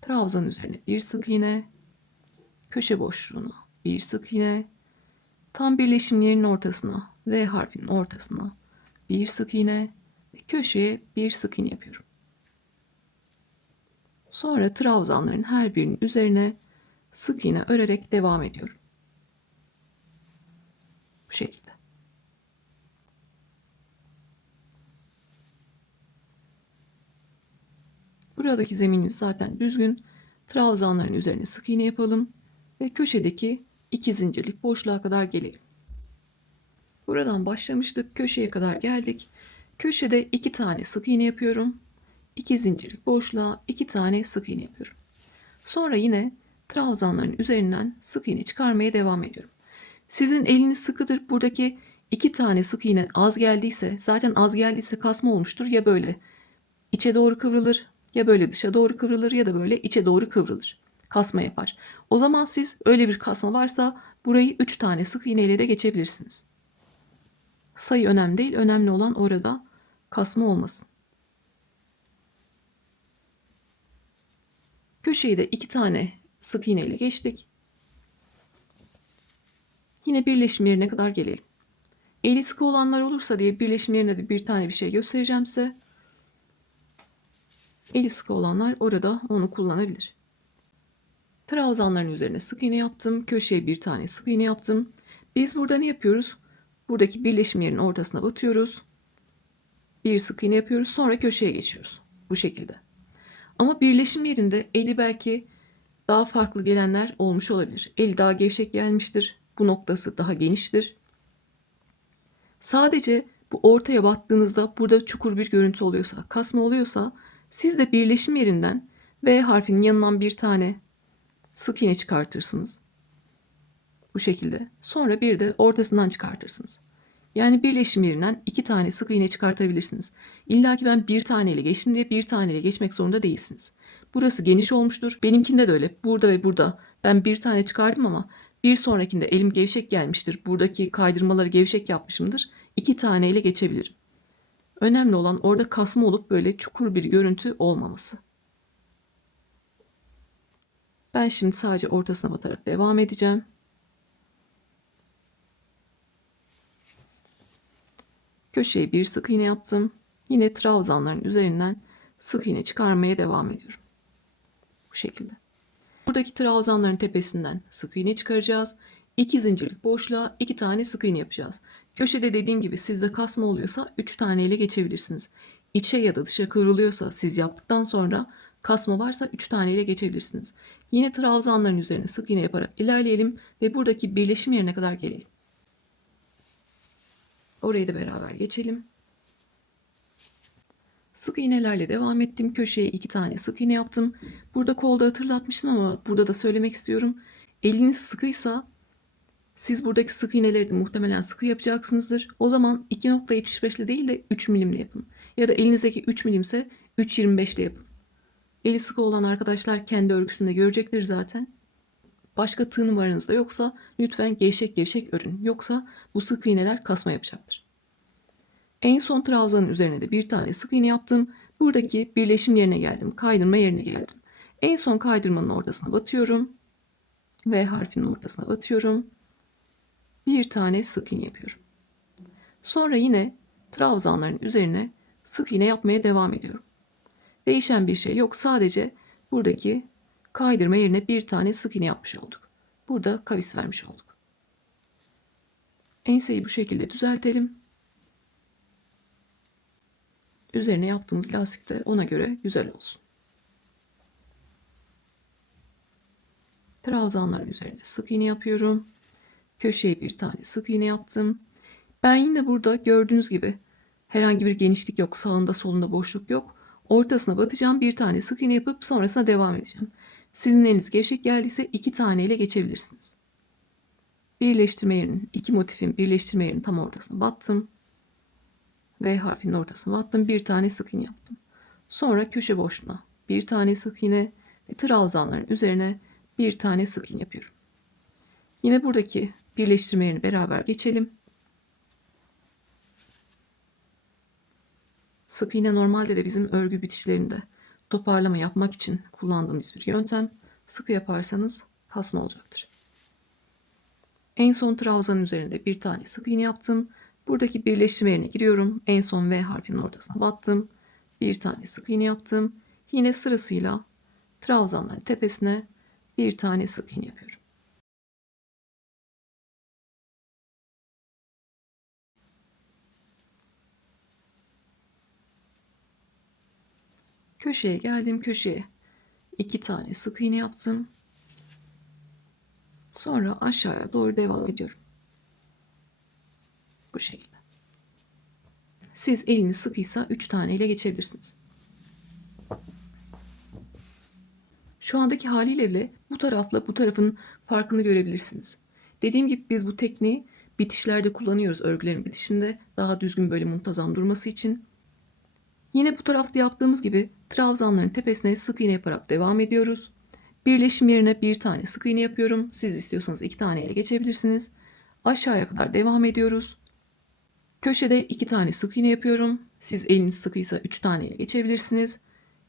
Trabzanın üzerine bir sık iğne, köşe boşluğuna bir sık iğne, tam birleşim yerinin ortasına V harfinin ortasına bir sık iğne ve köşeye bir sık iğne yapıyorum. Sonra trabzanların her birinin üzerine sık iğne örerek devam ediyorum. Bu şekilde. Buradaki zeminimiz zaten düzgün. Trabzanların üzerine sık iğne yapalım ve köşedeki 2 zincirlik boşluğa kadar gelelim. Buradan başlamıştık. Köşeye kadar geldik. Köşede 2 tane sık iğne yapıyorum. 2 zincirlik boşluğa 2 tane sık iğne yapıyorum. Sonra yine trabzanların üzerinden sık iğne çıkarmaya devam ediyorum. Sizin eliniz sıkıdır. Buradaki 2 tane sık iğne az geldiyse, zaten az geldiyse kasma olmuştur. Ya böyle içe doğru kıvrılır, ya böyle dışa doğru kıvrılır ya da böyle içe doğru kıvrılır. Kasma yapar. O zaman siz öyle bir kasma varsa burayı 3 tane sık iğne ile de geçebilirsiniz. Sayı önemli değil. Önemli olan orada kasma olmasın. Köşeyi de 2 tane sık iğne ile geçtik. Yine birleşim yerine kadar gelelim. Eli sıkı olanlar olursa diye birleşim yerine de bir tane bir şey göstereceğim size. Eli sıkı olanlar orada onu kullanabilir. Trabzanların üzerine sık iğne yaptım. Köşeye bir tane sık iğne yaptım. Biz burada ne yapıyoruz? Buradaki birleşim yerinin ortasına batıyoruz. Bir sık iğne yapıyoruz. Sonra köşeye geçiyoruz. Bu şekilde. Ama birleşim yerinde eli belki daha farklı gelenler olmuş olabilir. Eli daha gevşek gelmiştir. Bu noktası daha geniştir. Sadece bu ortaya battığınızda burada çukur bir görüntü oluyorsa, kasma oluyorsa siz de birleşim yerinden V harfinin yanından bir tane sık iğne çıkartırsınız. Bu şekilde. Sonra bir de ortasından çıkartırsınız. Yani birleşim yerinden 2 tane sık iğne çıkartabilirsiniz. İlla ki ben bir taneyle geçtim diye bir taneyle geçmek zorunda değilsiniz. Burası geniş olmuştur. Benimkinde de öyle. Burada ve burada ben bir tane çıkardım ama bir sonrakinde elim gevşek gelmiştir. Buradaki kaydırmaları gevşek yapmışımdır. 2 taneyle geçebilirim. Önemli olan orada kasma olup böyle çukur bir görüntü olmaması. Ben şimdi sadece ortasına batarak devam edeceğim. Köşeye bir sık iğne yaptım. Yine trabzanların üzerinden sık iğne çıkarmaya devam ediyorum. Bu şekilde. Buradaki trabzanların tepesinden sık iğne çıkaracağız. 2 zincirlik boşluğa 2 tane sık iğne yapacağız. Köşede dediğim gibi sizde kasma oluyorsa 3 tane ile geçebilirsiniz. İçe ya da dışa kıvrılıyorsa siz yaptıktan sonra kasma varsa 3 tane ile geçebilirsiniz. Yine trabzanların üzerine sık iğne yaparak ilerleyelim ve buradaki birleşim yerine kadar gelelim. Orayı da beraber geçelim. Sık iğnelerle devam ettim. Köşeye 2 tane sık iğne yaptım. Burada kolda hatırlatmıştım ama burada da söylemek istiyorum. Eliniz sıkıysa siz buradaki sık iğneleri de muhtemelen sıkı yapacaksınızdır. O zaman 2.75 ile değil de 3 milimle yapın. Ya da elinizdeki 3 milimse 3.25 ile yapın. Eli sıkı olan arkadaşlar kendi örgüsünde görecektir zaten. Başka tığ numaranız da yoksa lütfen gevşek gevşek örün. Yoksa bu sık iğneler kasma yapacaktır. En son trabzanın üzerine de bir tane sık iğne yaptım. Buradaki birleşim yerine geldim. Kaydırma yerine geldim. En son kaydırmanın ortasına batıyorum. V harfinin ortasına batıyorum. Bir tane sık iğne yapıyorum. Sonra yine trabzanların üzerine sık iğne yapmaya devam ediyorum. Değişen bir şey yok. Sadece buradaki kaydırma yerine bir tane sık iğne yapmış olduk. Burada kavis vermiş olduk. Enseyi bu şekilde düzeltelim. Üzerine yaptığımız lastik de ona göre güzel olsun. Trabzanların üzerine sık iğne yapıyorum. Köşeye bir tane sık iğne yaptım. Ben yine burada gördüğünüz gibi herhangi bir genişlik yok. Sağında solunda boşluk yok. Ortasına batacağım. Bir tane sık iğne yapıp sonrasına devam edeceğim. Sizin eliniz gevşek geldiyse 2 tane ile geçebilirsiniz. Birleştirme yerinin, iki motifin birleştirme yerinin tam ortasına battım. V harfinin ortasına battım. Bir tane sık iğne yaptım. Sonra köşe boşluğuna bir tane sık iğne ve trabzanların üzerine bir tane sık iğne yapıyorum. Yine buradaki birleştirme yerini beraber geçelim. Sık iğne normalde de bizim örgü bitişlerinde toparlama yapmak için kullandığımız bir yöntem. Sıkı yaparsanız kasma olacaktır. En son trabzanın üzerinde bir tane sık iğne yaptım. Buradaki birleştirme yerine giriyorum. En son V harfinin ortasına battım. Bir tane sık iğne yaptım. Yine sırasıyla trabzanların tepesine bir tane sık iğne yapıyorum. Köşeye geldim. Köşeye 2 tane sık iğne yaptım. Sonra aşağıya doğru devam ediyorum. Bu şekilde. Siz eliniz sıkıysa 3 tane ile geçebilirsiniz. Şu andaki haliyle bile bu tarafla bu tarafın farkını görebilirsiniz. Dediğim gibi biz bu tekniği bitişlerde kullanıyoruz, örgülerin bitişinde daha düzgün böyle muntazam durması için. Yine bu tarafta yaptığımız gibi trabzanların tepesine sık iğne yaparak devam ediyoruz. Birleşim yerine bir tane sık iğne yapıyorum. Siz istiyorsanız 2 tane ile geçebilirsiniz. Aşağıya kadar devam ediyoruz. Köşede 2 tane sık iğne yapıyorum. Siz eliniz sıkıysa 3 tane ile geçebilirsiniz.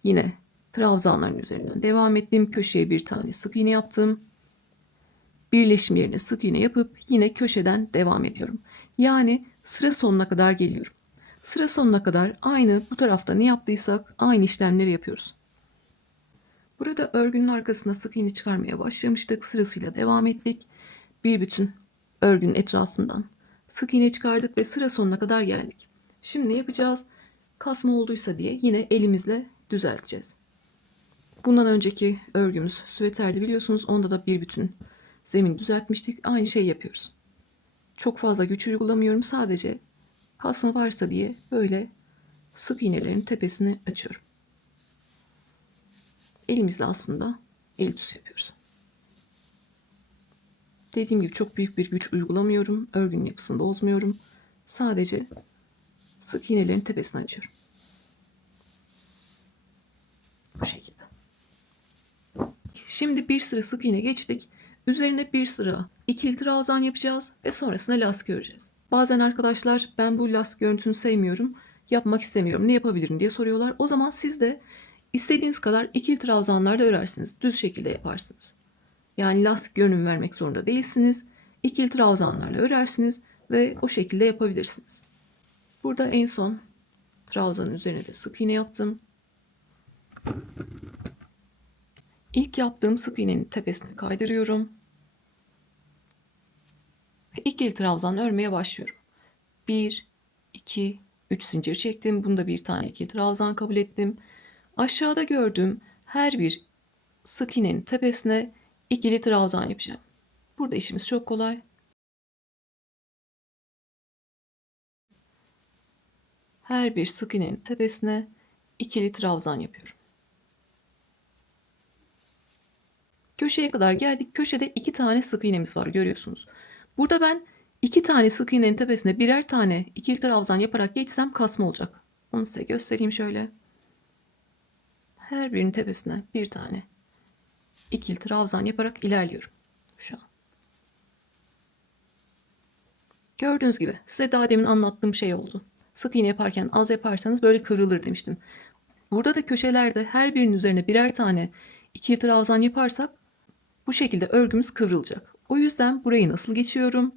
Yine trabzanların üzerinden devam ettim. Köşeye bir tane sık iğne yaptım. Birleşim yerine sık iğne yapıp yine köşeden devam ediyorum. Yani sıra sonuna kadar geliyorum. Sıra sonuna kadar aynı bu tarafta ne yaptıysak aynı işlemleri yapıyoruz. Burada örgünün arkasına sık iğne çıkarmaya başlamıştık. Sırasıyla devam ettik. Bir bütün örgünün etrafından sık iğne çıkardık ve sıra sonuna kadar geldik. Şimdi ne yapacağız? Kasma olduysa diye yine elimizle düzelteceğiz. Bundan önceki örgümüz süveterdi biliyorsunuz. Onda da bir bütün zemin düzeltmiştik. Aynı şeyi yapıyoruz. Çok fazla güç uygulamıyorum. Sadece kasma varsa diye böyle sık iğnelerin tepesini açıyorum. Elimizle aslında el ütüsü yapıyoruz. Dediğim gibi çok büyük bir güç uygulamıyorum. Örgünün yapısını bozmuyorum. Sadece sık iğnelerin tepesini açıyorum. Bu şekilde. Şimdi bir sıra sık iğne geçtik. Üzerine bir sıra ikili trabzan yapacağız ve sonrasında lastik öreceğiz. Bazen arkadaşlar ben bu lastik görüntüsünü sevmiyorum, yapmak istemiyorum, ne yapabilirim diye soruyorlar. O zaman siz de istediğiniz kadar ikili trabzanlarla örersiniz. Düz şekilde yaparsınız. Yani lastik görünüm vermek zorunda değilsiniz. İkili trabzanlarla örersiniz ve o şekilde yapabilirsiniz. Burada en son trabzanın üzerine de sık iğne yaptım. İlk yaptığım sık iğnenin tepesine kaydırıyorum. Ve ikili trabzan örmeye başlıyorum. 1, 2, 3 zincir çektim. Bunda bir tane ikili trabzan kabul ettim. Aşağıda gördüğüm her bir sık iğnenin tepesine ikili trabzan yapacağım. Burada işimiz çok kolay. Her bir sık iğnenin tepesine ikili trabzan yapıyorum. Köşeye kadar geldik. Köşede 2 tane sık iğnemiz var görüyorsunuz. Burada ben 2 tane sık iğnenin tepesine birer tane ikili trabzan yaparak geçsem kasma olacak. Onu size göstereyim şöyle. Her birinin tepesine bir tane ikili trabzan yaparak ilerliyorum şu an. Gördüğünüz gibi size daha demin anlattığım şey oldu. Sık iğne yaparken az yaparsanız böyle kıvrılır demiştim. Burada da köşelerde her birinin üzerine birer tane ikili trabzan yaparsak bu şekilde örgümüz kıvrılacak. O yüzden burayı nasıl geçiyorum?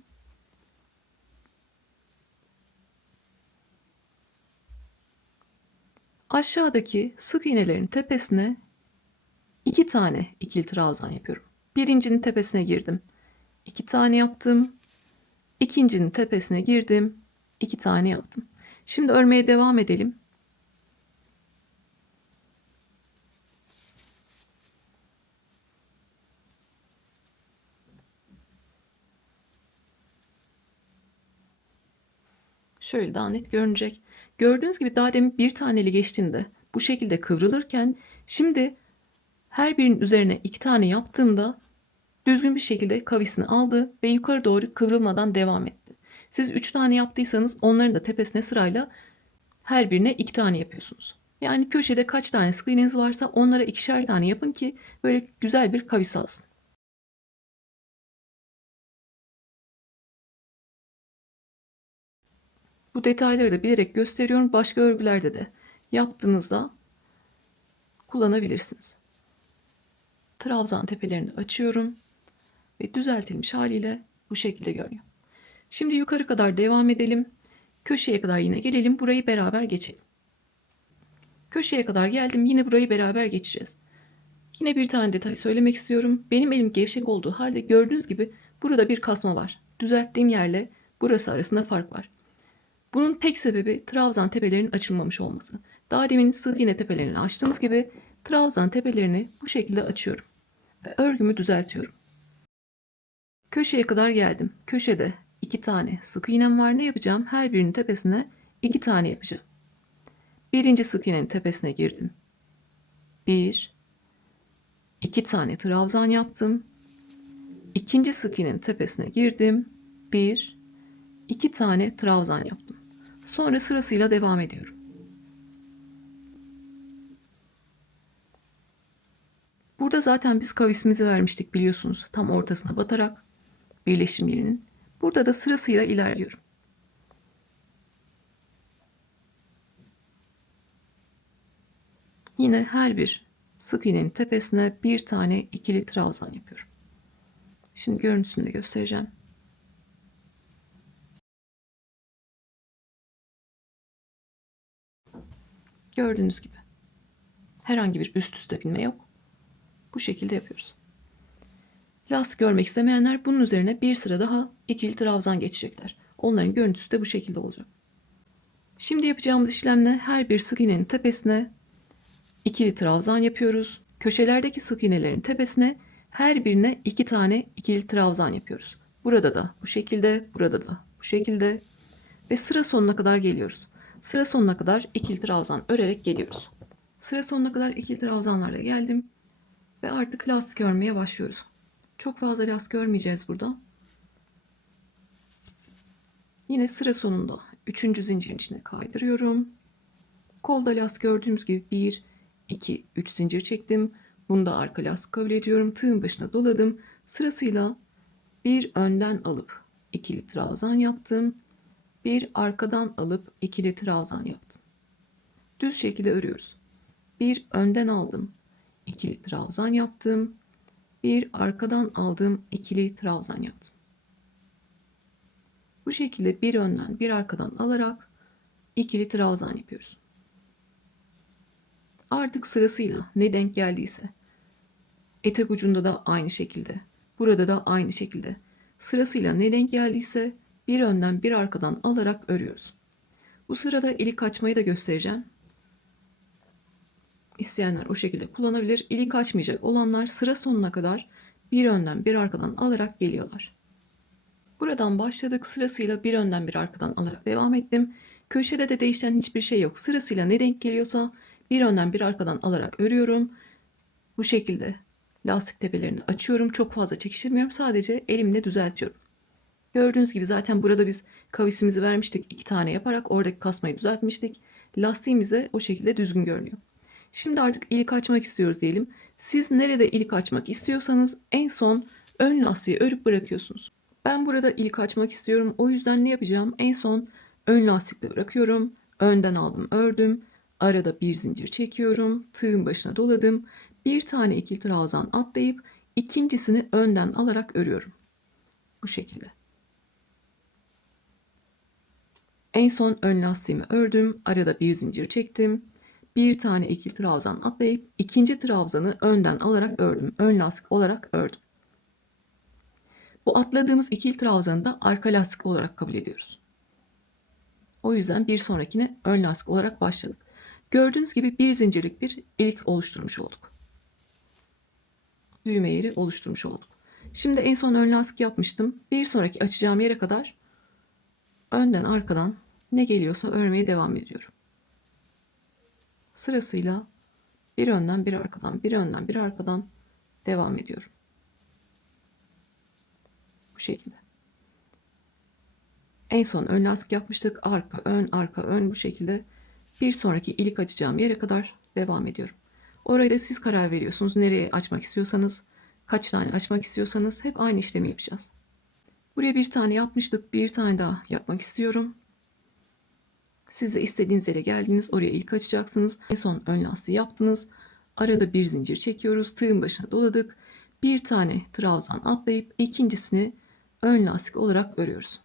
Aşağıdaki sık iğnelerin tepesine 2 tane ikili trabzan yapıyorum. Birincinin tepesine girdim. 2 tane yaptım. İkincinin tepesine girdim. 2 tane yaptım. Şimdi örmeye devam edelim. Şöyle daha net görünecek. Gördüğünüz gibi daha demin bir taneli geçtiğinde bu şekilde kıvrılırken şimdi her birinin üzerine 2 tane yaptığımda düzgün bir şekilde kavisini aldı ve yukarı doğru kıvrılmadan devam etti. Siz 3 tane yaptıysanız onların da tepesine sırayla her birine 2 tane yapıyorsunuz. Yani köşede kaç tane sık iğneniz varsa onlara 2'şer tane yapın ki böyle güzel bir kavis alsın. Bu detayları da bilerek gösteriyorum. Başka örgülerde de yaptığınızda kullanabilirsiniz. Trabzan tepelerini açıyorum ve düzeltilmiş haliyle bu şekilde görünüyor. Şimdi yukarı kadar devam edelim. Köşeye kadar yine gelelim. Burayı beraber geçelim. Köşeye kadar geldim. Yine burayı beraber geçeceğiz. Yine bir tane detay söylemek istiyorum. Benim elim gevşek olduğu halde gördüğünüz gibi burada bir kasma var. Düzelttiğim yerle burası arasında fark var. Bunun tek sebebi trabzan tepelerinin açılmamış olması. Daha demin sık iğne tepelerini açtığımız gibi trabzan tepelerini bu şekilde açıyorum. Ve örgümü düzeltiyorum. Köşeye kadar geldim. Köşede 2 tane sık iğnem var. Ne yapacağım? Her birinin tepesine 2 tane yapacağım. Birinci sık iğnenin tepesine girdim. 1, 2 tane trabzan yaptım. İkinci sık iğnenin tepesine girdim. 1, 2 tane trabzan yaptım. Sonra sırasıyla devam ediyorum. Burada zaten biz kavisimizi vermiştik biliyorsunuz. Tam ortasına batarak birleşim yerinin. Burada da sırasıyla ilerliyorum. Yine her bir sık iğnenin tepesine bir tane ikili trabzan yapıyorum. Şimdi görüntüsünü de göstereceğim. Gördüğünüz gibi herhangi bir üst üste binme yok. Bu şekilde yapıyoruz. Lastik görmek istemeyenler bunun üzerine bir sıra daha ikili trabzan geçecekler. Onların görüntüsü de bu şekilde olacak. Şimdi yapacağımız işlemle her bir sık iğnenin tepesine ikili trabzan yapıyoruz. Köşelerdeki sık iğnelerin tepesine her birine 2 tane ikili trabzan yapıyoruz. Burada da bu şekilde, burada da bu şekilde ve sıra sonuna kadar geliyoruz. Sıra sonuna kadar ikili trabzan örerek geliyoruz. Sıra sonuna kadar ikili trabzanlarla geldim ve artık lastik örmeye başlıyoruz. Çok fazla lastik örmeyeceğiz burada. Yine sıra sonunda 3. zincirin içine kaydırıyorum. Kolda lastik gördüğümüz gibi 1, 2, 3 zincir çektim. Bunu da arka lastik kabul ediyorum. Tığın başına doladım. Sırasıyla bir önden alıp ikili trabzan yaptım. Bir arkadan alıp ikili trabzan yaptım. Düz şekilde örüyoruz. Bir önden aldım, ikili trabzan yaptım. Bir arkadan aldım, ikili trabzan yaptım. Bu şekilde bir önden bir arkadan alarak ikili trabzan yapıyoruz. Artık sırasıyla ne denk geldiyse etek ucunda da aynı şekilde, burada da aynı şekilde sırasıyla ne denk geldiyse bir önden bir arkadan alarak örüyoruz. Bu sırada ilik açmayı da göstereceğim. İsteyenler o şekilde kullanabilir. İlik açmayacak olanlar sıra sonuna kadar bir önden bir arkadan alarak geliyorlar. Buradan başladık. Sırasıyla bir önden bir arkadan alarak devam ettim. Köşede de değişen hiçbir şey yok. Sırasıyla ne denk geliyorsa bir önden bir arkadan alarak örüyorum. Bu şekilde lastik tepelerini açıyorum. Çok fazla çekiştirmiyorum. Sadece elimle düzeltiyorum. Gördüğünüz gibi zaten burada biz kavisimizi vermiştik. 2 tane yaparak oradaki kasmayı düzeltmiştik. Lastiğimiz de o şekilde düzgün görünüyor. Şimdi artık ilik açmak istiyoruz diyelim. Siz nerede ilik açmak istiyorsanız en son ön lastiği örüp bırakıyorsunuz. Ben burada ilik açmak istiyorum. O yüzden ne yapacağım? En son ön lastikle bırakıyorum. Önden aldım, ördüm. Arada bir zincir çekiyorum. Tığın başına doladım. Bir tane ikili trabzan atlayıp ikincisini önden alarak örüyorum. Bu şekilde. En son ön lastiğimi ördüm. Arada bir zincir çektim. Bir tane ikili trabzan atlayıp ikinci trabzanı önden alarak ördüm. Ön lastik olarak ördüm. Bu atladığımız ikili trabzanı da arka lastik olarak kabul ediyoruz. O yüzden bir sonrakine ön lastik olarak başladık. Gördüğünüz gibi bir zincirlik bir ilik oluşturmuş olduk. Düğme yeri oluşturmuş olduk. Şimdi en son ön lastik yapmıştım. Bir sonraki açacağım yere kadar önden arkadan ne geliyorsa örmeye devam ediyorum. Sırasıyla bir önden bir arkadan, bir önden bir arkadan devam ediyorum. Bu şekilde. En son ön lastik yapmıştık. Arka, ön, arka, ön bu şekilde bir sonraki ilik açacağım yere kadar devam ediyorum. Orayı da siz karar veriyorsunuz. Nereye açmak istiyorsanız, kaç tane açmak istiyorsanız hep aynı işlemi yapacağız. Buraya bir tane yapmıştık. Bir tane daha yapmak istiyorum. Siz de istediğiniz yere geldiniz. Oraya ilk açacaksınız. En son ön lastiği yaptınız. Arada bir zincir çekiyoruz. Tığın başına doladık. Bir tane trabzan atlayıp ikincisini ön lastik olarak örüyoruz.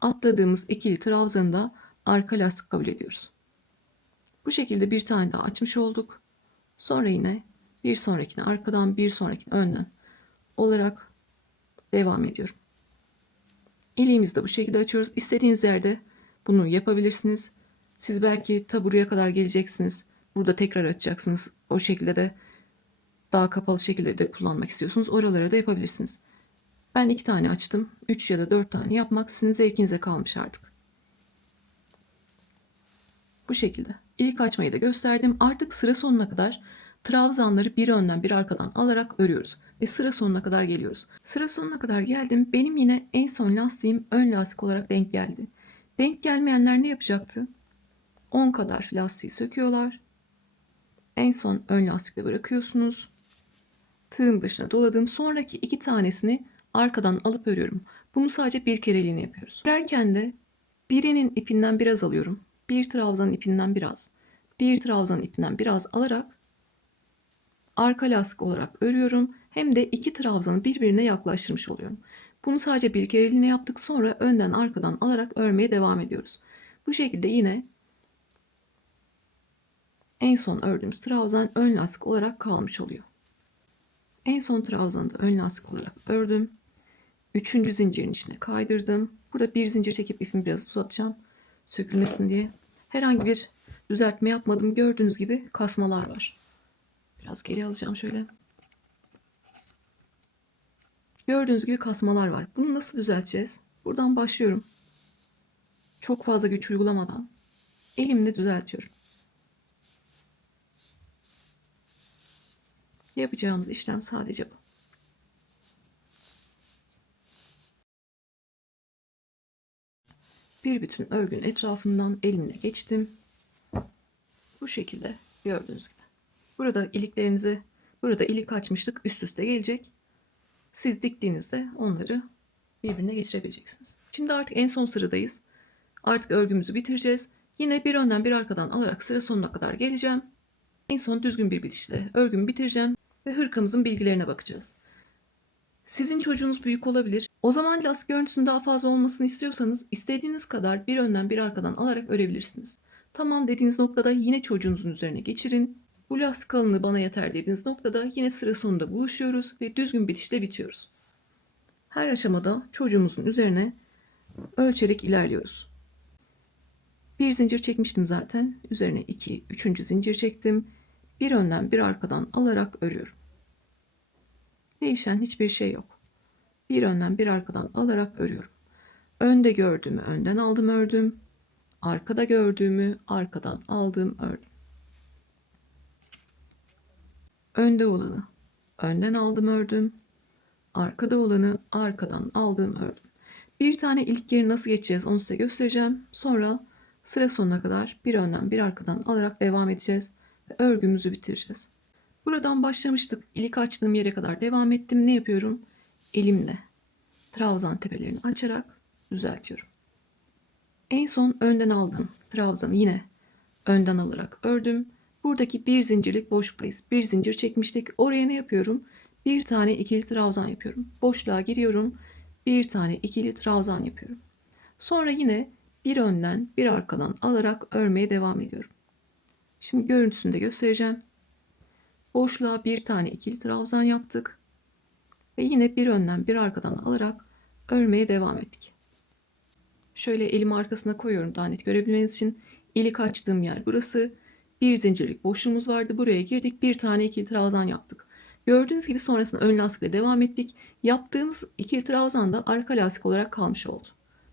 Atladığımız ikili trabzanı da arka lastik kabul ediyoruz. Bu şekilde bir tane daha açmış olduk. Sonra yine bir sonrakini arkadan, bir sonrakini önden olarak devam ediyorum. İliğimizi de bu şekilde açıyoruz. İstediğiniz yerde bunu yapabilirsiniz. Siz belki ta buraya kadar geleceksiniz. Burada tekrar açacaksınız. O şekilde de daha kapalı şekilde de kullanmak istiyorsunuz. Oralara da yapabilirsiniz. Ben 2 tane açtım. 3 ya da 4 tane yapmak sizin zevkinize kalmış artık. Bu şekilde. İlk açmayı da gösterdim. Artık sıra sonuna kadar trabzanları bir önden bir arkadan alarak örüyoruz. Ve sıra sonuna kadar geliyoruz. Sıra sonuna kadar geldim. Benim yine en son lastiğim ön lastik olarak denk geldi. Denk gelmeyenler ne yapacaktı? 10 kadar lastiği söküyorlar. En son ön lastikle bırakıyorsunuz. Tığın başına doladım. Sonraki 2 tanesini arkadan alıp örüyorum. Bunu sadece bir kereliğine yapıyoruz. Örerken de birinin ipinden biraz alıyorum. Bir trabzanın ipinden biraz. Bir trabzanın ipinden biraz alarak arka lastik olarak örüyorum. Hem de 2 trabzanı birbirine yaklaştırmış oluyorum. Bunu sadece bir kereliğine yaptık. Sonra önden arkadan alarak örmeye devam ediyoruz. Bu şekilde yine en son ördüğümüz trabzan ön lastik olarak kalmış oluyor. En son trabzanı da ön lastik olarak ördüm. Üçüncü zincirin içine kaydırdım. Burada bir zincir çekip ipimi biraz uzatacağım. Sökülmesin diye. Herhangi bir düzeltme yapmadım. Gördüğünüz gibi kasmalar var. Biraz geri alacağım şöyle. Gördüğünüz gibi kasmalar var. Bunu nasıl düzelteceğiz? Buradan başlıyorum. Çok fazla güç uygulamadan elimle düzeltiyorum. Yapacağımız işlem sadece bu. Bir bütün örgünün etrafından elimle geçtim. Bu şekilde gördüğünüz gibi. Burada ilik açmıştık, üst üste gelecek. Siz diktiğinizde onları birbirine geçirebileceksiniz. Şimdi artık en son sıradayız. Artık örgümüzü bitireceğiz. Yine bir önden bir arkadan alarak sıra sonuna kadar geleceğim. En son düzgün bir bitişle örgümü bitireceğim ve hırkamızın bilgilerine bakacağız. Sizin çocuğunuz büyük olabilir. O zaman lastik görüntüsünün daha fazla olmasını istiyorsanız istediğiniz kadar bir önden bir arkadan alarak örebilirsiniz. Tamam dediğiniz noktada yine çocuğunuzun üzerine geçirin. Bu lastik kalınlığı bana yeter dediğiniz noktada yine sıra sonunda buluşuyoruz ve düzgün bitişle bitiyoruz. Her aşamada çocuğumuzun üzerine ölçerek ilerliyoruz. Bir zincir çekmiştim zaten. Üzerine 2, 3. zincir çektim. Bir önden bir arkadan alarak örüyorum. Değişen hiçbir şey yok. Bir önden bir arkadan alarak örüyorum. Önde gördüğümü önden aldım ördüm. Arkada gördüğümü arkadan aldım ördüm. Önde olanı önden aldım ördüm. Arkada olanı arkadan aldım ördüm. Bir tane ilk yeri nasıl geçeceğiz onu size göstereceğim. Sonra sıra sonuna kadar bir önden bir arkadan alarak devam edeceğiz ve örgümüzü bitireceğiz. Buradan başlamıştık. İlk açtığım yere kadar devam ettim. Ne yapıyorum? Elimle trabzan tepelerini açarak düzeltiyorum. En son önden aldım. Trabzanı yine önden alarak ördüm. Buradaki bir zincirlik boşluktayız. Bir zincir çekmiştik. Oraya ne yapıyorum? Bir tane ikili trabzan yapıyorum. Boşluğa giriyorum. Bir tane ikili trabzan yapıyorum. Sonra yine bir önden bir arkadan alarak örmeye devam ediyorum. Şimdi görüntüsünü de göstereceğim. Boşluğa bir tane ikili trabzan yaptık. Ve yine bir önden bir arkadan alarak örmeye devam ettik. Şöyle elimi arkasına koyuyorum daha net görebilmeniz için. İlik açtığım yer burası. Bir zincirlik boşluğumuz vardı. Buraya girdik. Bir tane ikili trabzan yaptık. Gördüğünüz gibi sonrasında ön lastikle devam ettik. Yaptığımız ikili trabzan da arka lastik olarak kalmış oldu.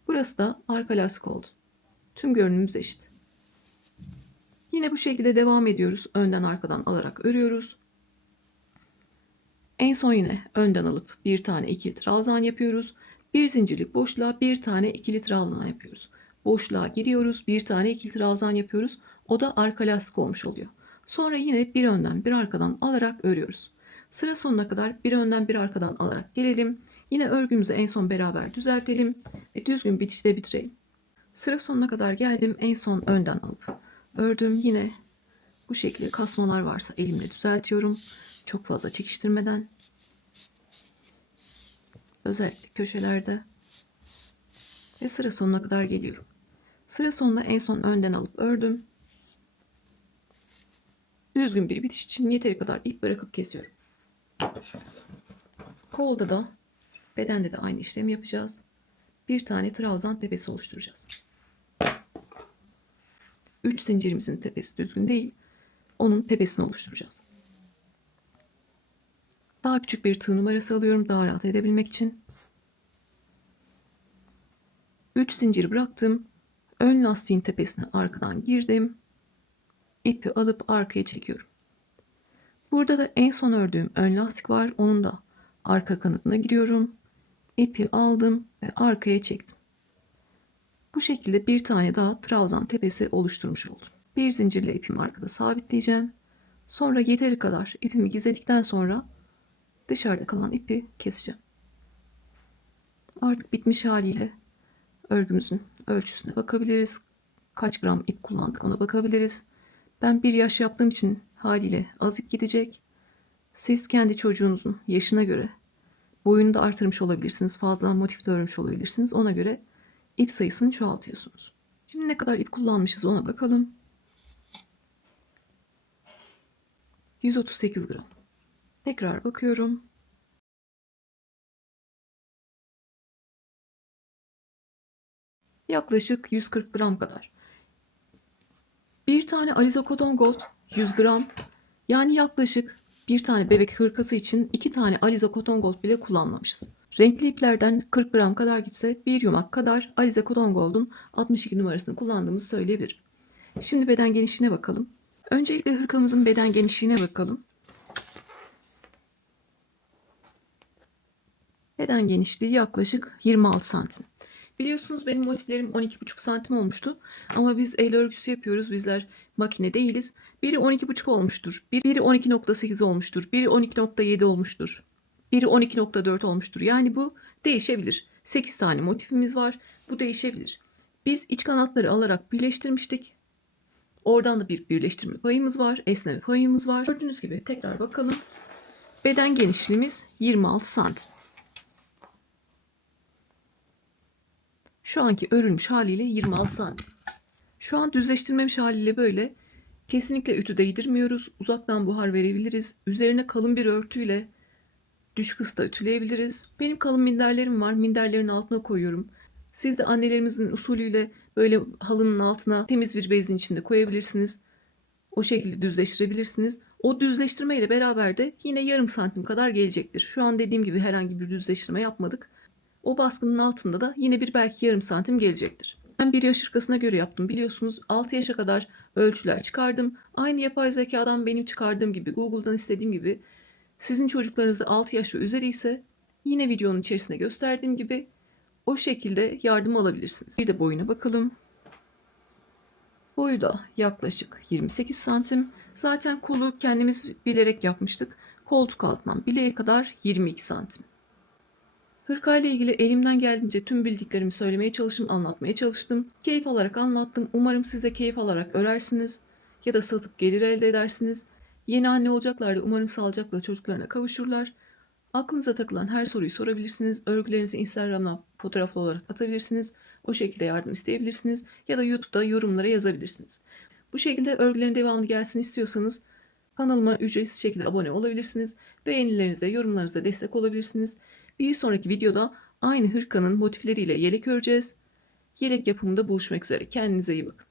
Burası da arka lastik oldu. Tüm görünümümüz eşit. Yine bu şekilde devam ediyoruz. Önden arkadan alarak örüyoruz. En son yine önden alıp bir tane ikili trabzan yapıyoruz. Bir zincirlik boşluğa bir tane ikili trabzan yapıyoruz. Boşluğa giriyoruz. Bir tane ikili trabzan yapıyoruz. O da arka lastik olmuş oluyor. Sonra yine bir önden bir arkadan alarak örüyoruz. Sıra sonuna kadar bir önden bir arkadan alarak gelelim. Yine örgümüzü en son beraber düzeltelim ve düzgün bitişte bitirelim. Sıra sonuna kadar geldim. En son önden alıp ördüm. Yine bu şekilde kasmalar varsa elimle düzeltiyorum. Çok fazla çekiştirmeden. Özellikle köşelerde. Ve sıra sonuna kadar geliyorum. Sıra sonunda en son önden alıp ördüm. Düzgün bir bitiş için yeteri kadar ip bırakıp kesiyorum. Kolda da bedende de aynı işlemi yapacağız. Bir tane trabzan tepesi oluşturacağız. 3 zincirimizin tepesi düzgün değil. Onun tepesini oluşturacağız. Daha küçük bir tığ numarası alıyorum daha rahat edebilmek için. 3 zincir bıraktım. Ön lastiğin tepesine arkadan girdim. İpi alıp arkaya çekiyorum. Burada da en son ördüğüm ön lastik var. Onun da arka kanadına giriyorum. İpi aldım ve arkaya çektim. Bu şekilde bir tane daha trabzan tepesi oluşturmuş oldum. Bir zincirle ipimi arkada sabitleyeceğim. Sonra yeteri kadar ipimi gizledikten sonra dışarıda kalan ipi keseceğim. Artık bitmiş haliyle örgümüzün ölçüsüne bakabiliriz. Kaç gram ip kullandık ona bakabiliriz. Ben bir yaş yaptığım için haliyle az ip gidecek. Siz kendi çocuğunuzun yaşına göre boyunu da artırmış olabilirsiniz. Fazla motif de örmüş olabilirsiniz. Ona göre ip sayısını çoğaltıyorsunuz. Şimdi ne kadar ip kullanmışız ona bakalım. 138 gram. Tekrar bakıyorum. Yaklaşık 140 gram kadar. Bir tane Alize Cotton Gold 100 gram. Yani yaklaşık bir tane bebek hırkası için 2 tane Alize Cotton Gold bile kullanmamışız. Renkli iplerden 40 gram kadar gitse bir yumak kadar Alize Cotton Gold'un 62 numarasını kullandığımızı söyleyebilirim. Şimdi beden genişliğine bakalım. Öncelikle hırkamızın beden genişliğine bakalım. Beden genişliği yaklaşık 26 santim. Biliyorsunuz benim motiflerim 12,5 santim olmuştu. Ama biz el örgüsü yapıyoruz. Bizler makine değiliz. Biri 12,5 olmuştur. Biri 12,8 olmuştur. Biri 12,7 olmuştur. Biri 12,4 olmuştur. Yani bu değişebilir. 8 tane motifimiz var. Bu değişebilir. Biz iç kanatları alarak birleştirmiştik. Oradan da bir birleştirme payımız var. Esneme payımız var. Gördüğünüz gibi tekrar bakalım. Beden genişliğimiz 26 santim. Şu anki örülmüş haliyle 26 santim. Şu an düzleştirmemiş haliyle böyle. Kesinlikle ütü değdirmiyoruz. Uzaktan buhar verebiliriz. Üzerine kalın bir örtüyle düşük ısıda ütüleyebiliriz. Benim kalın minderlerim var. Minderlerin altına koyuyorum. Siz de annelerimizin usulüyle böyle halının altına temiz bir bezin içinde koyabilirsiniz. O şekilde düzleştirebilirsiniz. O düzleştirme ile beraber de yine yarım santim kadar gelecektir. Şu an dediğim gibi herhangi bir düzleştirme yapmadık. O baskının altında da yine bir belki yarım santim gelecektir. Ben bir yaş hırkasına göre yaptım. Biliyorsunuz 6 yaşa kadar ölçüler çıkardım. Aynı yapay zekadan benim çıkardığım gibi, Google'dan istediğim gibi sizin çocuklarınız da 6 yaş ve üzeri ise yine videonun içerisinde gösterdiğim gibi o şekilde yardım alabilirsiniz. Bir de boyuna bakalım. Boyu da yaklaşık 28 santim. Zaten kolu kendimiz bilerek yapmıştık. Koltuk altından bileğe kadar 22 santim. Hırka ile ilgili elimden geldiğince tüm bildiklerimi söylemeye çalıştım, anlatmaya çalıştım. Keyif alarak anlattım. Umarım siz de keyif alarak örersiniz ya da satıp gelir elde edersiniz. Yeni anne olacaklar da umarım sağlıcakla çocuklarına kavuşurlar. Aklınıza takılan her soruyu sorabilirsiniz. Örgülerinizi Instagram'dan fotoğraflı olarak atabilirsiniz. O şekilde yardım isteyebilirsiniz ya da YouTube'da yorumlara yazabilirsiniz. Bu şekilde örgülerin devamlı gelsin istiyorsanız kanalıma ücretsiz şekilde abone olabilirsiniz. Beğenilerinizle, yorumlarınızla destek olabilirsiniz. Bir sonraki videoda aynı hırkanın motifleriyle yelek öreceğiz. Yelek yapımında buluşmak üzere. Kendinize iyi bakın.